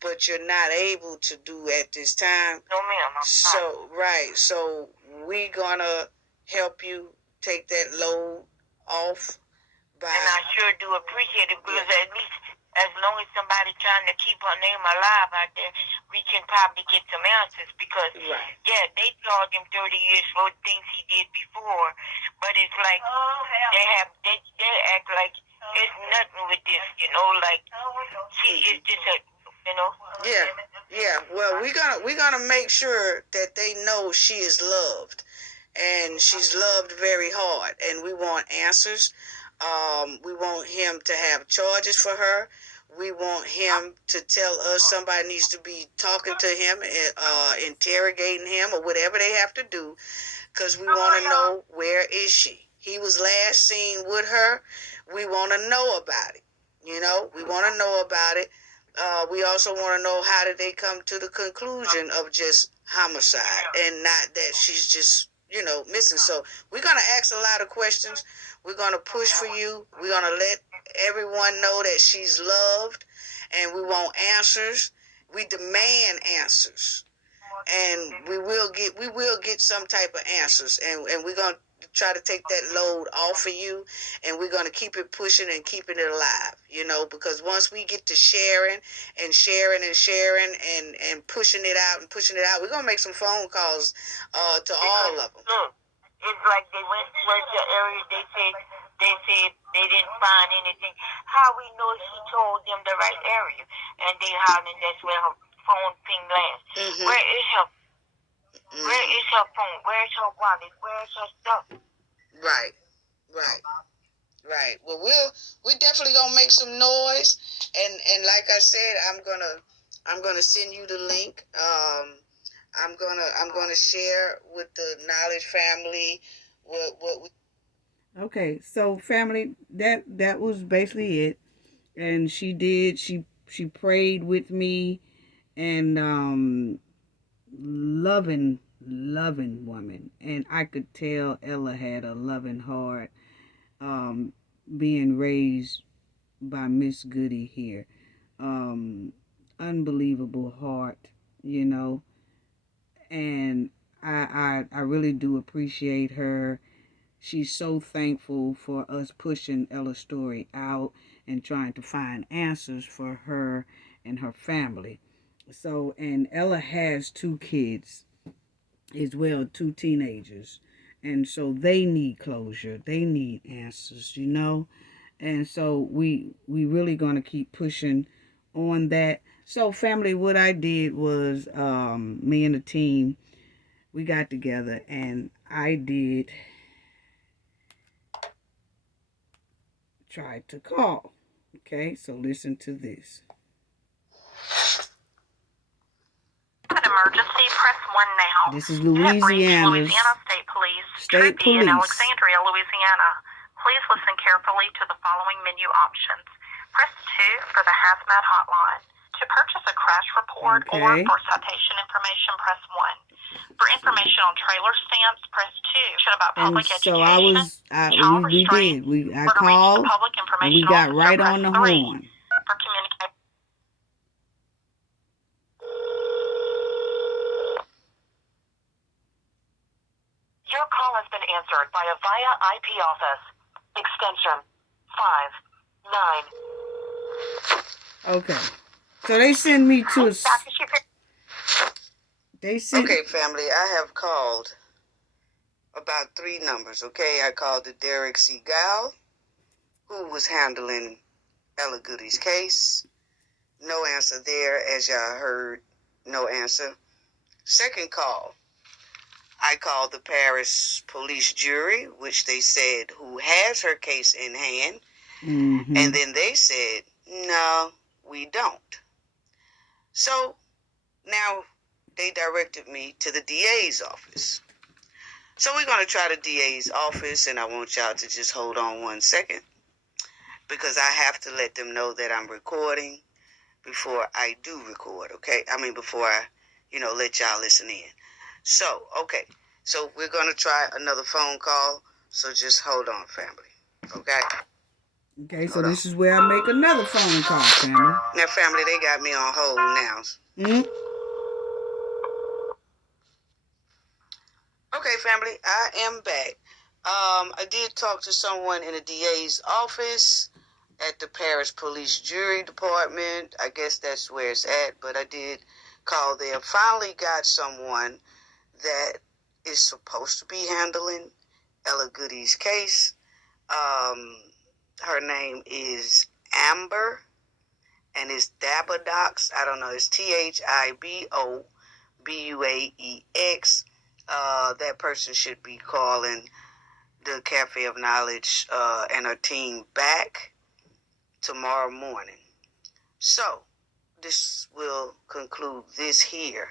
but you're not able to do at this time. No, ma'am. So, right. So we gonna help you take that load off. And I sure do appreciate it, because at least as long as somebody trying to keep her name alive out there, we can probably get some answers. Because, they charged him 30 years for things he did before, but it's like they act like it's nothing with this, like she is just You know? Yeah, yeah. Well, we're gonna make sure that they know she is loved, and she's loved very hard, and we want answers. We want him to have charges for her. We want him to tell us somebody needs to be talking to him, interrogating him, or whatever they have to do, because we want to know, where is she? He was last seen with her. We want to know about it. You know, we want to know about it. We also want to know, how did they come to the conclusion of just homicide and not that she's just, missing. So we're going to ask a lot of questions. We're going to push for you. We're going to let everyone know that she's loved, and we want answers. We demand answers, and we will get some type of answers, and we're going to try to take that load off of you, and we're going to keep it pushing and keeping it alive, because once we get to sharing and sharing and sharing and pushing it out, we're going to make some phone calls to all of them. Look, it's like they went to the area, they said they didn't find anything. How we know she told them the right area? And they hollering, that's where her phone ping last. Mm-hmm. Where is her? Mm-hmm. Where is her phone? Where is her wallet? Where is her stuff? Right. Well, we're definitely gonna make some noise, and like I said, I'm gonna send you the link. I'm gonna share with the Knowledge family what we. Okay, so family, that was basically it, and she prayed with me, and loving woman, and I could tell Ella had a loving heart, being raised by Miss Goodie here. Unbelievable heart, and I really do appreciate her. She's so thankful for us pushing Ella's story out and trying to find answers for her and her family. So, and Ella has 2 kids as well, 2 teenagers. And so they need closure. They need answers, And so we really going to keep pushing on that. So family, what I did was, me and the team, we got together and I did try to call. Okay, so listen to this. Emergency, press 1 now. This is Louisiana's State Police. In Alexandria, Louisiana. Please listen carefully to the following menu options. Press 2 for the hazmat hotline. To purchase a crash report or for citation information, press 1. For information on trailer stamps, press 2. About public education, I called, and we got right on the horn. For communication. Your call has been answered by a via IP office. Extension 59. Okay. So they send me to Okay, family, I have called about 3 numbers, okay? I called the Derek Seagal, who was handling Ella Goodie's case. No answer there, as y'all heard, no answer. Second call, I called the Paris police jury, which they said who has her case in hand. Mm-hmm. And then they said, no, we don't. So now they directed me to the DA's office. So we're going to try the DA's office, and I want y'all to just hold on 1 second, because I have to let them know that I'm recording before I do record, okay? Before I, let y'all listen in. So, okay. So we're going to try another phone call, so just hold on, family, okay? Okay, so this is where I make another phone call, family. Now, family, they got me on hold now. Mm-hmm. Okay, family, I am back. I did talk to someone in the DA's office at the Paris Police Jury Department. I guess that's where it's at, but I did call there. Finally got someone that is supposed to be handling Ella Goodie's case. Her name is Amber, and it's Dabodox. I don't know. It's THIBOBUAEX. That person should be calling the Cafe of Knowledge and her team back tomorrow morning. So, this will conclude this here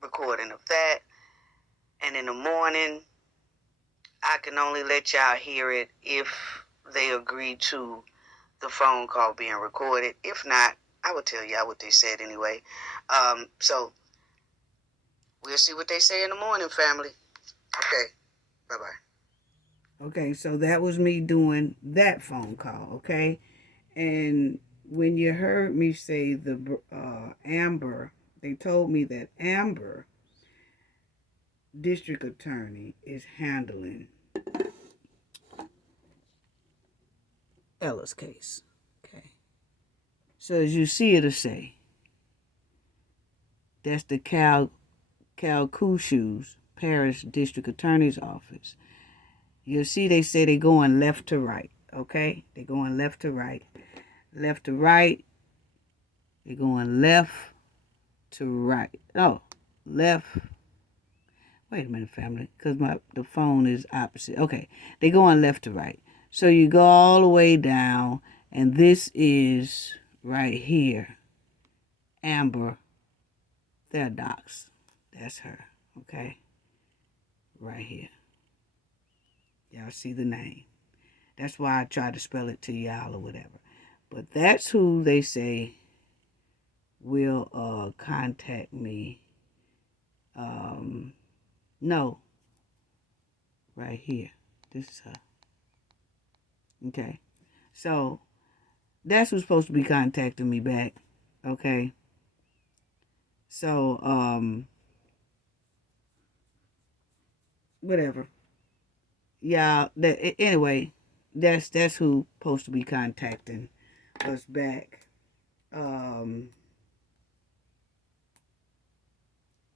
recording of that. And in the morning, I can only let y'all hear it if they agree to the phone call being recorded. If not, I will tell y'all what they said anyway. So, we'll see what they say in the morning, family. Okay, bye-bye. Okay, so that was me doing that phone call, okay? And when you heard me say the Amber, they told me that Amber, district attorney, is handling Ella's case, okay? So as you see it'll say, that's the Calcouchous Parish District Attorney's Office. You'll see they say they're going left to right, okay? They're going left to right. Left to right. They're going left to right. Oh, left. Wait a minute, family, because the phone is opposite. Okay, they're going left to right. So you go all the way down, and this is right here, Amber Theodox. That's her, okay? Right here. Y'all see the name. That's why I try to spell it to y'all or whatever. But that's who they say will contact me. No. Right here. This is her. Okay. So that's who's supposed to be contacting me back. Okay. So, whatever. Yeah, anyway, that's who's supposed to be contacting us back.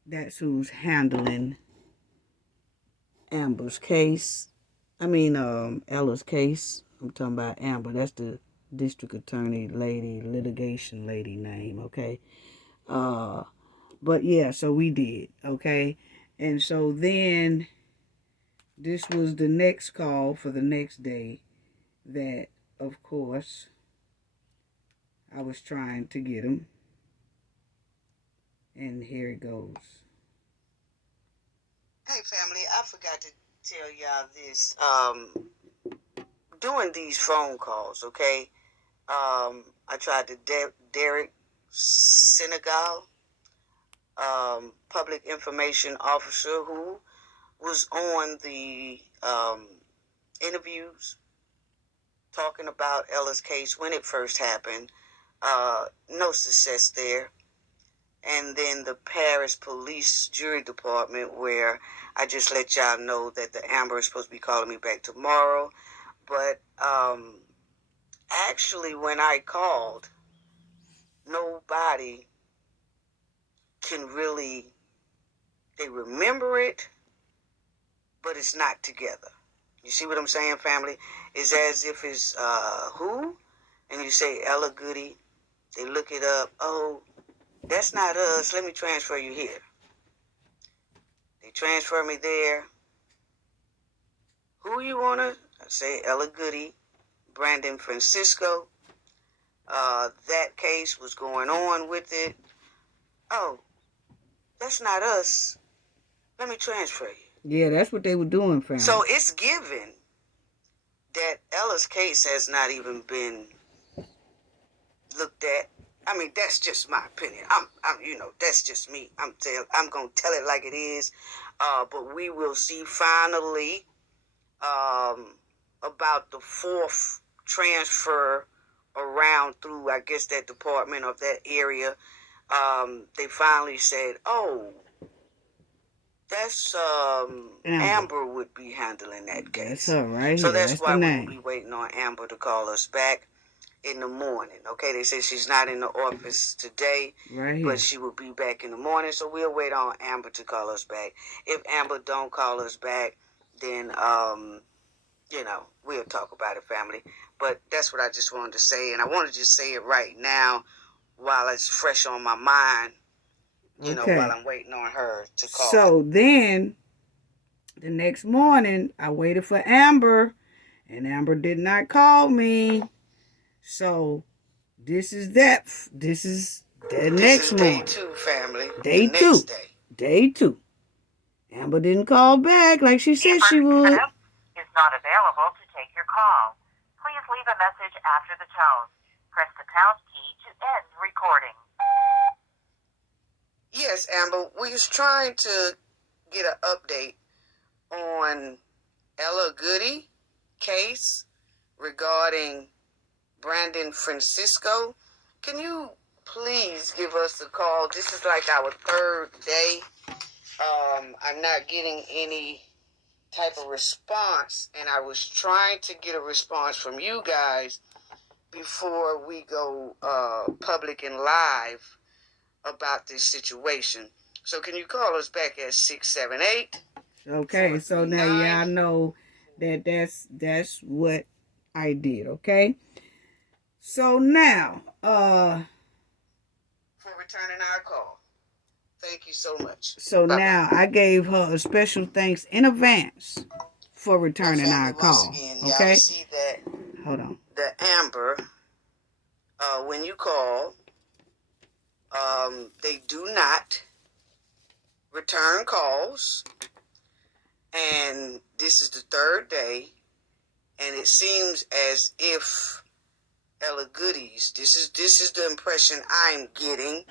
That's who's handling Amber's case. Ella's case. I'm talking about Amber. That's the district attorney lady, litigation lady name, okay? But yeah, so we did, okay? And so then this was the next call for the next day that, of course, I was trying to get him. And here it goes. Hey, family, I forgot to tell y'all this. Doing these phone calls, okay? I tried to Derek Senegal, public information officer who was on the interviews talking about Ella's case when it first happened. No success there. And then the Paris Police Jury Department, where I just let y'all know that the Amber is supposed to be calling me back tomorrow. But actually, when I called, nobody can really, they remember it, but it's not together. You see what I'm saying, family? It's as if it's who? And you say Ella Goodie. They look it up. Oh, that's not us. Let me transfer you here. They transfer me there. Who you want to? I say Ella Goodie, Brandon Francisco. That case was going on with it. Oh, that's not us. Let me transfer you. Yeah, that's what they were doing, family. So it's given that Ella's case has not even been looked at. I mean, that's just my opinion. I'm that's just me. I'm gonna tell it like it is. But we will see finally about the fourth transfer around through, I guess, that department of that area. They finally said, oh, that's Amber would be handling that case. That's her right so here. that's why we name. will be waiting on Amber to call us back in the morning. Okay, they said she's not in the office today, Right here. but she will be back in the morning. So we'll wait on Amber to call us back. If Amber don't call us back, then we'll talk about it, family. But that's what I just wanted to say, and I wanted to just say it right now while it's fresh on my mind, you know, while I'm waiting on her to call. So then, the next morning, I waited for Amber, and Amber did not call me. So this is that. This is the next morning. Day 2, family. Day 2. Day 2. Amber didn't call back like she said she would. Is not available to take your call. Please leave a message after the tone. Press the pound key to end recording. Yes, Amber, we was trying to get an update on Ella Goodie case regarding Brandon Francisco. Can you please give us a call? This is like our 3rd day. I'm not getting any type of response, and I was trying to get a response from you guys before we go public and live about this situation. So can you call us back at 678? Okay, so now y'all know that that's what I did, okay? So now, for returning our call. Thank you so much. So Bye-bye. Now I gave her a special thanks in advance for returning our call. Again, okay? Y'all see that? Hold on. The Amber, when you call, they do not return calls. And this is the 3rd day. And it seems as if Ella Goodies, this is the impression I'm getting,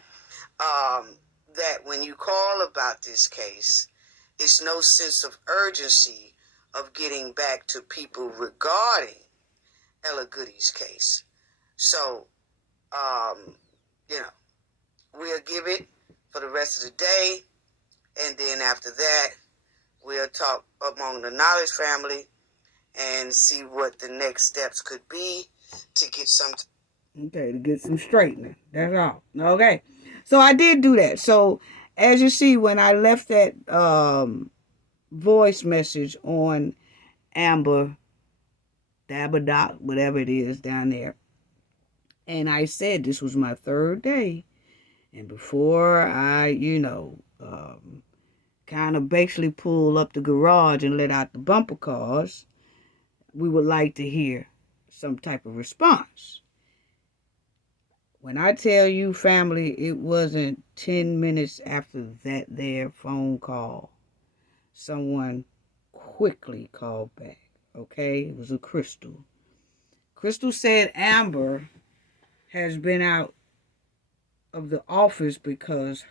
that when you call about this case, it's no sense of urgency of getting back to people regarding Ella Goodie's case. So, you know, we'll give it for the rest of the day, and then after that, we'll talk among the Knowledge family and see what the next steps could be to get some... Okay, to get some straightening. That's all. Okay. So I did do that. So as you see, when I left that voice message on Amber, Dabadoc, whatever it is down there, and I said this was my 3rd day, and before I, kind of basically pull up the garage and let out the bumper cars, we would like to hear some type of response. When I tell you, family, it wasn't 10 minutes after that there phone call. Someone quickly called back, okay? It was a Crystal. Crystal said Amber has been out of the office because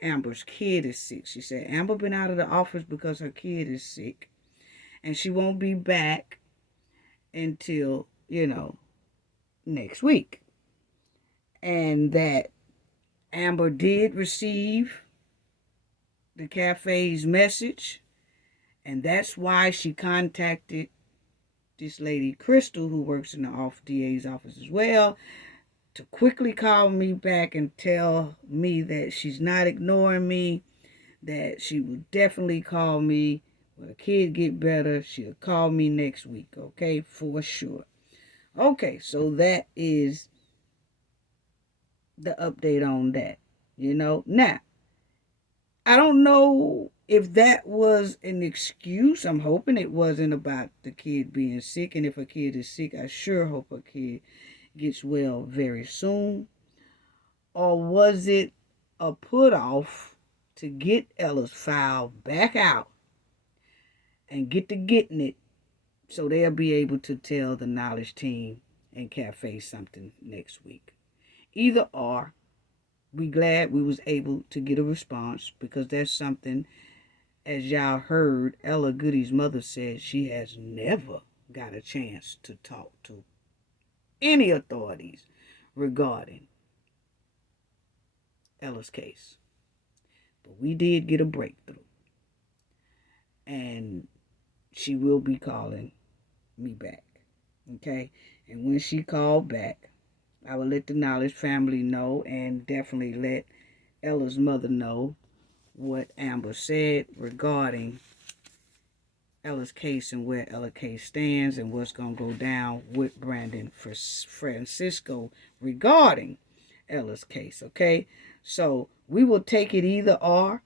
Amber's kid is sick. She said Amber been out of the office because her kid is sick. And she won't be back until, next week. And that Amber did receive the cafe's message, and that's why she contacted this lady Crystal, who works in the DA's office as well, to quickly call me back and tell me that she's not ignoring me, that she will definitely call me when the kid get better. She'll call me next week, okay, for sure. Okay, so that is the update on that, Now, I don't know if that was an excuse. I'm hoping it wasn't about the kid being sick. And if a kid is sick, I sure hope a kid gets well very soon. Or was it a put off to get Ella's file back out and get to getting it so they'll be able to tell the Knowledge team and Cafe something next week? Either or, we glad we was able to get a response, because that's something, as y'all heard, Ella Goodie's mother said she has never got a chance to talk to any authorities regarding Ella's case. But we did get a breakthrough. And she will be calling me back. Okay? And when she called back, I will let the Knowledge family know, and definitely let Ella's mother know what Amber said regarding Ella's case and where Ella's case stands and what's going to go down with Brandon Francisco regarding Ella's case, okay? So we will take it either or,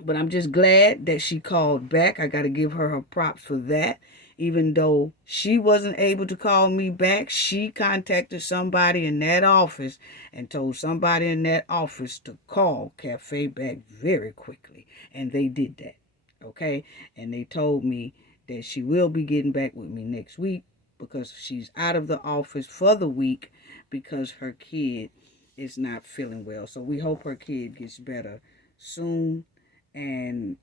but I'm just glad that she called back. I got to give her props for that. Even though she wasn't able to call me back, she contacted somebody in that office and told somebody in that office to call Cafe back very quickly. And they did that. Okay? And they told me that she will be getting back with me next week because she's out of the office for the week because her kid is not feeling well. So we hope her kid gets better soon, and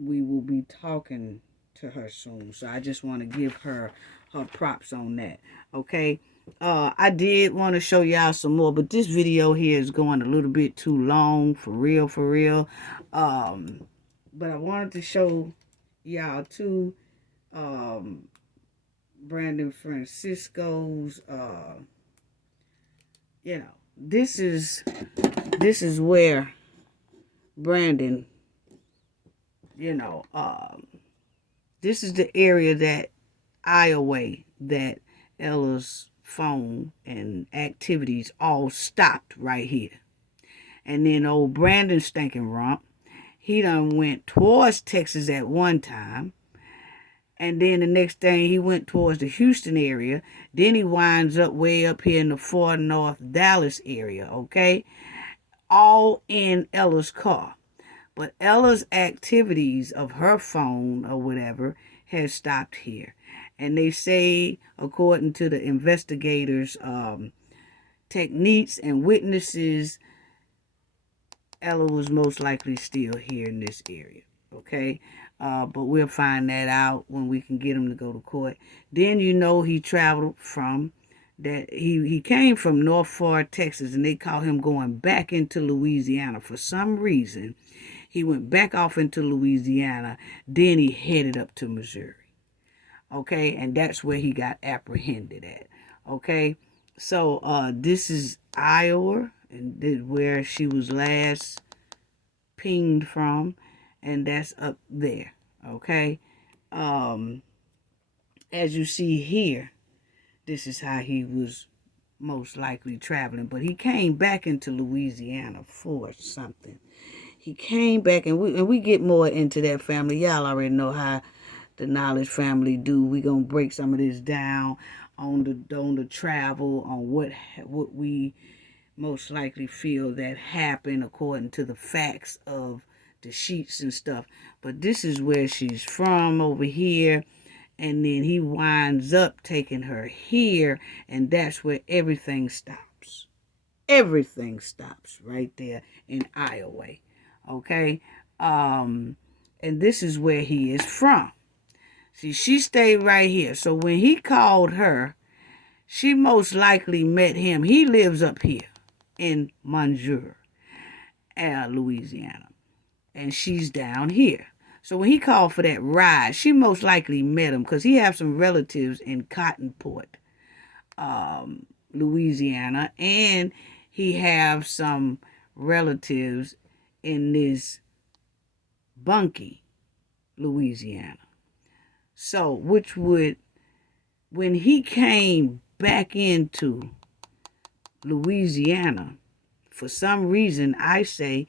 we will be talking to her soon. So I just want to give her props on that. Okay. I did want to show y'all some more, but this video here is going a little bit too long, for real, for real. But I wanted to show y'all too, Brandon Francisco's, you know, this is where Brandon, you know, this is the area that Iowa that Ella's phone and activities all stopped right here. And then old Brandon stinking rump, he done went towards Texas at one time. And then the next thing he went towards the Houston area. Then he winds up way up here in the far north Dallas area, okay? All in Ella's car. But Ella's activities of her phone or whatever has stopped here. And they say, according to the investigators' techniques and witnesses, Ella was most likely still here in this area. Okay? But we'll find that out when we can get him to go to court. Then you know he traveled from that he came from North Fort, Texas, and they caught him going back into Louisiana for some reason. He went back off into Louisiana. Then he headed up to Missouri. Okay, and that's where he got apprehended at. Okay, so this is Iowa, and this is where she was last pinged from, and that's up there. Okay, as you see here, this is how he was most likely traveling. But he came back into Louisiana for something. He came back, and we get more into that family. Y'all already know how the Knowledge family do. We gonna break some of this down on the travel, on what we most likely feel that happened according to the facts of the sheets and stuff. But this is where she's from over here, and then he winds up taking her here, and that's where everything stops. Everything stops right there in Iowa. Okay, and this is where he is from. See, she stayed right here. So when he called her, she most likely met him. He lives up here in Monjour, Louisiana. And she's down here. So when he called for that ride, she most likely met him because he has some relatives in Cottonport, Louisiana. And he have some relatives in this Bunkie, Louisiana. So, which would, when he came back into Louisiana, for some reason, I say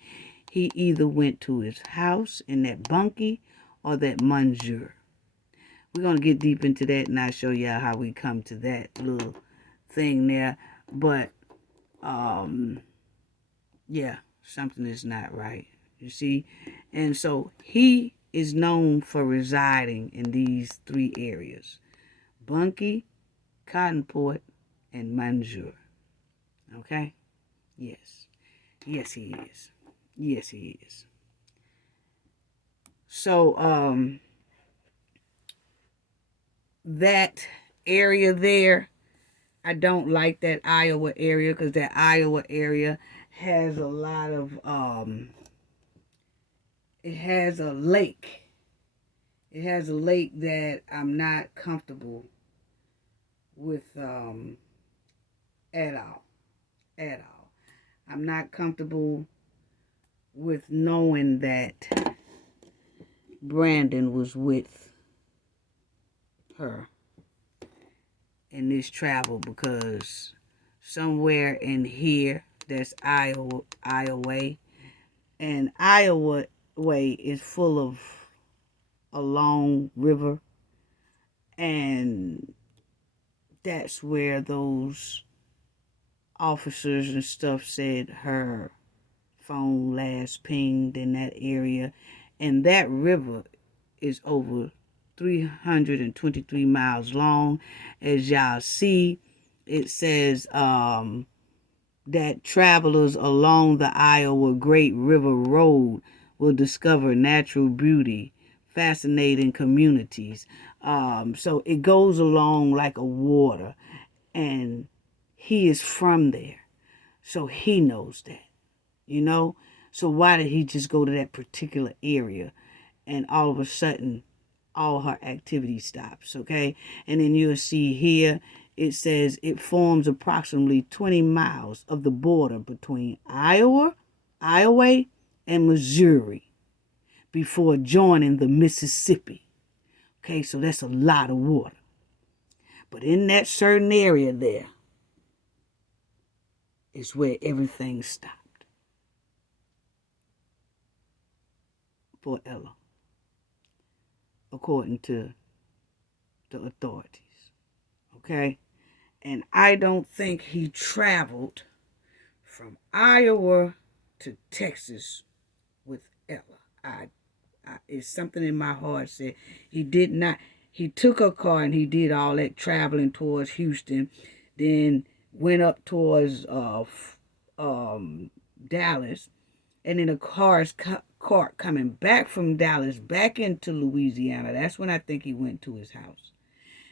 he either went to his house in that Bunkie or that Monjour. We're going to get deep into that, and I'll show y'all how we come to that little thing there. But, yeah, something is not right, you see. And so he is known for residing in these three areas: Bunkie, Cottonport, and Monjour. Okay? Yes. Yes, he is. Yes, he is. So, that area there, I don't like that Iowa area because that Iowa area has a lot of, it has a lake. It has a lake that I'm not comfortable with at all. At all. I'm not comfortable with knowing that Brandon was with her in this travel, because somewhere in here, that's Iowa, and Iowa way is full of a long river, and that's where those officers and stuff said her phone last pinged in that area. And that river is over 323 miles long. As y'all see, it says that travelers along the Iowa Great River Road will discover natural beauty, fascinating communities. So it goes along like a water, and he is from there, so he knows that, you know. So why did he just go to that particular area, and all of a sudden all her activity stops? Okay, and then you'll see here it says it forms approximately 20 miles of the border between Iowa, and Missouri before joining the Mississippi. Okay, so that's a lot of water. But in that certain area there is where everything stopped for Ella, according to the authorities. Okay? And I don't think he traveled from Iowa to Texas with Ella. It's something in my heart said he did not. He took a car and he did all that traveling towards Houston, then went up towards Dallas, and then a car's cart coming back from Dallas back into Louisiana. That's when I think he went to his house,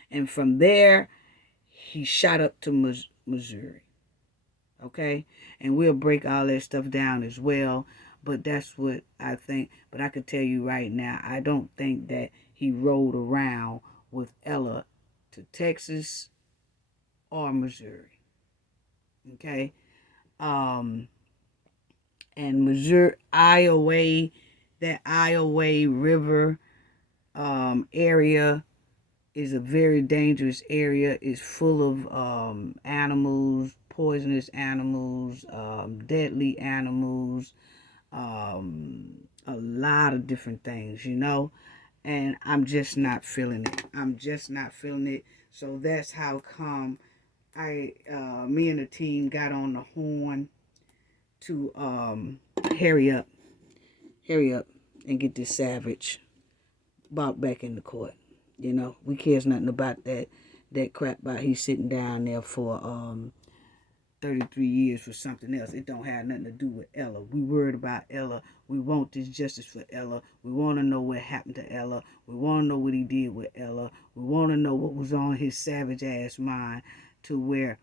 and from there he shot up to Missouri. Okay, and we'll break all that stuff down as well. But that's what I think. But I could tell you right now, I don't think that he rode around with Ella to Texas or Missouri. Okay? And Missouri, Iowa, that Iowa River area is a very dangerous area. It's full of animals, poisonous animals, deadly animals, a lot of different things, you know, and I'm just not feeling it. So that's how come me and the team got on the horn to hurry up and get this savage brought back in the court. You know, we cares nothing about that crap about he's sitting down there for 33 years for something else. It don't have nothing to do with Ella. We worried about Ella. We want this justice for Ella. We want to know what happened to Ella. We want to know what he did with Ella. We want to know what was on his savage ass mind to where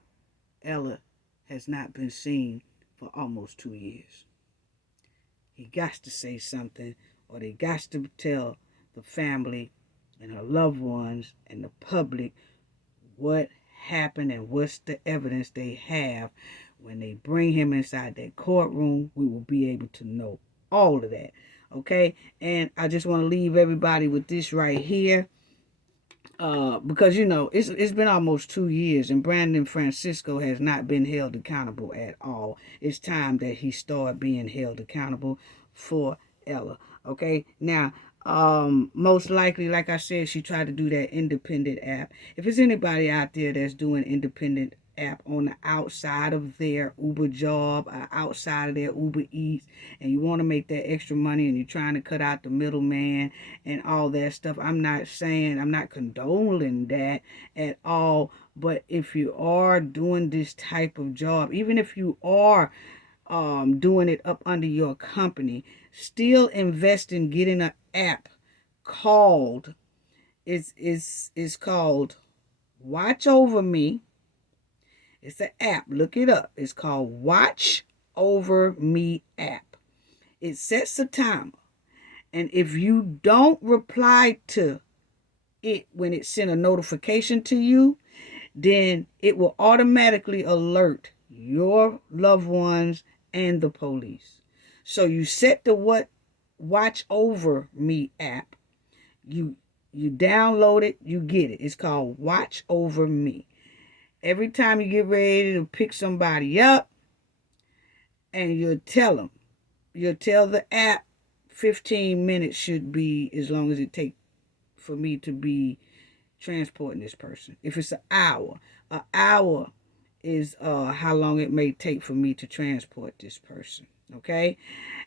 Ella has not been seen for almost 2 years. He got to say something, or they got to tell the family and her loved ones and the public what happened and what's the evidence they have. When they bring him inside that courtroom, we will be able to know all of that. Okay? And I just want to leave everybody with this right here. Because, you know, it's been almost 2 years and Brandon Francisco has not been held accountable at all. It's time that he start being held accountable for Ella. Okay? Now, most likely, like I said, she tried to do that independent app. If there's anybody out there that's doing independent app on the outside of their Uber job, outside of their Uber Eats, and you want to make that extra money and you're trying to cut out the middleman and all that stuff, I'm not condoning that at all. But if you are doing this type of job, even if you are doing it up under your company, still invest in getting an app called it's called Watch Over Me. It's an app. Look it up. It's called Watch Over Me app. It sets a timer, and if you don't reply to it when it sends a notification to you, then it will automatically alert your loved ones and the police. So you set the Watch Over Me app. You You download it, you get it. It's called Watch Over Me. Every time you get ready to pick somebody up, and you'll tell the app 15 minutes should be as long as it takes for me to be transporting this person. If it's an hour is how long it may take for me to transport this person. Okay?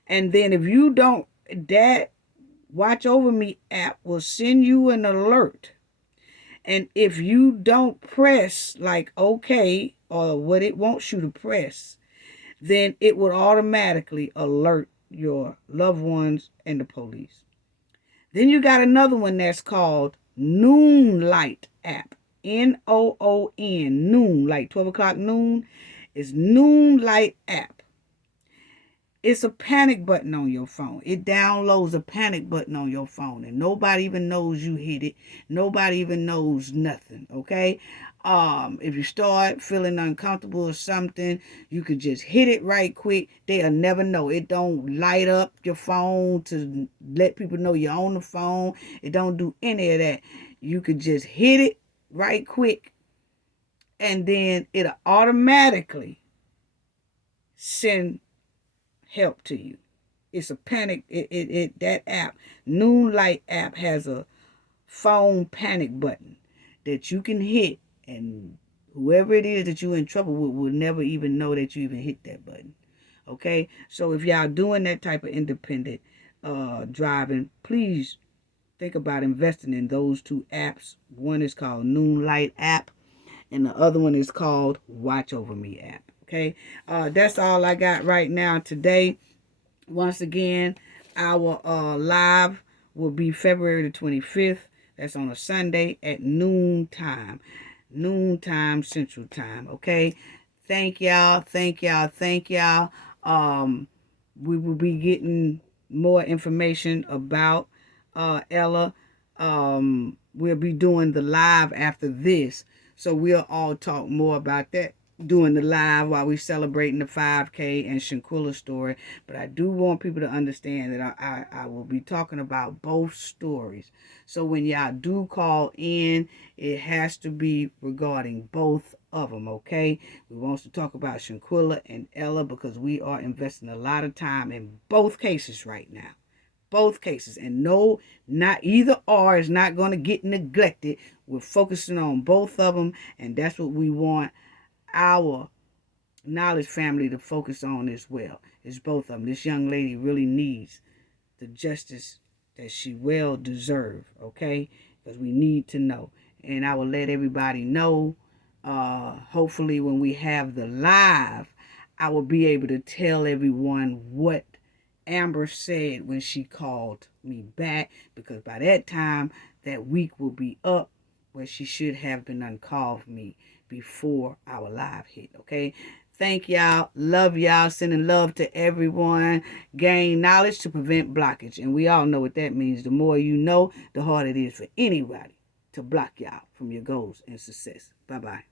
And then if you don't, that Watch Over Me app will send you an alert. And if you don't press like okay or what it wants you to press, then it would automatically alert your loved ones and the police. Then you got another one that's called Noonlight app. Noon, noon, like 12 o'clock noon. It's Noonlight app. It's a panic button on your phone. It downloads a panic button on your phone, and nobody even knows you hit it. Nobody even knows nothing, okay? If you start feeling uncomfortable or something, you could just hit it right quick. They'll never know. It don't light up your phone to let people know you're on the phone. It don't do any of that. You could just hit it right quick, and then it'll automatically send help to you. It's a panic. That app, Noonlight app, has a phone panic button that you can hit, and whoever it is that you're in trouble with will never even know that you even hit that button. Okay, so if y'all doing that type of independent driving, please think about investing in those two apps. One is called Noonlight app, and the other one is called Watch Over Me app. Okay, that's all I got right now today. Once again, our live will be February the 25th. That's on a Sunday at noontime Central Time. Okay, thank y'all. We will be getting more information about Ella. We'll be doing the live after this, so we'll all talk more about that doing the live while we're celebrating the 5K and Shanquella's story. But I do want people to understand that I will be talking about both stories. So when y'all do call in, it has to be regarding both of them, okay? We want to talk about Shanquella and Ella because we are investing a lot of time in both cases right now. Both cases. And no, not either or is not going to get neglected. We're focusing on both of them, and that's what we want our knowledge family to focus on as well. It's both of them. This young lady really needs the justice that she well deserves, okay? Because we need to know. And I will let everybody know, hopefully when we have the live, I will be able to tell everyone what Amber said when she called me back, because by that time, that week will be up where she should have been uncalled me before our live hit, okay? Thank y'all. Love y'all. Sending love to everyone. Gain knowledge to prevent blockage. And we all know what that means. The more you know, the harder it is for anybody to block y'all from your goals and success. Bye-bye.